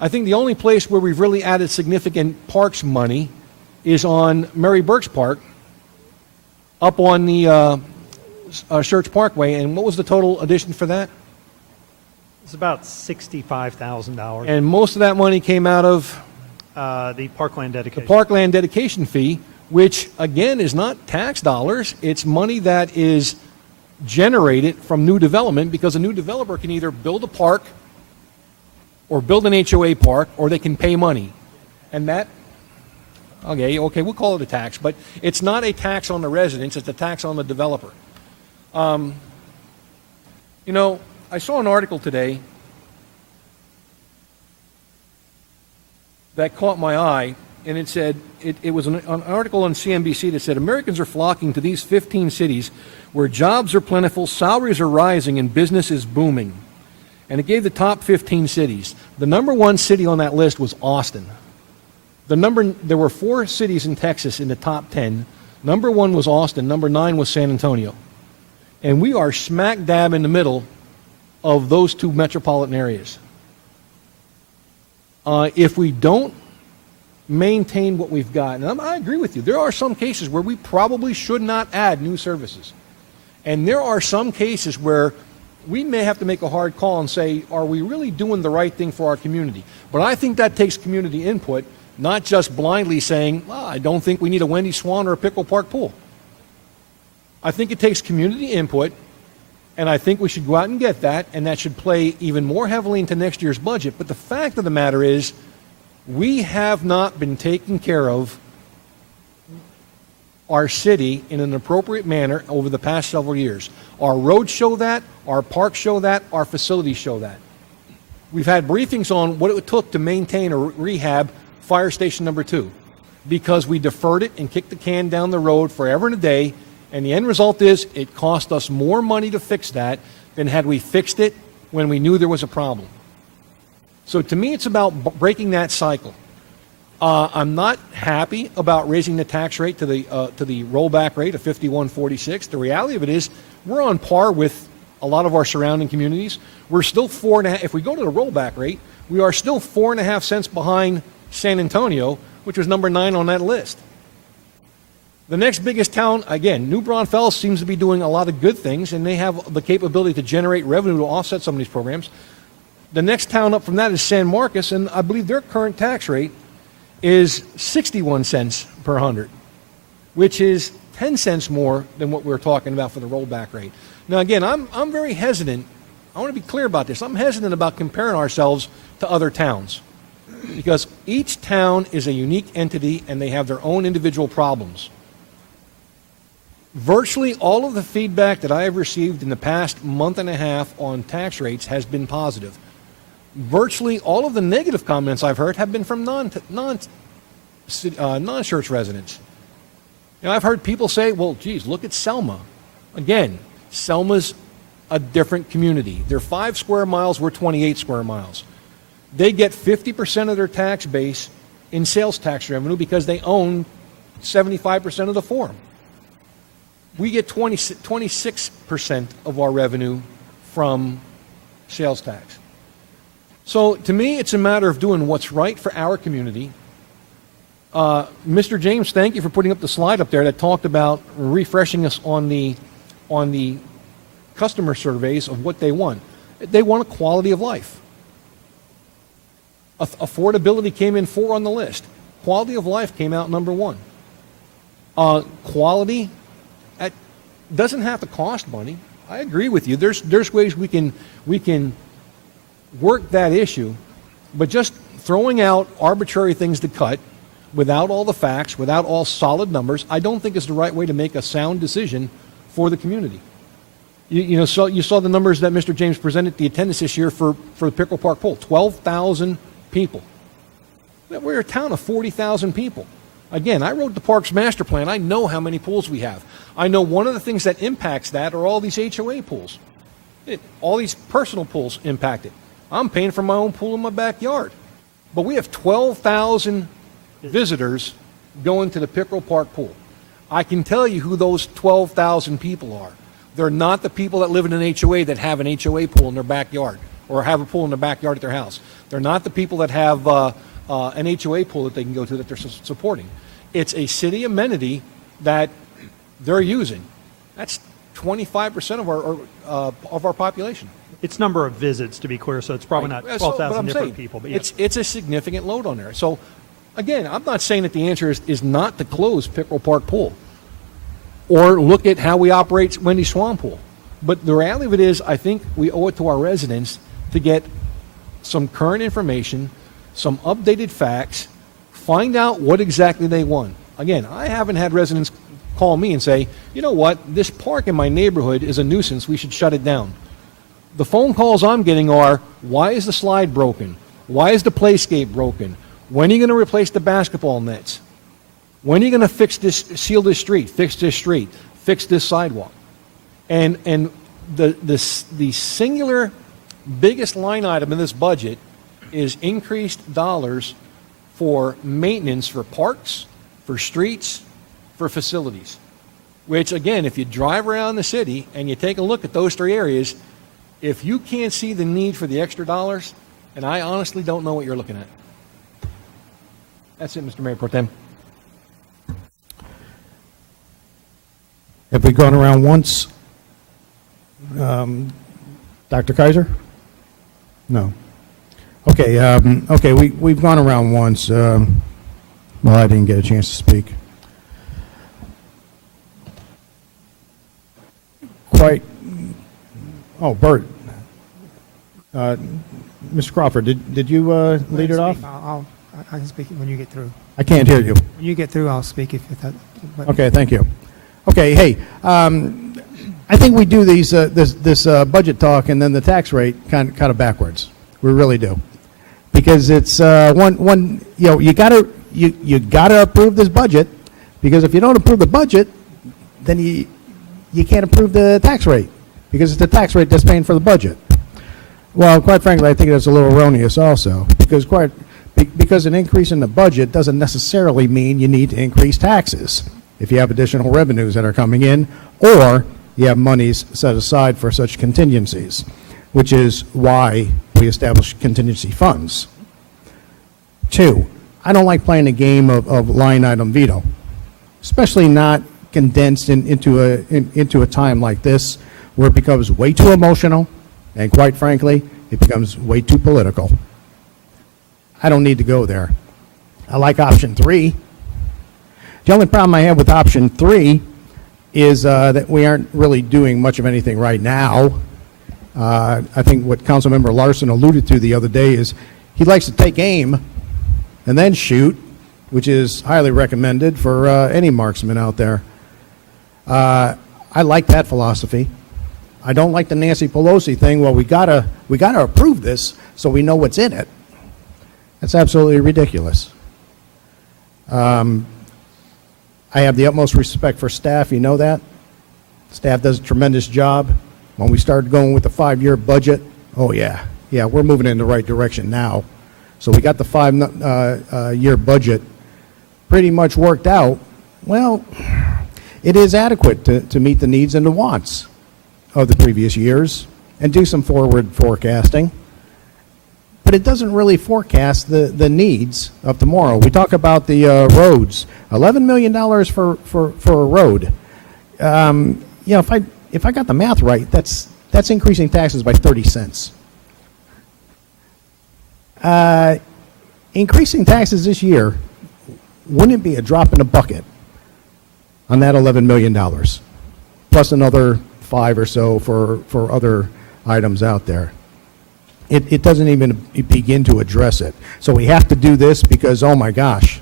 I think the only place where we've really added significant parks money is on Mary Burke's Park, up on the Schertz Parkway. And what was the total addition for that? It's about $65,000. And most of that money came out of the parkland dedication. The parkland dedication fee, which again is not tax dollars. It's money that is generated from new development, because a new developer can either build a park or build an HOA park, or they can pay money. And that, okay, we'll call it a tax, but it's not a tax on the residents, it's a tax on the developer. I saw an article today that caught my eye, and it said, it was an article on CNBC that said, Americans are flocking to these 15 cities where jobs are plentiful, salaries are rising, and business is booming. And it gave the top 15 cities. The number 1 city on that list was Austin. There were 4 cities in Texas in the top 10. Number 1 was Austin. Number 9 was San Antonio. And we are smack dab in the middle of those 2 metropolitan areas. If we don't maintain what we've got, and I agree with you, there are some cases where we probably should not add new services. And there are some cases where we may have to make a hard call and say, are we really doing the right thing for our community? But I think that takes community input, not just blindly saying, well, I don't think we need a Wendy Swan or a Pickle Park pool. I think it takes community input, and I think we should go out and get that, and that should play even more heavily into next year's budget. But the fact of the matter is, we have not been taking care of our city in an appropriate manner over the past several years. Our roads show that, our parks show that, our facilities show that. We've had briefings on what it took to maintain or rehab Fire Station number 2 because we deferred it and kicked the can down the road forever and a day, and the end result is it cost us more money to fix that than had we fixed it when we knew there was a problem. So to me, it's about breaking that cycle. I'm not happy about raising the tax rate to the rollback rate of 51.46. The reality of it is we're on par with a lot of our surrounding communities. We're still 4.5. If we go to the rollback rate, we are still 4.5 cents behind San Antonio, which was number 9 on that list. The next biggest town, again, New Braunfels seems to be doing a lot of good things, and they have the capability to generate revenue to offset some of these programs. The next town up from that is San Marcos, and I believe their current tax rate is 61 cents per 100, which is 10 cents more than what we're talking about for the rollback rate. Now, again, I'm very hesitant. I want to be clear about this. I'm hesitant about comparing ourselves to other towns because each town is a unique entity and they have their own individual problems. Virtually all of the feedback that I have received in the past month and a half on tax rates has been positive. Virtually all of the negative comments I've heard have been from non-Schertz residents. You know, I've heard people say, well, geez, look at Selma. Again, Selma's a different community. They're 5 square miles, we're 28 square miles. They get 50% of their tax base in sales tax revenue because they own 75% of the farm. We get 26% of our revenue from sales tax. So to me, it's a matter of doing what's right for our community. Mr. James, thank you for putting up the slide up there that talked about refreshing us on the customer surveys of what they want. They want a quality of life. Affordability came in 4 on the list. Quality of life came out number 1. Quality doesn't have to cost money. I agree with you. There's ways we can work that issue, but just throwing out arbitrary things to cut without all the facts, without all solid numbers, I don't think is the right way to make a sound decision for the community. You saw the numbers that Mr. James presented, the attendance this year for the Pickerel Park pool, 12,000 people. We're a town of 40,000 people. Again, I wrote the park's master plan. I know how many pools we have. I know one of the things that impacts that are all these HOA pools. All these personal pools impact it. I'm paying for my own pool in my backyard. But we have 12,000 visitors going to the Pickerel Park pool. I can tell you who those 12,000 people are. They're not the people that live in an HOA that have an HOA pool in their backyard or have a pool in their backyard at their house. They're not the people that have an HOA pool that they can go to that they're supporting. It's a city amenity that they're using. That's 25% of our population. It's number of visits, to be clear, so it's probably not 12,000 different people. But yeah. It's a significant load on there. So, again, I'm not saying that the answer is not to close Pickerel Park Pool or look at how we operate Wendy Swan Pool. But the reality of it is I think we owe it to our residents to get some current information, some updated facts, find out what exactly they want. Again, I haven't had residents call me and say, you know what, this park in my neighborhood is a nuisance, we should shut it down. The phone calls I'm getting are, why is the slide broken? Why is the playscape broken? When are you going to replace the basketball nets? When are you going to seal this street, fix this sidewalk? And the singular biggest line item in this budget is increased dollars for maintenance for parks, for streets, for facilities. Which, again, if you drive around the city and you take a look at those 3 areas, if you can't see the need for the extra dollars, and I honestly don't know what you're looking at. That's it, Mr. Mayor Pro Tem. Have we gone around once? Dr. Kaiser? No. Okay, okay, we've gone around once. Well, I didn't get a chance to speak. Oh, Bert. Mr. Crawford, did you lead it off? I can speak when you get through. I can't hear you. When you get through, I'll speak if that. Okay, thank you. Okay, hey, I think we do this budget talk and then the tax rate kind of backwards. We really do, because it's you gotta approve this budget, because if you don't approve the budget, then you can't approve the tax rate, because it's the tax rate that's paying for the budget. Well, quite frankly, I think that's a little erroneous also, because an increase in the budget doesn't necessarily mean you need to increase taxes if you have additional revenues that are coming in, or you have monies set aside for such contingencies, which is why we establish contingency funds. 2, I don't like playing a game of line item veto, especially not condensed into a time like this where it becomes way too emotional, and quite frankly, it becomes way too political. I don't need to go there. I like option 3. The only problem I have with option 3 is that we aren't really doing much of anything right now. I think what Councilmember Larson alluded to the other day is he likes to take aim and then shoot, which is highly recommended for any marksman out there. I like that philosophy. I don't like the Nancy Pelosi thing. Well, we gotta approve this so we know what's in it. That's absolutely ridiculous. I have the utmost respect for staff. You know that. Staff does a tremendous job. When we started going with the 5-year budget, oh yeah, we're moving in the right direction now. So we got the 5-year budget pretty much worked out. Well, it is adequate to meet the needs and the wants of the previous years and do some forward forecasting. But it doesn't really forecast the needs of tomorrow. We talk about the roads, $11 million for a road. If I got the math right, that's increasing taxes by 30 cents. Increasing taxes this year, wouldn't it be a drop in the bucket on that $11 million, plus another 5 or so for other items out there? It doesn't even begin to address it. So we have to do this because, oh my gosh,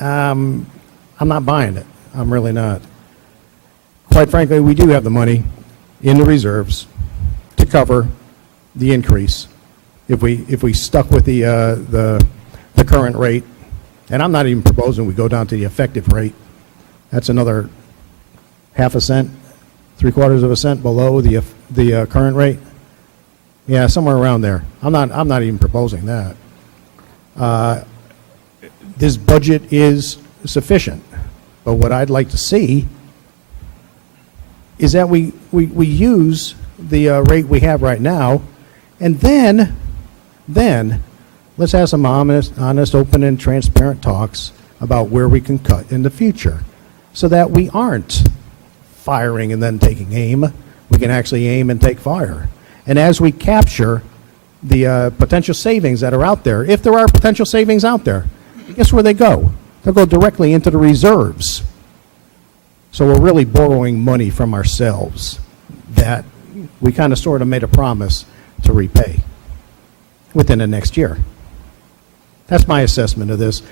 I'm not buying it. I'm really not. Quite frankly, we do have the money in the reserves to cover the increase if we stuck with the current rate. And I'm not even proposing we go down to the effective rate. That's another half a cent, 3/4 of a cent below the current rate. Yeah, somewhere around there. I'm not even proposing that. This budget is sufficient, but what I'd like to see is that we use the rate we have right now, and then let's have some honest, open, and transparent talks about where we can cut in the future, so that we aren't firing and then taking aim. We can actually aim and take fire. And as we capture the potential savings that are out there, if there are potential savings out there, guess where they go? They'll go directly into the reserves. So we're really borrowing money from ourselves that we kind of sort of made a promise to repay within the next year. That's my assessment of this.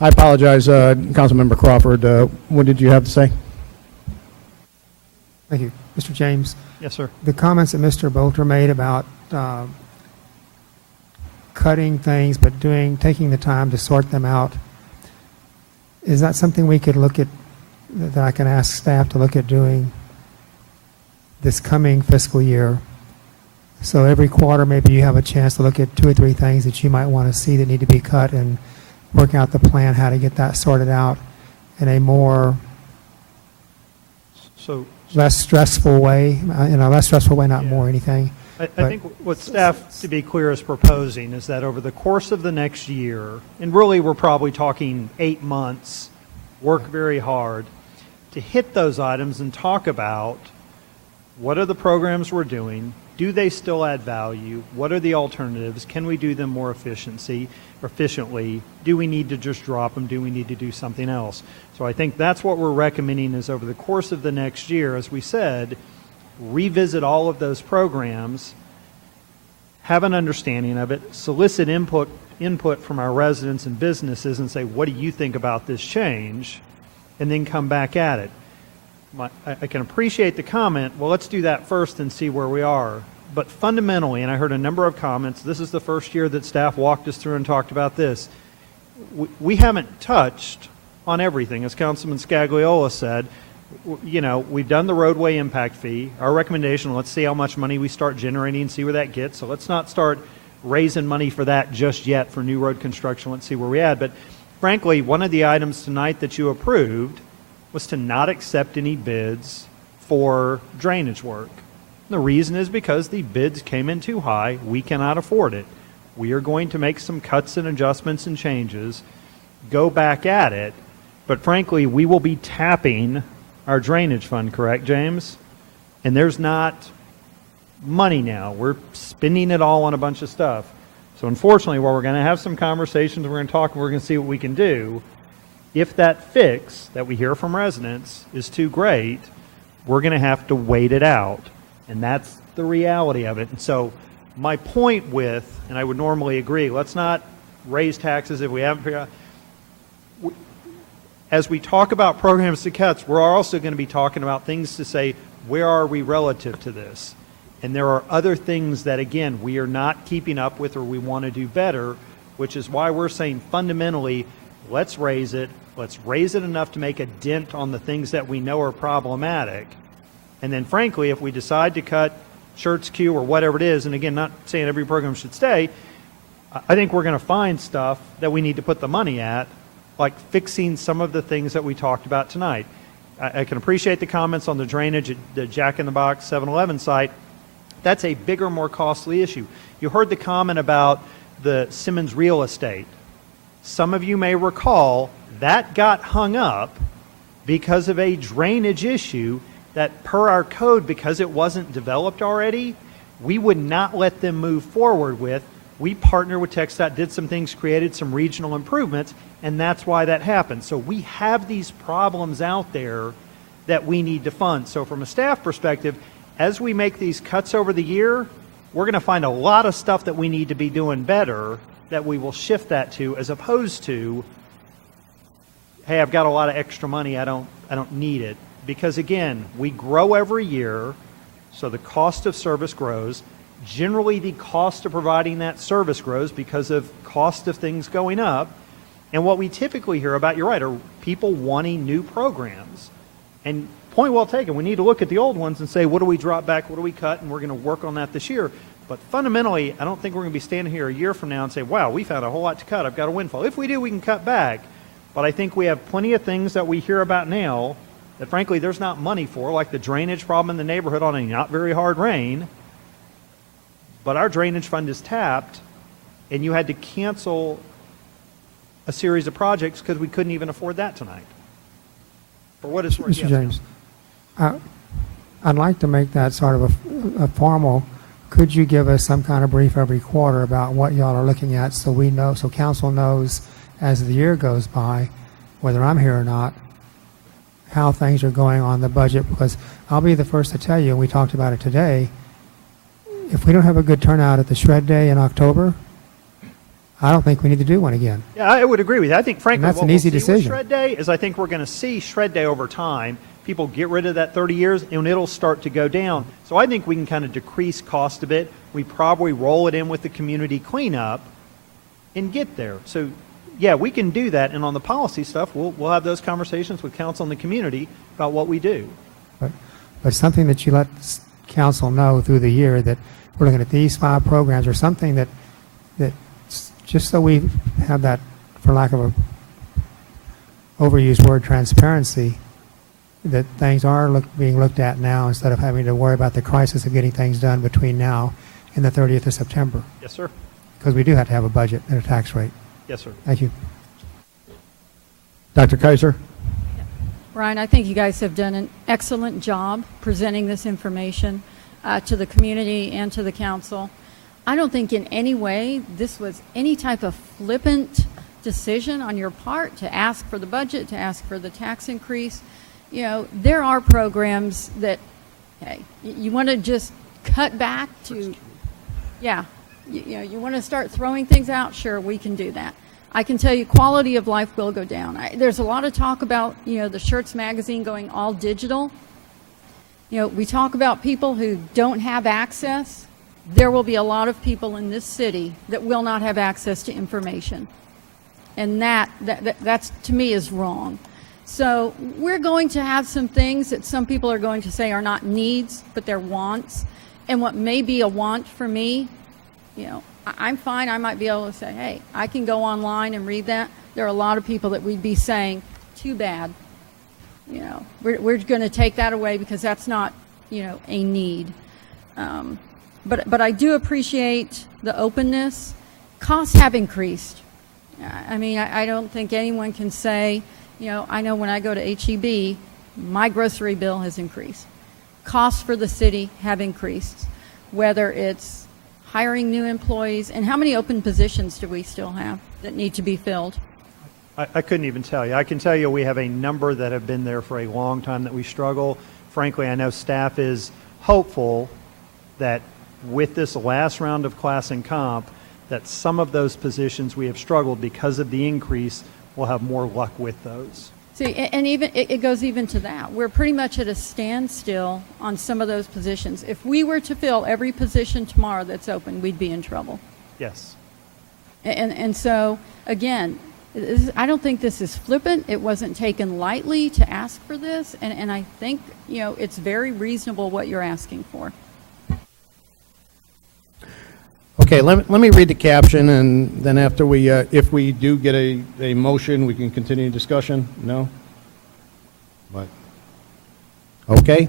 I apologize, Councilmember Crawford. What did you have to say? Thank you. Mr. James? Yes, sir. The comments that Mr. Bolter made about cutting things but taking the time to sort them out, is that something we could look at, that I can ask staff to look at doing this coming fiscal year? So every quarter maybe you have a chance to look at 2 or 3 things that you might want to see that need to be cut and work out the plan how to get that sorted out in a more less stressful way, less stressful way, not more anything. I think what staff, to be clear, is proposing is that over the course of the next year, and really we're probably talking 8 months, work very hard to hit those items and talk about what are the programs we're doing, do they still add value, what are the alternatives, can we do them more efficiently, do we need to just drop them, do we need to do something else? So I think that's what we're recommending, is over the course of the next year, as we said, revisit all of those programs, have an understanding of it, solicit input from our residents and businesses and say, what do you think about this change? And then come back at it. I can appreciate the comment, well, let's do that first and see where we are. But fundamentally, and I heard a number of comments, this is the first year that staff walked us through and talked about this. We haven't touched on everything. As Councilman Scagliola said, You know, we've done the roadway impact fee. Our recommendation, let's see how much money we start generating and see where that gets. So let's not start raising money for that just yet for new road construction. Let's see where we're at. But frankly, one of the items tonight that you approved was to not accept any bids for drainage work. The reason is because the bids came in too high. We cannot afford it. We are going to make some cuts and adjustments and changes, go back at it, but frankly, we will be tapping our drainage fund, correct, James? And there's not money now. We're spending it all on a bunch of stuff. So unfortunately, while we're going to have some conversations, we're going to talk, and we're going to see what we can do, if that fix that we hear from residents is too great, we're going to have to wait it out. And that's the reality of it. And so my point with, and I would normally agree, let's not raise taxes if we haven't figured out. As we talk about programs to cuts, we're also going to be talking about things to say, where are we relative to this? And there are other things that, again, we are not keeping up with or we want to do better, which is why we're saying fundamentally, let's raise it. Let's raise it enough to make a dent on the things that we know are problematic. And then, frankly, if we decide to cut Schertz Q or whatever it is, and again, not saying every program should stay, I think we're going to find stuff that we need to put the money at, like fixing some of the things that we talked about tonight. I can appreciate the comments on the drainage at the Jack in the Box 7-Eleven site. That's a bigger, more costly issue. You heard the comment about the Simmons real estate. Some of you may recall that got hung up because of a drainage issue that, per our code, because it wasn't developed already, we would not let them move forward with. We partnered with TxDOT, did some things, created some regional improvements, and that's why that happened. So we have these problems out there that we need to fund. So from a staff perspective, as we make these cuts over the year, we're going to find a lot of stuff that we need to be doing better that we will shift that to, as opposed to, hey, I've got a lot of extra money, I don't need it. Because again, we grow every year, so the cost of service grows. Generally, the cost of providing that service grows because of cost of things going up. And what we typically hear about, you're right, are people wanting new programs. And point well taken, we need to look at the old ones and say, what do we drop back, what do we cut, and we're going to work on that this year. But fundamentally, I don't think we're going to be standing here a year from now and say, wow, we found a whole lot to cut, I've got a windfall. If we do, we can cut back. But I think we have plenty of things that we hear about now that frankly there's not money for, like the drainage problem in the neighborhood on a not very hard rain. But our drainage fund is tapped, and you had to cancel a series of projects because we couldn't even afford that tonight. For what it's worth, Mr. yes, James, I'd like to make that sort of a formal, could you give us some kind of brief every quarter about what y'all are looking at so we know, so council knows as the year goes by, whether I'm here or not, how things are going on the budget? Because I'll be the first to tell you, and we talked about it today, if we don't have a good turnout at the Shred Day in October, I don't think we need to do one again. Yeah, I would agree with you. I think, frankly, And that's what an we'll easy see with decision. Shred Day is I think we're going to see Shred Day over time. People get rid of that 30 years, and it'll start to go down. So I think we can kind of decrease cost a bit. We probably roll it in with the community cleanup and get there. So, yeah, we can do that. And on the policy stuff, we'll have those conversations with council and the community about what we do. But something that you let council know through the year that we're looking at these 5 programs or something that just so we have that, for lack of a overused word, transparency, that things are being looked at now instead of having to worry about the crisis of getting things done between now and the 30th of September. Yes, sir. Because we do have to have a budget and a tax rate. Yes, sir. Thank you. Dr. Kaiser? Ryan, I think you guys have done an excellent job presenting this information to the community and to the council. I don't think in any way this was any type of flippant decision on your part to ask for the budget, to ask for the tax increase. You know, there are programs that, hey, you want to just cut back to, yeah, you know, you want to start throwing things out, sure, we can do that. I can tell you quality of life will go down. There's a lot of talk about, you know, the Schertz magazine going all digital. You know, we talk about people who don't have access. There will be a lot of people in this city that will not have access to information. And that's to me is wrong. So we're going to have some things that some people are going to say are not needs, but they're wants. And what may be a want for me, I'm fine. I might be able to say, hey, I can go online and read that. There are a lot of people that we'd be saying, too bad. We're going to take that away because that's not, a need. But I do appreciate the openness. Costs have increased. I mean, I don't think anyone can say, I know when I go to H-E-B, my grocery bill has increased. Costs for the city have increased, whether it's hiring new employees, and how many open positions do we still have that need to be filled? I couldn't even tell you. I can tell you we have a number that have been there for a long time that we struggle. Frankly, I know staff is hopeful that with this last round of class and comp, that some of those positions we have struggled because of the increase, we'll have more luck with those. See, and even it goes even to that. We're pretty much at a standstill on some of those positions. If we were to fill every position tomorrow that's open, we'd be in trouble. Yes. And so, again, I don't think this is flippant. It wasn't taken lightly to ask for this, and I think, it's very reasonable what you're asking for. Okay, let me read the caption, and then after we, if we do get a motion, we can continue discussion. No? What? Okay.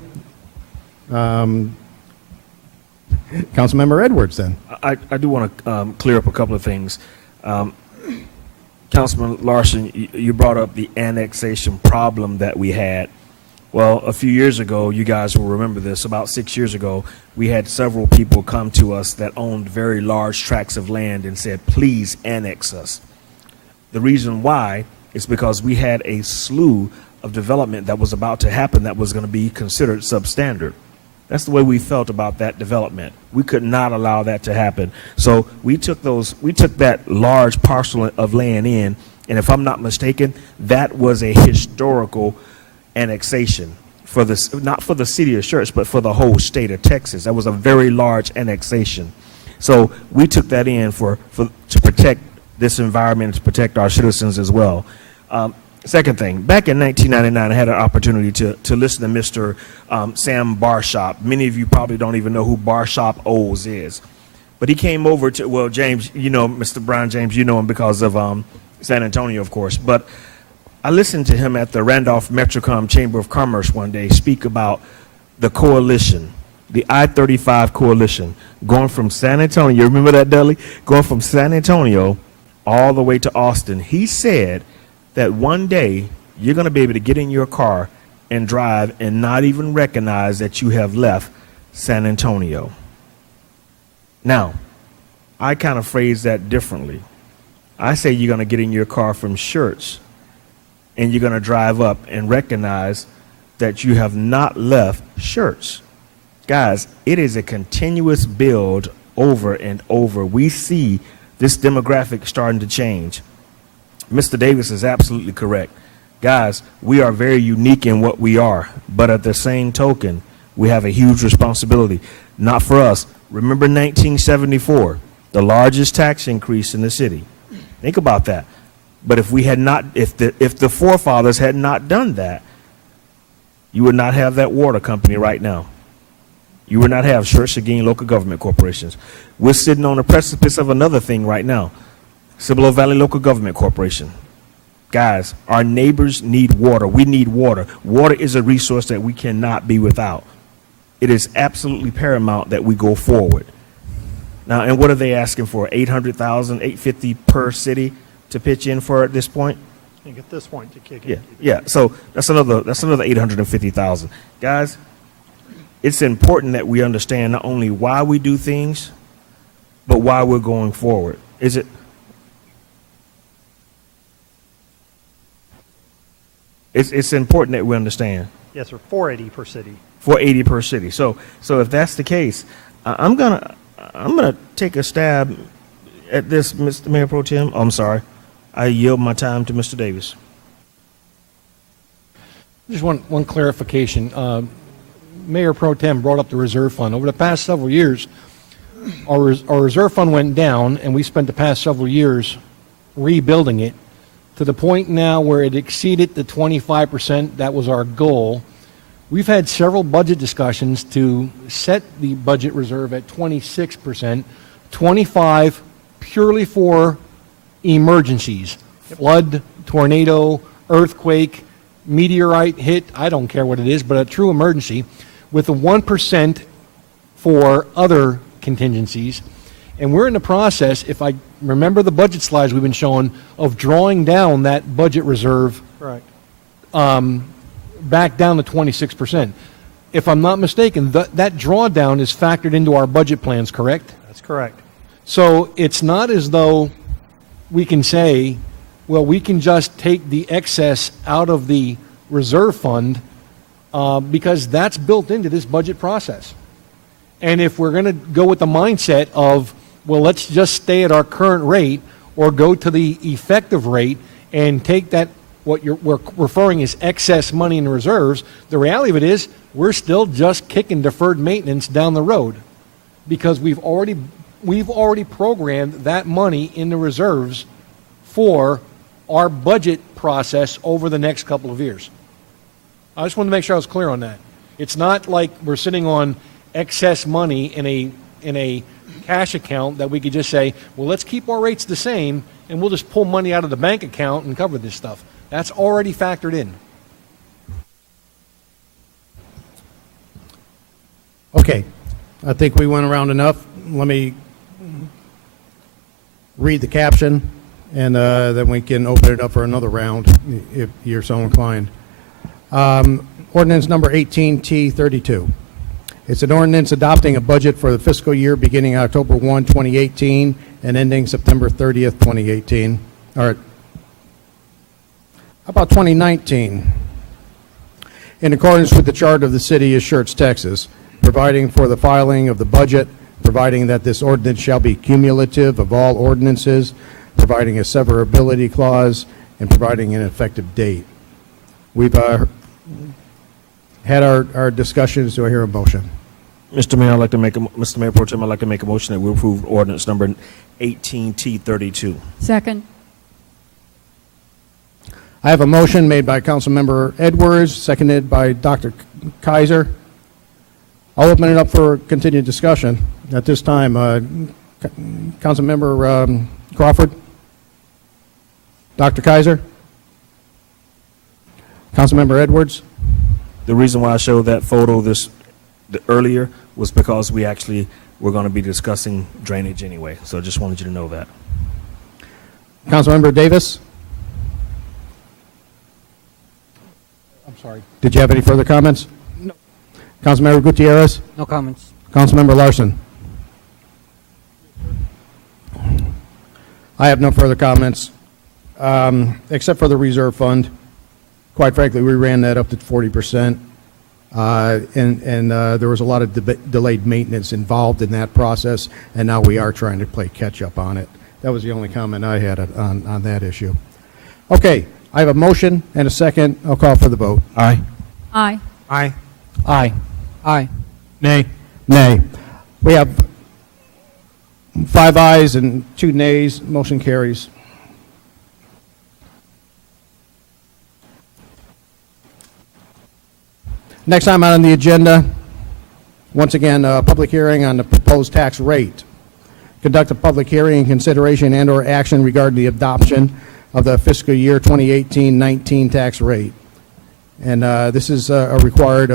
Councilmember Edwards, then. I do want to clear up a couple of things. Councilman Larson, you brought up the annexation problem that we had. Well, a few years ago, you guys will remember this, about 6 years ago, we had several people come to us that owned very large tracts of land and said, please annex us. The reason why is because we had a slew of development that was about to happen that was going to be considered substandard. That's the way we felt about that development. We could not allow that to happen. So we took that large parcel of land in, and if I'm not mistaken, that was a historical annexation for this, not for the city of Schertz, but for the whole state of Texas. That was a very large annexation. So we took that in to protect this environment, to protect our citizens as well. Second thing, back in 1999, I had an opportunity to listen to Mr. Sam Barshop. Many of you probably don't even know who Barshop Oles is. But he came over to, well, James, Mr. Brian James, you know him because of San Antonio, of course. But I listened to him at the Randolph Metrocom Chamber of Commerce one day speak about the coalition, the I-35 coalition, going from San Antonio. You remember that, Dudley? Going from San Antonio all the way to Austin. He said that one day you're going to be able to get in your car and drive and not even recognize that you have left San Antonio. Now, I kind of phrase that differently. I say you're going to get in your car from Schertz and you're going to drive up and recognize that you have not left Schertz. Guys, it is a continuous build over and over. We see this demographic starting to change. Mr. Davis is absolutely correct. Guys, we are very unique in what we are, but at the same token, we have a huge responsibility. Not for us. Remember 1974, the largest tax increase in the city. Think about that. But if we had not, if the forefathers had not done that, you would not have that water company right now. You would not have Schertz Seguin local government corporations. We're sitting on the precipice of another thing right now. Cibolo Valley Local Government Corporation. Guys, our neighbors need water. We need water. Water is a resource that we cannot be without. It is absolutely paramount that we go forward. Now, and what are they asking for? $800,000, $850 per city to pitch in for at this point? I think at this point to kick in. Yeah. So that's another $850,000. Guys, it's important that we understand not only why we do things, but why we're going forward. It's important that we understand. Yes, sir. 480 per city. 480 per city. So if that's the case, I'm gonna take a stab at this, Mr. Mayor Pro Tem. I'm sorry. I yield my time to Mr. Davis. Just one clarification. Mayor Pro Tem brought up the reserve fund. Over the past several years, our reserve fund went down, and we spent the past several years rebuilding it to the point now where it exceeded the 25%. That was our goal. We've had several budget discussions to set the budget reserve at 26%, 25 purely for emergencies, flood, tornado, earthquake, meteorite hit, I don't care what it is, but a true emergency, with a 1% for other contingencies. And we're in the process, if I remember the budget slides we've been showing, of drawing down that budget reserve Correct. back down to 26%. If I'm not mistaken, that drawdown is factored into our budget plans, correct? That's correct. So it's not as though we can say, well, we can just take the excess out of the reserve fund because that's built into this budget process. And if we're going to go with the mindset of, well, let's just stay at our current rate or go to the effective rate and take that, what we're referring as excess money in reserves, the reality of it is we're still just kicking deferred maintenance down the road because we've already programmed that money in the reserves for our budget process over the next couple of years. I just wanted to make sure I was clear on that. It's not like we're sitting on excess money in a cash account that we could just say, well, let's keep our rates the same and we'll just pull money out of the bank account and cover this stuff. That's already factored in. Okay, I think we went around enough. Let me read the caption, and then we can open it up for another round if you're so inclined. Ordinance number 18T32. It's an ordinance adopting a budget for the fiscal year beginning October 1, 2018, and ending September 30th, 2018. All right. How about 2019? In accordance with the charter of the city of Schertz, Texas, providing for the filing of the budget, providing that this ordinance shall be cumulative of all ordinances, providing a severability clause, and providing an effective date. We've had our discussions. Do I hear a motion? Mr. Mayor, Mr. Mayor Pro Tem, I'd like to make a motion that we approve ordinance number 18T32. Second. I have a motion made by Councilmember Edwards, seconded by Dr. Kaiser. I'll open it up for continued discussion at this time. Councilmember Crawford? Dr. Kaiser? Councilmember Edwards? The reason why I showed that photo earlier was because we actually were going to be discussing drainage anyway. So I just wanted you to know that. Councilmember Davis? I'm sorry. Did you have any further comments? No. Councilmember Gutierrez? No comments. Councilmember Larson? I have no further comments, except for the reserve fund. Quite frankly, we ran that up to 40%, and there was a lot of delayed maintenance involved in that process, and now we are trying to play catch-up on it. That was the only comment I had on that issue. Okay, I have a motion and a second. I'll call for the vote. Aye. Aye. Aye. Aye. Aye. Nay. Nay. We have 5 ayes and 2 nays. Motion carries. Next item on the agenda, once again, a public hearing on the proposed tax rate. Conduct a public hearing in consideration and/or action regarding the adoption of the fiscal year 2018-19 tax rate. And this is required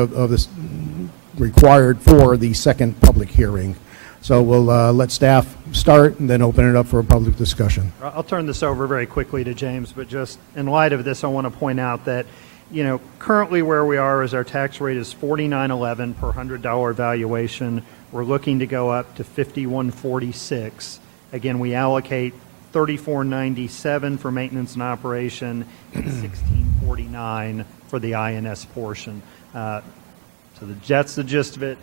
for the second public hearing. So we'll let staff start and then open it up for a public discussion. I'll turn this over very quickly to James, but just in light of this, I want to point out that, currently where we are is our tax rate is $49.11 per $100 valuation. We're looking to go up to $51.46. Again, we allocate $34.97 for maintenance and operation and $16.49 for the INS portion. So that's the gist of it.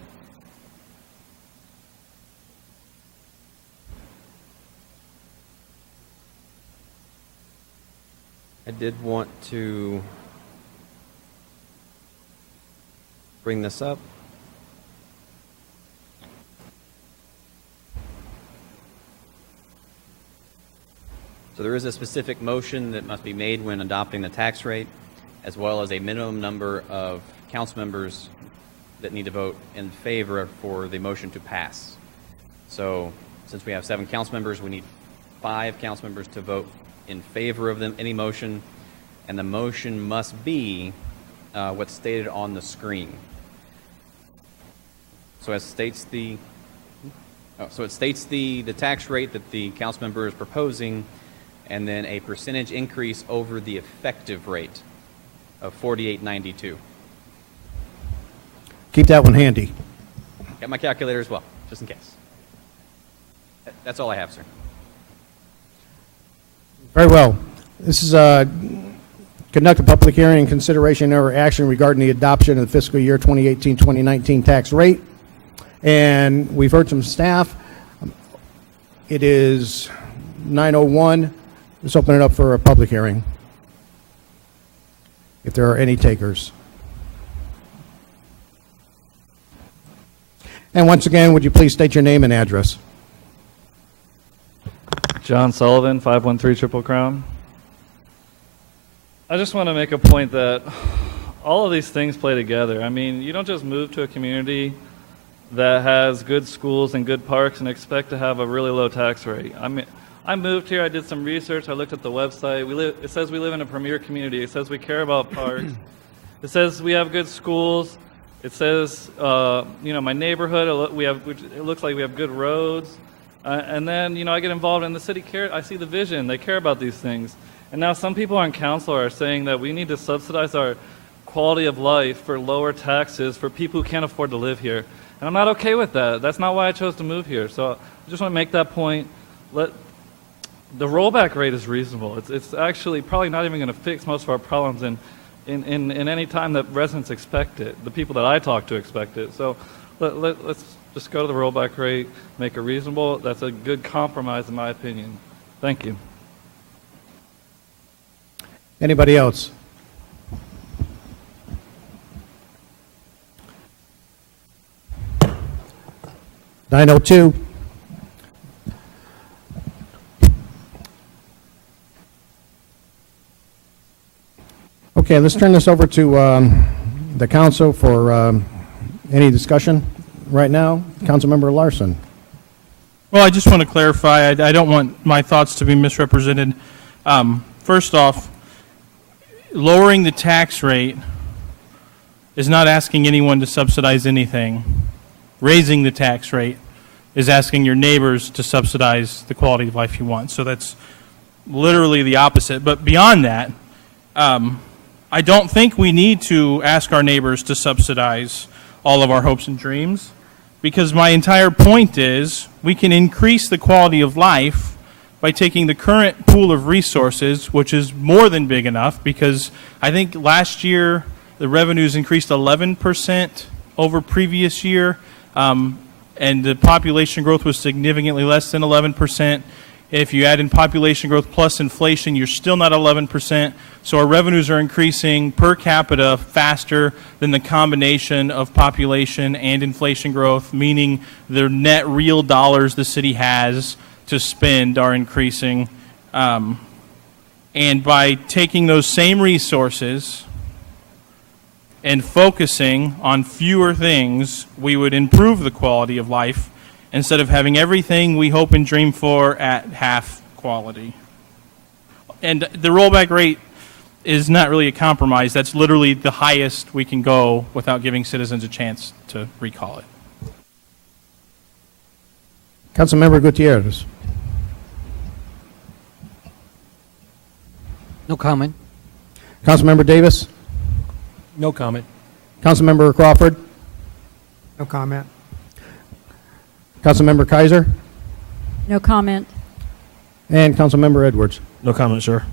I did want to bring this up. So there is a specific motion that must be made when adopting the tax rate, as well as a minimum number of council members that need to vote in favor for the motion to pass. So since we have 7 council members, we need 5 council members to vote in favor of any motion, and the motion must be what's stated on the screen. So it states the tax rate that the council member is proposing, and then a percentage increase over the effective rate of 48.92. Keep that one handy. Got my calculator as well, just in case. That's all I have, sir. Very well. This is conduct a public hearing and consideration or action regarding the adoption of the fiscal year 2018-2019 tax rate. And we've heard from staff. It is 9:01. Let's open it up for a public hearing, if there are any takers. And once again, would you please state your name and address? John Sullivan, 513 Triple Crown. I just want to make a point that all of these things play together. I mean, you don't just move to a community that has good schools and good parks and expect to have a really low tax rate. I mean, I moved here, I did some research, I looked at the website. It says we live in a premier community. It says we care about parks. It says we have good schools. It says, my neighborhood, it looks like we have good roads. And then, I get involved in the city care. I see the vision. They care about these things. And now some people on council are saying that we need to subsidize our quality of life for lower taxes for people who can't afford to live here. And I'm not okay with that. That's not why I chose to move here. So I just want to make that point. The rollback rate is reasonable. It's actually probably not even going to fix most of our problems in any time that residents expect it. The people that I talk to expect it. So let's just go to the rollback rate, make it reasonable. That's a good compromise in my opinion. Thank you. Anybody else? (902) Okay, let's turn this over to the council for any discussion right now. Councilmember Larson. Well, I just want to clarify. I don't want my thoughts to be misrepresented. First off, lowering the tax rate is not asking anyone to subsidize anything. Raising the tax rate is asking your neighbors to subsidize the quality of life you want. So that's literally the opposite. But beyond that, I don't think we need to ask our neighbors to subsidize all of our hopes and dreams, because my entire point is we can increase the quality of life by taking the current pool of resources, which is more than big enough, because I think last year the revenues increased 11% over previous year, and the population growth was significantly less than 11%. If you add in population growth plus inflation, you're still not 11%. So our revenues are increasing per capita faster than the combination of population and inflation growth, meaning the net real dollars the city has to spend are increasing. And by taking those same resources and focusing on fewer things, we would improve the quality of life instead of having everything we hope and dream for at half quality. And the rollback rate is not really a compromise. That's literally the highest we can go without giving citizens a chance to recall it. Councilmember Gutierrez. No comment. Councilmember Davis. No comment. Councilmember Crawford. No comment. Councilmember Kaiser. No comment. And Councilmember Edwards. No comment, sir.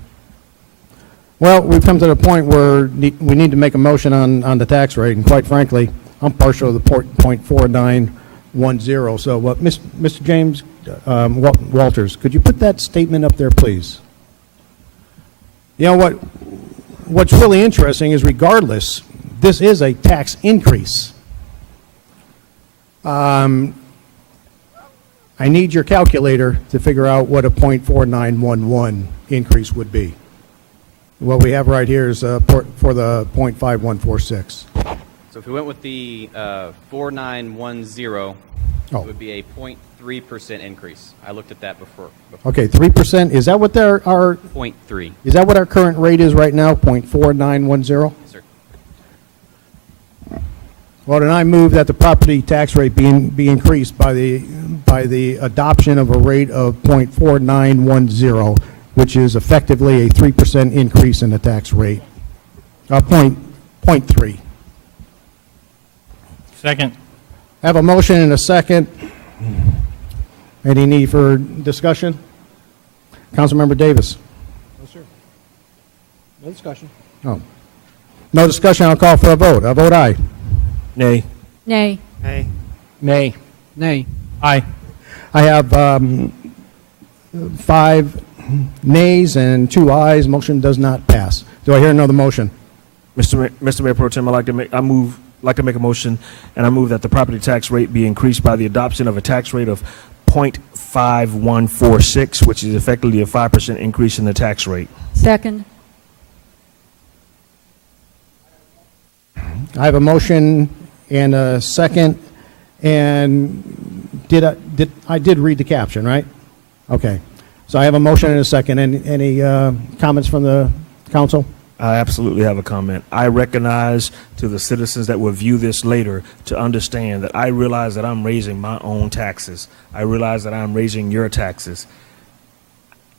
Well, we've come to the point where we need to make a motion on the tax rate, and quite frankly, I'm partial to the 0.4910. So, Mr. James Walters, could you put that statement up there, please? You know what's really interesting is, regardless, this is a tax increase. I I need your calculator to figure out what a .4911 increase would be. What we have right here is for the .5146. So if we went with the 4910, Oh. it would be a 0.3% increase. I looked at that before. Okay, 3%, is that what our 0.3. is that what our current rate is right now, .4910? Yes, sir. Well, then I move that the property tax rate be increased by the adoption of a rate of .4910, which is effectively a 3% increase in the tax rate. .3. Second. I have a motion and a second. Any need for discussion? Councilmember Davis. No, sir. No discussion. Oh. No discussion, I'll call for a vote. I vote aye. Nay. Nay. Nay. Nay. Nay. Aye. I have 5 nays and 2 ayes. Motion does not pass. Do I hear another motion? Mr. Mayor Pro Tem, I'd like to make a motion, and I move that the property tax rate be increased by the adoption of a tax rate of .5146, which is effectively a 5% increase in the tax rate. Second. I have a motion and a second, and I did read the caption, right? Okay. So I have a motion and a second. Any comments from the council? I absolutely have a comment. I recognize to the citizens that will view this later to understand that I realize that I'm raising my own taxes. I realize that I'm raising your taxes.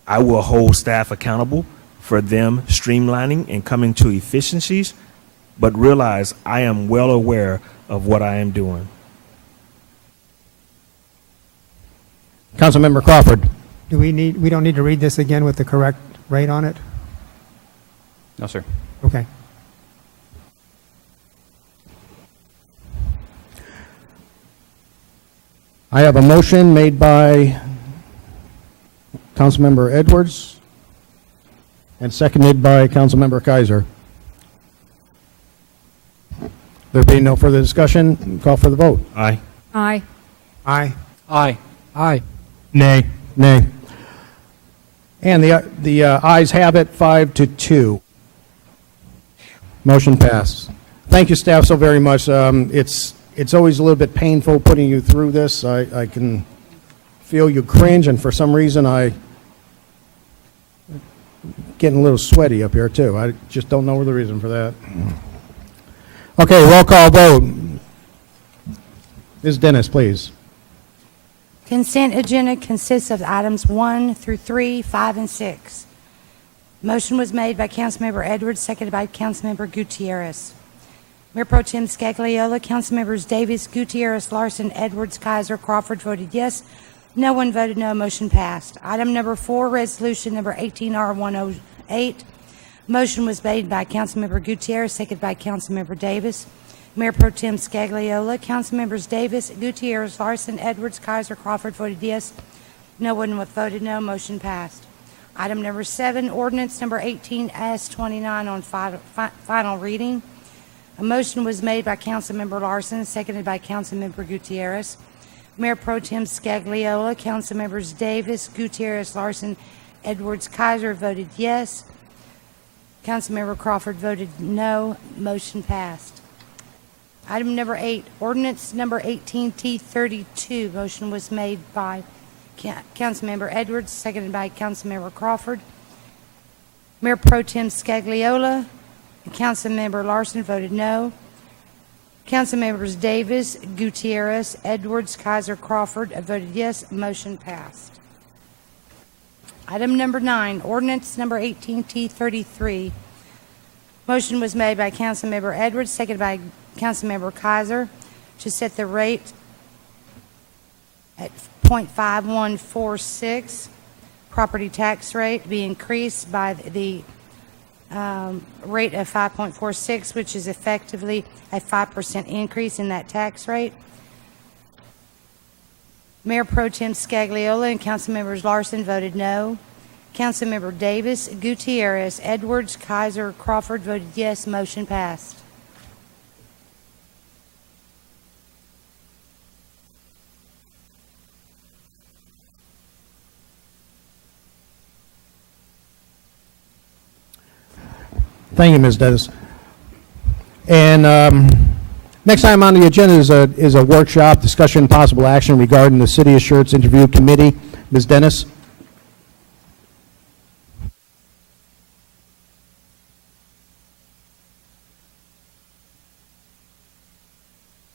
I will hold staff accountable for them streamlining and coming to efficiencies, but realize I am well aware of what I am doing. Councilmember Crawford. We don't need to read this again with the correct rate on it? No, sir. Okay. I have a motion made by Councilmember Edwards and seconded by Councilmember Kaiser. There being no further discussion, call for the vote. Aye. Aye. Aye. Aye. Aye. Nay. Nay. And the ayes have it, 5-2. Motion passed. Thank you, staff, so very much. It's always a little bit painful putting you through this. I can feel you cringe, and for some reason getting a little sweaty up here too. I just don't know the reason for that. Okay, roll call vote. Ms. Dennis, please. Consent agenda consists of items 1 through 3, 5, and 6. Motion was made by Councilmember Edwards, seconded by Councilmember Gutierrez. Mayor Pro Tem Scagliola, Councilmembers Davis, Gutierrez, Larson, Edwards, Kaiser, Crawford voted yes. No one voted no. Motion passed. Item number 4, resolution number 18R108. Motion was made by Councilmember Gutierrez, seconded by Councilmember Davis. Mayor Pro Tem Scagliola, Councilmembers Davis, Gutierrez, Larson, Edwards, Kaiser, Crawford voted yes. No one voted no. Motion passed. Item number 7, ordinance number 18S29 on final reading. A motion was made by Councilmember Larson, seconded by Councilmember Gutierrez. Mayor Pro Tem Scagliola, Councilmembers Davis, Gutierrez, Larson, Edwards, Kaiser voted yes. Councilmember Crawford voted no. Motion passed. Item number 8, ordinance number 18T32. Motion was made by Councilmember Edwards, seconded by Councilmember Crawford. Mayor Pro Tem Scagliola and Councilmember Larson voted no. Councilmembers Davis, Gutierrez, Edwards, Kaiser, Crawford voted yes. Motion passed. Item number 9, ordinance number 18T33. Motion was made by Councilmember Edwards, seconded by Councilmember Kaiser, to set the rate at .5146, property tax rate, be increased by the rate of 5.46, which is effectively a 5% increase in that tax rate. Mayor Pro Tem Scagliola and Councilmembers Larson voted no. Councilmember Davis, Gutierrez, Edwards, Kaiser, Crawford voted yes. Motion passed. Thank you, Ms. Dennis. And next item on the agenda is a workshop, discussion, and possible action regarding the City of Schertz Interview Committee. Ms. Dennis?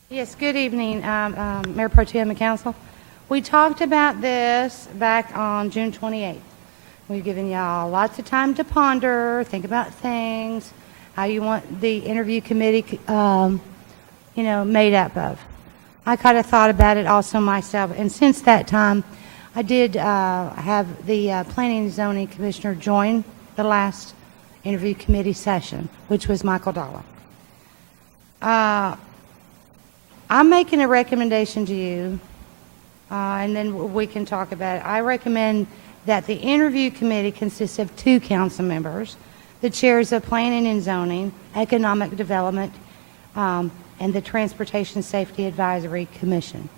Yes, good evening, Mayor Pro Tem and Council. We talked about this back on June 28th. We've given y'all lots of time to ponder, think about things, how you want the interview committee, made up of. I kind of thought about it also myself, and since that time, I did have the Planning and Zoning Commissioner join the last interview committee session, which was Michael Dalla. I'm making a recommendation to you, and then we can talk about it. I recommend that the interview committee consists of 2 council members, the chairs of Planning and Zoning, Economic Development, and the Transportation Safety Advisory Commission.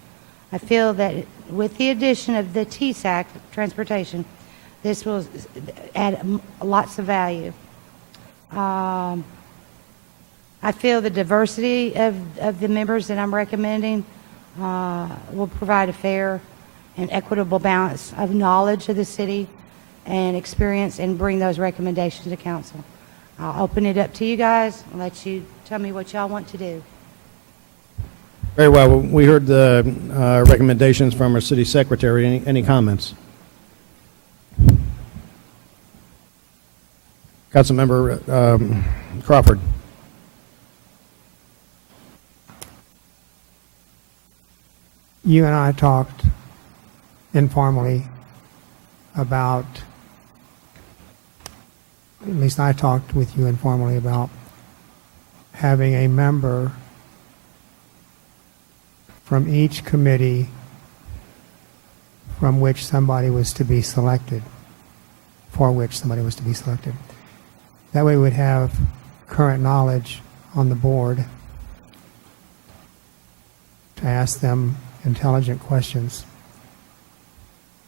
I feel that with the addition of the TSAC, Transportation, this will add lots of value. I feel the diversity of the members that I'm recommending will provide a fair and equitable balance of knowledge of the city and experience, and bring those recommendations to council. I'll open it up to you guys and let you tell me what y'all want to do. Very well. We heard the recommendations from our city secretary. Any comments? Councilmember Crawford. You and I talked informally about, at least I talked with you informally about having a member from each committee from which somebody was to be selected, for which somebody was to be selected. That way we'd have current knowledge on the board to ask them intelligent questions,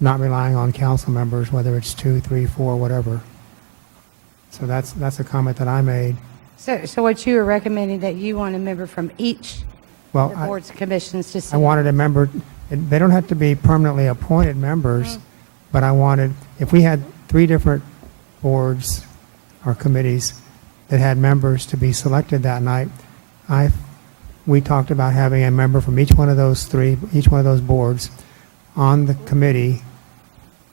not relying on council members, whether it's 2, 3, 4, whatever. So that's a comment that I made. So what you were recommending, that you want a member from each Well, of the boards and commissions to I wanted a member, they don't have to be permanently appointed members, but I wanted, if we had 3 different boards or committees that had members to be selected that night, we talked about having a member from each one of those boards on the committee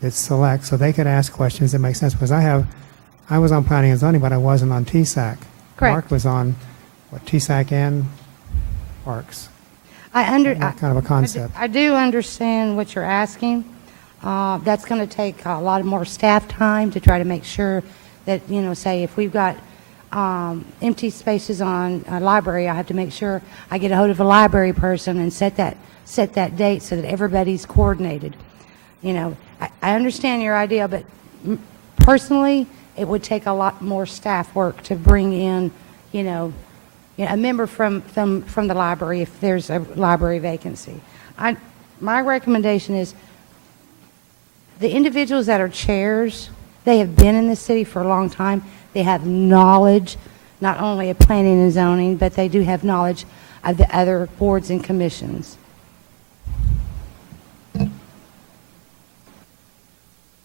that selects, so they could ask questions that make sense. Because I was on Planning and Zoning, but I wasn't on TSAC. Correct. Mark was on TSAC and Parks. Kind of a concept. I do understand what you're asking. That's going to take a lot more staff time to try to make sure that, say if we've got empty spaces on a library, I have to make sure I get a hold of a library person and set that date so that everybody's coordinated. I understand your idea, but personally, it would take a lot more staff work to bring in, a member from the library if there's a library vacancy. My recommendation is the individuals that are chairs, they have been in the city for a long time. They have knowledge, not only of planning and zoning, but they do have knowledge of the other boards and commissions.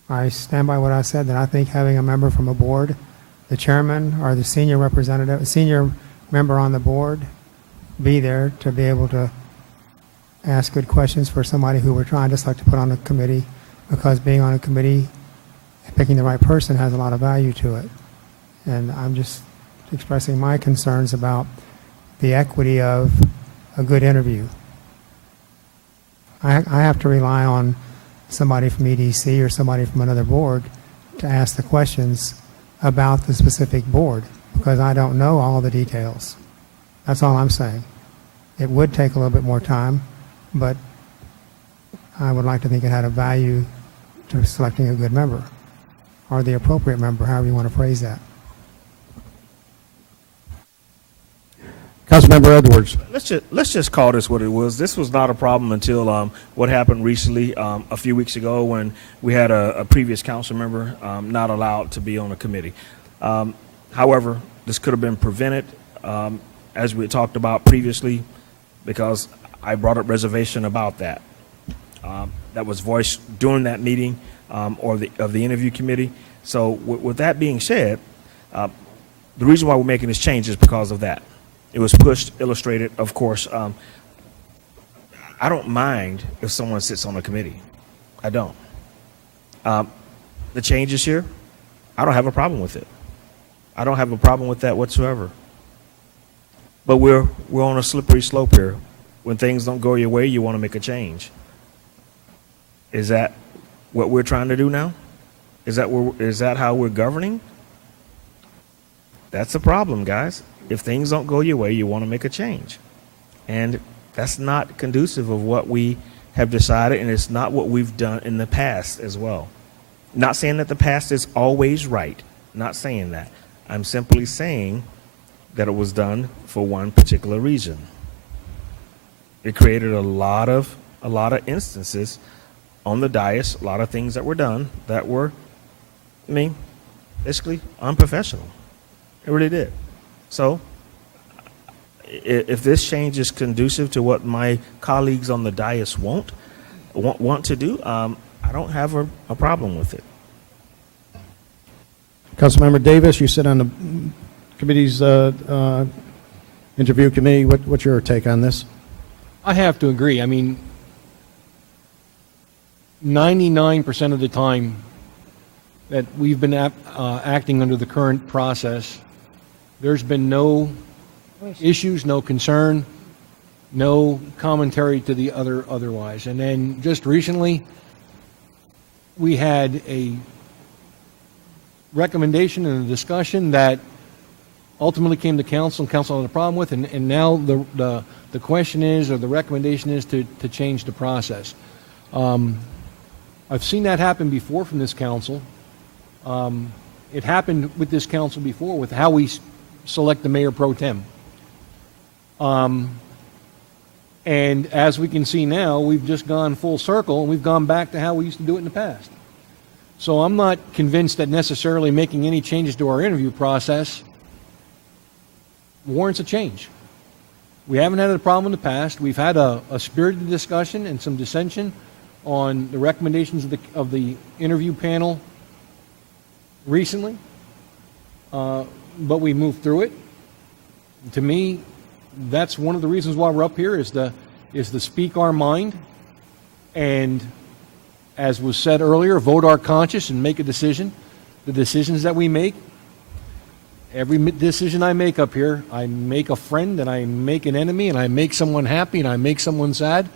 I stand by what I said, that I think having a member from a board, the chairman or the senior member on the board, be there to be able to ask good questions for somebody who we're trying to select to put on a committee, because being on a committee, picking the right person has a lot of value to it. And I'm just expressing my concerns about the equity of a good interview. I have to rely on somebody from EDC or somebody from another board to ask the questions about the specific board, because I don't know all the details. That's all I'm saying. It would take a little bit more time, but I would like to think it had a value to selecting a good member, or the appropriate member, however you want to phrase that. Councilmember Edwards. Let's just call this what it was. This was not a problem until what happened recently, a few weeks ago, when we had a previous council member not allowed to be on a committee. However, this could have been prevented, as we talked about previously, because I brought up reservation about that. That was voiced during that meeting of the interview committee. So with that being said, the reason why we're making this change is because of that. It was pushed, illustrated, of course. I don't mind if someone sits on a committee. I don't. The changes here, I don't have a problem with it. I don't have a problem with that whatsoever. But we're on a slippery slope here. When things don't go your way, you want to make a change. Is that what we're trying to do now? Is that how we're governing? That's the problem, guys. If things don't go your way, you want to make a change. And that's not conducive of what we have decided, and it's not what we've done in the past as well. Not saying that the past is always right. Not saying that. I'm simply saying that it was done for one particular reason. It created a lot of instances on the dais, a lot of things that were done that were, basically unprofessional. It really did. So, if this change is conducive to what my colleagues on the dais want to do, I don't have a problem with it. Councilmember Davis, you sit on the committee's interview committee. What's your take on this? I have to agree. I mean, 99% of the time that we've been acting under the current process, there's been no issues, no concern, no commentary to the otherwise. And then just recently, we had a recommendation and a discussion that ultimately came to council, and council had a problem with, and now the question is, or the recommendation is, to change the process. I've seen that happen before from this council. It happened with this council before with how we select the mayor pro tem. And as we can see now, we've just gone full circle, and we've gone back to how we used to do it in the past. So I'm not convinced that necessarily making any changes to our interview process warrants a change. We haven't had a problem in the past. We've had a spirited discussion and some dissension on the recommendations of the interview panel recently, but we moved through it. To me, that's one of the reasons why we're up here, is to speak our mind, and, as was said earlier, vote our conscience and make a decision. The decisions that we make, every decision I make up here, I make a friend and I make an enemy, and I make someone happy and I make someone sad.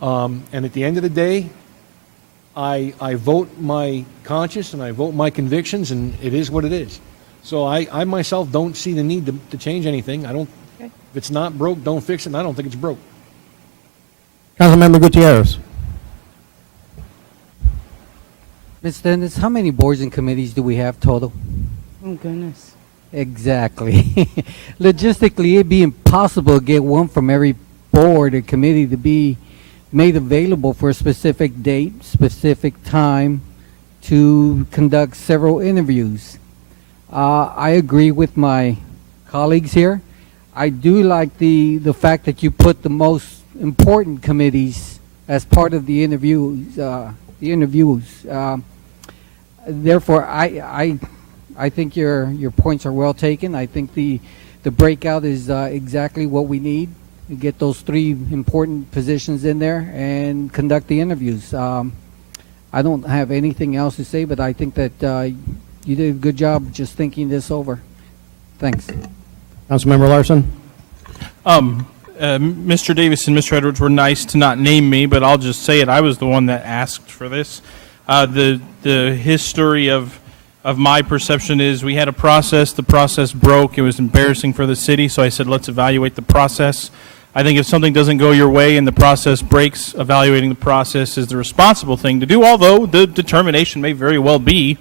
And at the end of the day, I vote my conscience and I vote my convictions, and it is what it is. So I myself don't see the need to change anything. I don't. Okay. If it's not broke, don't fix it, and I don't think it's broke. Councilmember Gutierrez. Ms. Dennis, how many boards and committees do we have total? Oh, goodness. Exactly. Logistically, it'd be impossible to get one from every board or committee to be made available for a specific date, specific time, to conduct several interviews. I agree with my colleagues here. I do like the fact that you put the most important committees as part of the interviews. Therefore, I think your points are well taken. I think the breakout is exactly what we need to get those three important positions in there and conduct the interviews. I don't have anything else to say, but I think that you did a good job just thinking this over. Thanks. Councilmember Larson. Mr. Davis and Mr. Edwards were nice to not name me, but I'll just say it. I was the one that asked for this. The history of my perception is we had a process. The process broke. It was embarrassing for the city, so I said, let's evaluate the process. I think if something doesn't go your way and the process breaks, evaluating the process is the responsible thing to do, although the determination may very well be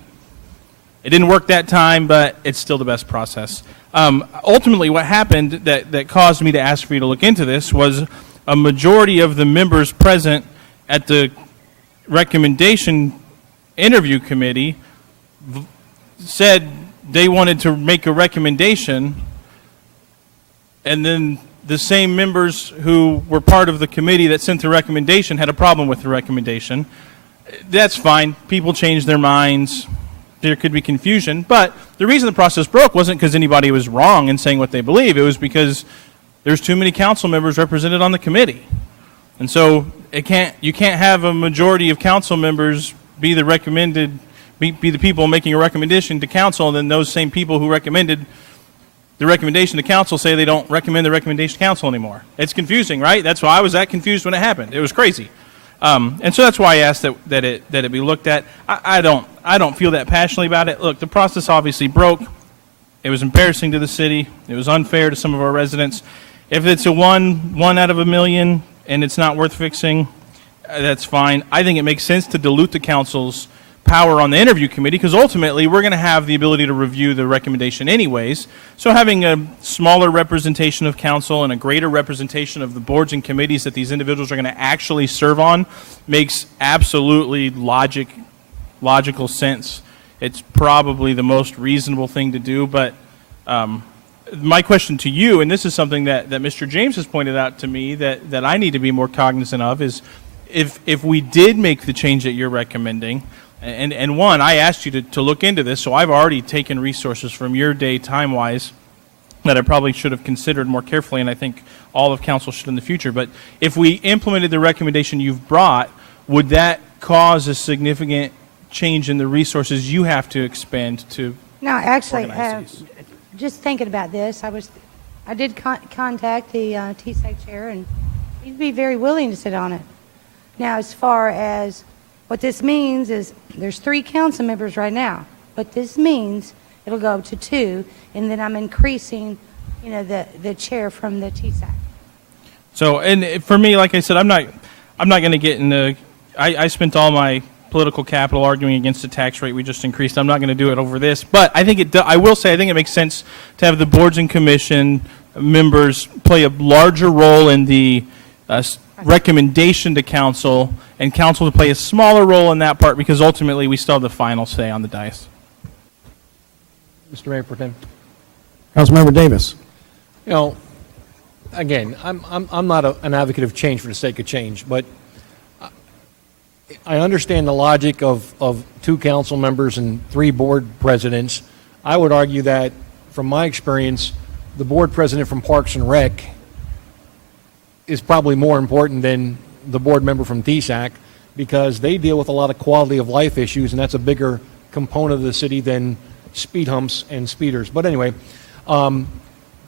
it didn't work that time, but it's still the best process. Ultimately, what happened that caused me to ask for you to look into this was a majority of the members present at the recommendation interview committee said they wanted to make a recommendation, and then the same members who were part of the committee that sent the recommendation had a problem with the recommendation. That's fine. People change their minds. There could be confusion. But the reason the process broke wasn't because anybody was wrong in saying what they believe. It was because there's too many council members represented on the committee. And so you can't have a majority of council members be the people making a recommendation to council, and then those same people who recommended the recommendation to council say they don't recommend the recommendation to council anymore. It's confusing, right? That's why I was that confused when it happened. It was crazy. And so that's why I asked that it be looked at. I don't feel that passionately about it. Look, the process obviously broke. It was embarrassing to the city. It was unfair to some of our residents. If it's a one out of a million and it's not worth fixing, that's fine. I think it makes sense to dilute the council's power on the interview committee, because ultimately we're going to have the ability to review the recommendation anyways. So having a smaller representation of council and a greater representation of the boards and committees that these individuals are going to actually serve on makes absolutely logical sense. It's probably the most reasonable thing to do. But my question to you, and this is something that Mr. James has pointed out to me that I need to be more cognizant of, is if we did make the change that you're recommending, and one, I asked you to look into this, so I've already taken resources from your day time-wise that I probably should have considered more carefully, and I think all of council should in the future. But if we implemented the recommendation you've brought, would that cause a significant change in the resources you have to expend to No, actually, organize these? just thinking about this, I did contact the TSAC chair, and he'd be very willing to sit on it. Now, as far as what this means is there's 3 council members right now. What this means, it'll go to 2, and then I'm increasing, the chair from the TSAC. So, and for me, like I said, I'm not going to get into. I spent all my political capital arguing against the tax rate we just increased. I'm not going to do it over this, but I think I will say I think it makes sense to have the boards and commission members play a larger role in the recommendation to council, and council to play a smaller role in that part, because ultimately we still have the final say on the dice. Mr. Mayor Pro Tem. Councilmember Davis. Again, I'm not an advocate of change for the sake of change, but I understand the logic of 2 council members and 3 board presidents. I would argue that, from my experience, the board president from Parks and Rec is probably more important than the board member from TSAC, because they deal with a lot of quality of life issues, and that's a bigger component of the city than speed humps and speeders. But anyway, to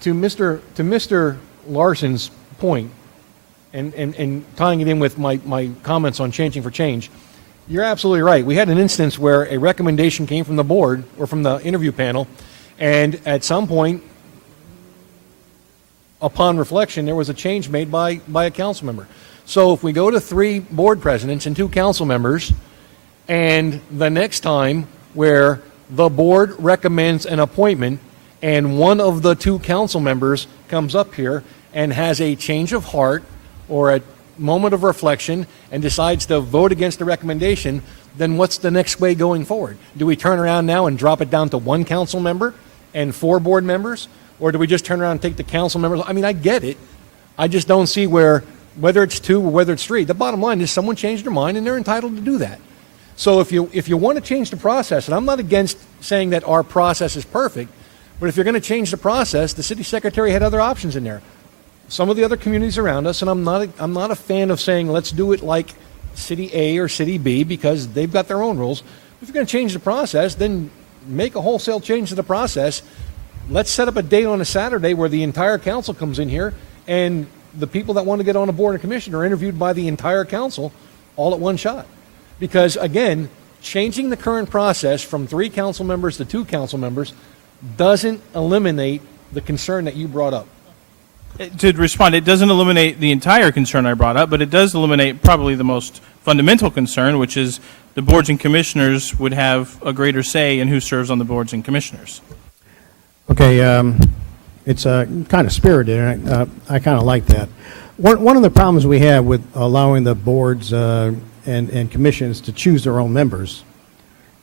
Mr. Larson's point, and tying it in with my comments on changing for change, you're absolutely right. We had an instance where a recommendation came from the board or from the interview panel, and at some point, upon reflection, there was a change made by a council member. So if we go to 3 board presidents and 2 council members, and the next time where the board recommends an appointment and one of the 2 council members comes up here and has a change of heart or a moment of reflection and decides to vote against the recommendation, then what's the next way going forward? Do we turn around now and drop it down to 1 council member and 4 board members? Or do we just turn around and take the council members? I mean, I get it. I just don't see whether it's 2 or whether it's 3. The bottom line is someone changed their mind, and they're entitled to do that. So if you want to change the process, and I'm not against saying that our process is perfect, but if you're going to change the process, the city secretary had other options in there. Some of the other communities around us, and I'm not a fan of saying let's do it like City A or City B, because they've got their own rules. If you're going to change the process, then make a wholesale change to the process. Let's set up a date on a Saturday where the entire council comes in here, and the people that want to get on a board and commission are interviewed by the entire council all at one shot. Because, again, changing the current process from 3 council members to 2 council members doesn't eliminate the concern that you brought up. To respond, it doesn't eliminate the entire concern I brought up, but it does eliminate probably the most fundamental concern, which is the boards and commissioners would have a greater say in who serves on the boards and commissioners. Okay, it's kind of spirited, and I kind of like that. One of the problems we have with allowing the boards and commissions to choose their own members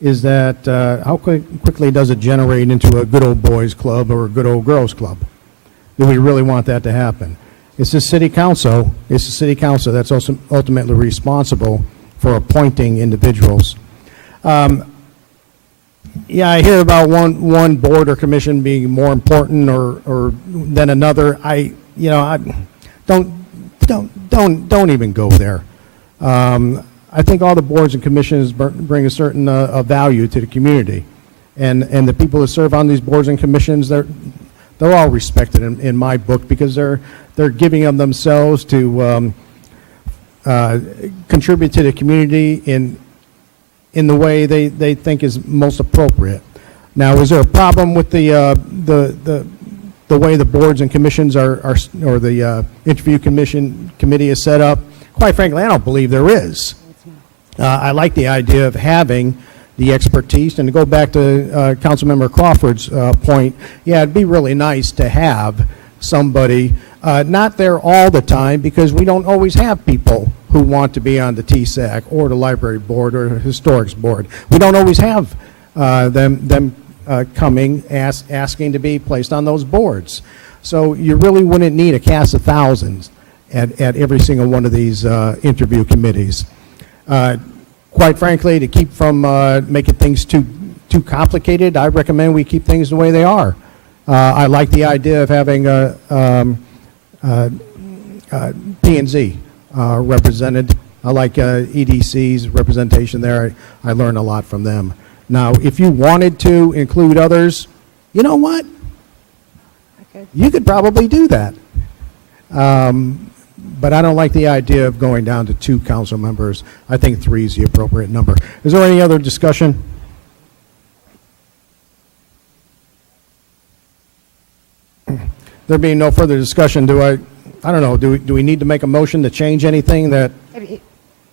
is that how quickly does it generate into a good old boys club or a good old girls club? Do we really want that to happen? It's the city council. It's the city council that's also ultimately responsible for appointing individuals. Yeah, I hear about one board or commission being more important or than another. I don't even go there. I think all the boards and commissions bring a certain value to the community, and the people that serve on these boards and commissions, they're all respected in my book because they're giving of themselves to contribute to the community in the way they think is most appropriate. Now, is there a problem with the way the boards and commissions or the interview committee is set up? Quite frankly, I don't believe there is. I like the idea of having the expertise, and to go back to Councilmember Crawford's point, yeah, it'd be really nice to have somebody not there all the time, because we don't always have people who want to be on the TSAC or the library board or the historics board. We don't always have them coming asking to be placed on those boards. So you really wouldn't need a cast of thousands at every single one of these interview committees. Quite frankly, to keep from making things too complicated, I recommend we keep things the way they are. I like the idea of having P&Z represented. I like EDC's representation there. I learn a lot from them. Now, if you wanted to include others, you know what? You could probably do that. But I don't like the idea of going down to 2 council members. I think 3 is the appropriate number. Is there any other discussion? There being no further discussion, I don't know, do we need to make a motion to change anything that?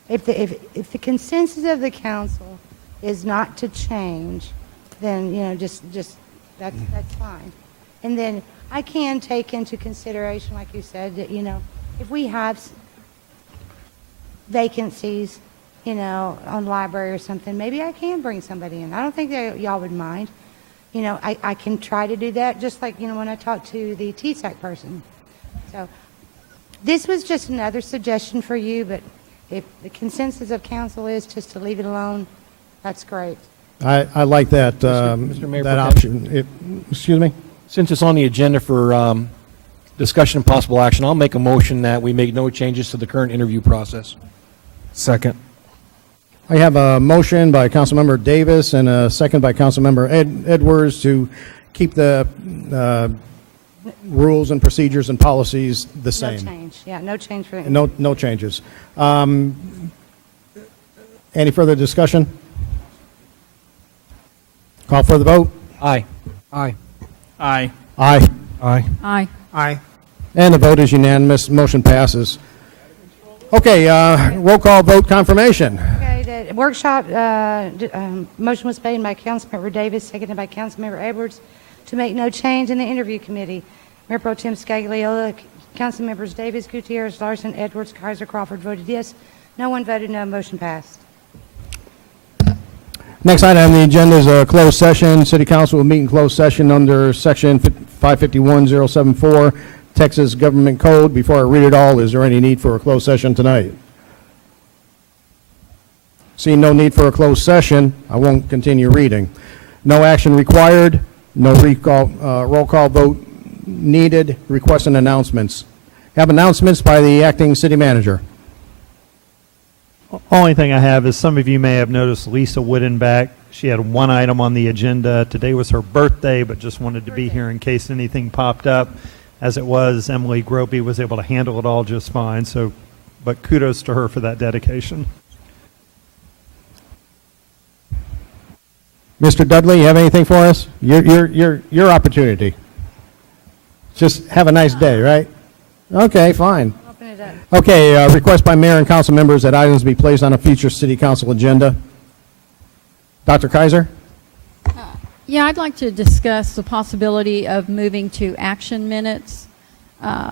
If the consensus of the council is not to change, then, just that's fine. And then I can take into consideration, like you said, that, if we have vacancies, on library or something, maybe I can bring somebody in. I don't think that y'all would mind. I can try to do that, just like, when I talked to the TSAC person. So this was just another suggestion for you, but if the consensus of council is just to leave it alone, that's great. I like that, Mr. Mayor, that option. Excuse me? Since it's on the agenda for discussion and possible action, I'll make a motion that we make no changes to the current interview process. Second. I have a motion by Councilmember Davis and a second by Councilmember Edwards to keep the rules and procedures and policies the same. No change. Yeah, no change for No changes. Any further discussion? Call for the vote. Aye. Aye. Aye. Aye. Aye. Aye. Aye. And the vote is unanimous. Motion passes. Okay, roll call vote confirmation. Okay, the workshop, motion was made by Councilmember Davis, seconded by Councilmember Edwards, to make no change in the interview committee. Mayor Pro Tem Scagliola, Councilmembers Davis, Gutierrez, Larson, Edwards, Kaiser, Crawford voted yes. No one voted no. Motion passed. Next item on the agenda is a closed session. City Council will meet in closed session under Section 551074, Texas Government Code. Before I read it all, is there any need for a closed session tonight? Seeing no need for a closed session, I won't continue reading. No action required. No roll call vote needed. Requests and announcements. Have announcements by the acting city manager. Only thing I have is some of you may have noticed Lisa Woodenback. She had one item on the agenda. Today was her birthday, but just wanted to be here in case anything popped up. As it was, Emily Gropey was able to handle it all just fine. So, but kudos to her for that dedication. Mr. Dudley, you have anything for us? Your opportunity. Just have a nice day, right? Okay, fine. Open it up. Okay, request by mayor and council members that items be placed on a future city council agenda. Dr. Kaiser? Yeah, I'd like to discuss the possibility of moving to action minutes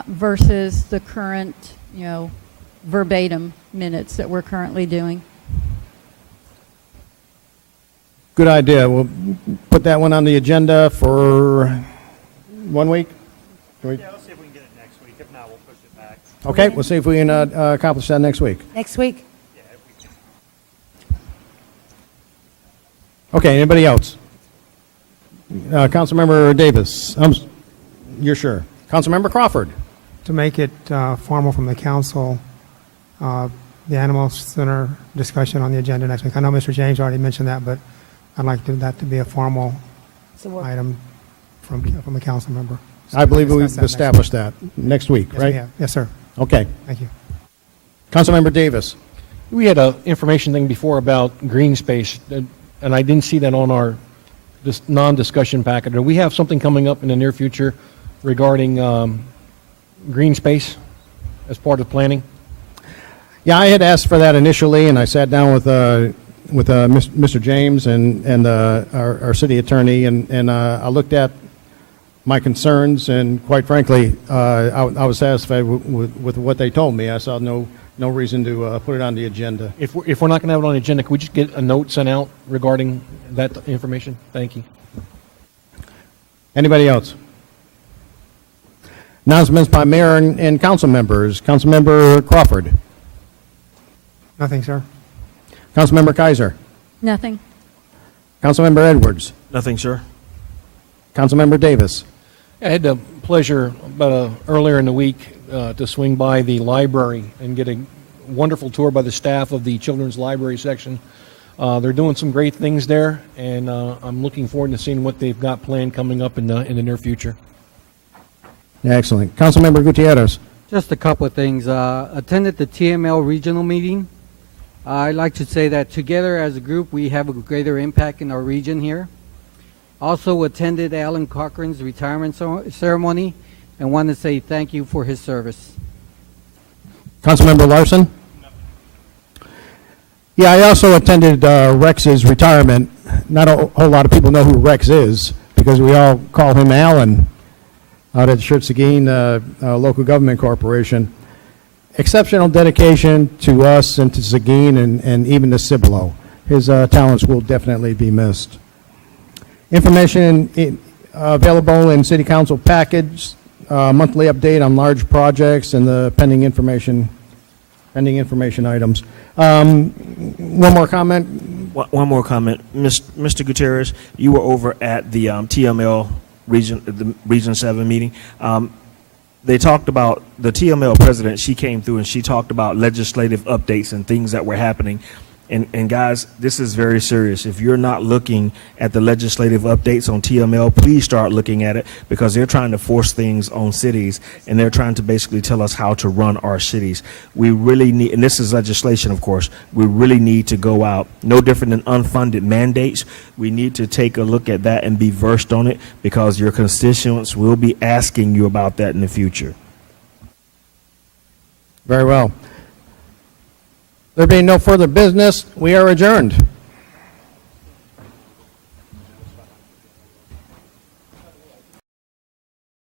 versus the current, verbatim minutes that we're currently doing. Good idea. We'll put that one on the agenda for 1 week? Can we- let's see if we can get it next week. If not, we'll push it back. Okay, we'll see if we can accomplish that next week. Next week? Okay, anybody else? Councilmember Davis, you're sure. Councilmember Crawford. To make it formal from the council, the Animal Center discussion on the agenda next week. I know Mr. James already mentioned that, but I'd like that to be a formal item from a council member. So I believe discuss we've that next established week. that next week, Yes, right? we have. Yes, sir. Okay. Thank you. Councilmember Davis. We had a information thing before about green space, and I didn't see that on our this non-discussion packet. Do we have something coming up in the near future regarding green space as part of planning? Yeah, I had asked for that initially, and I sat down with Mr. James and our city attorney, and I looked at my concerns, and quite frankly, I was satisfied with what they told me. I saw no reason to put it on the agenda. If we're not going to have it on the agenda, can we just get a note sent out regarding that information? Thank you. Anybody else? Announcements by mayor and council members. Councilmember Crawford. Nothing, sir. Councilmember Kaiser. Nothing. Councilmember Edwards. Nothing, sir. Councilmember Davis. I had the pleasure earlier in the week to swing by the library and get a wonderful tour by the staff of the children's library section. They're doing some great things there, and I'm looking forward to seeing what they've got planned coming up in the near future. Excellent. Councilmember Gutierrez. Just a couple of things. Attended the TML regional meeting. I'd like to say that together as a group, we have a greater impact in our region here. Also attended Alan Cochran's retirement ceremony and want to say thank you for his service. Councilmember Larson. Yeah, I also attended Rex's retirement. Not a whole lot of people know who Rex is because we all call him Alan out at Schertz local government corporation. Exceptional dedication to us and to Seguin and even to Cibolo. His talents will definitely be missed. Information available in City Council package, monthly update on large projects and the pending information items. One more comment. One more comment. Mr. Gutierrez, you were over at the TML Region 7 meeting. They talked about the TML president. She came through and she talked about legislative updates and things that were happening. And guys, this is very serious. If you're not looking at the legislative updates on TML, please start looking at it because they're trying to force things on cities and they're trying to basically tell us how to run our cities. We really need, and this is legislation, of course, we really need to go out, no different than unfunded mandates. We need to take a look at that and be versed on it because your constituents will be asking you about that in the future. Very well. There being no further business, we are adjourned.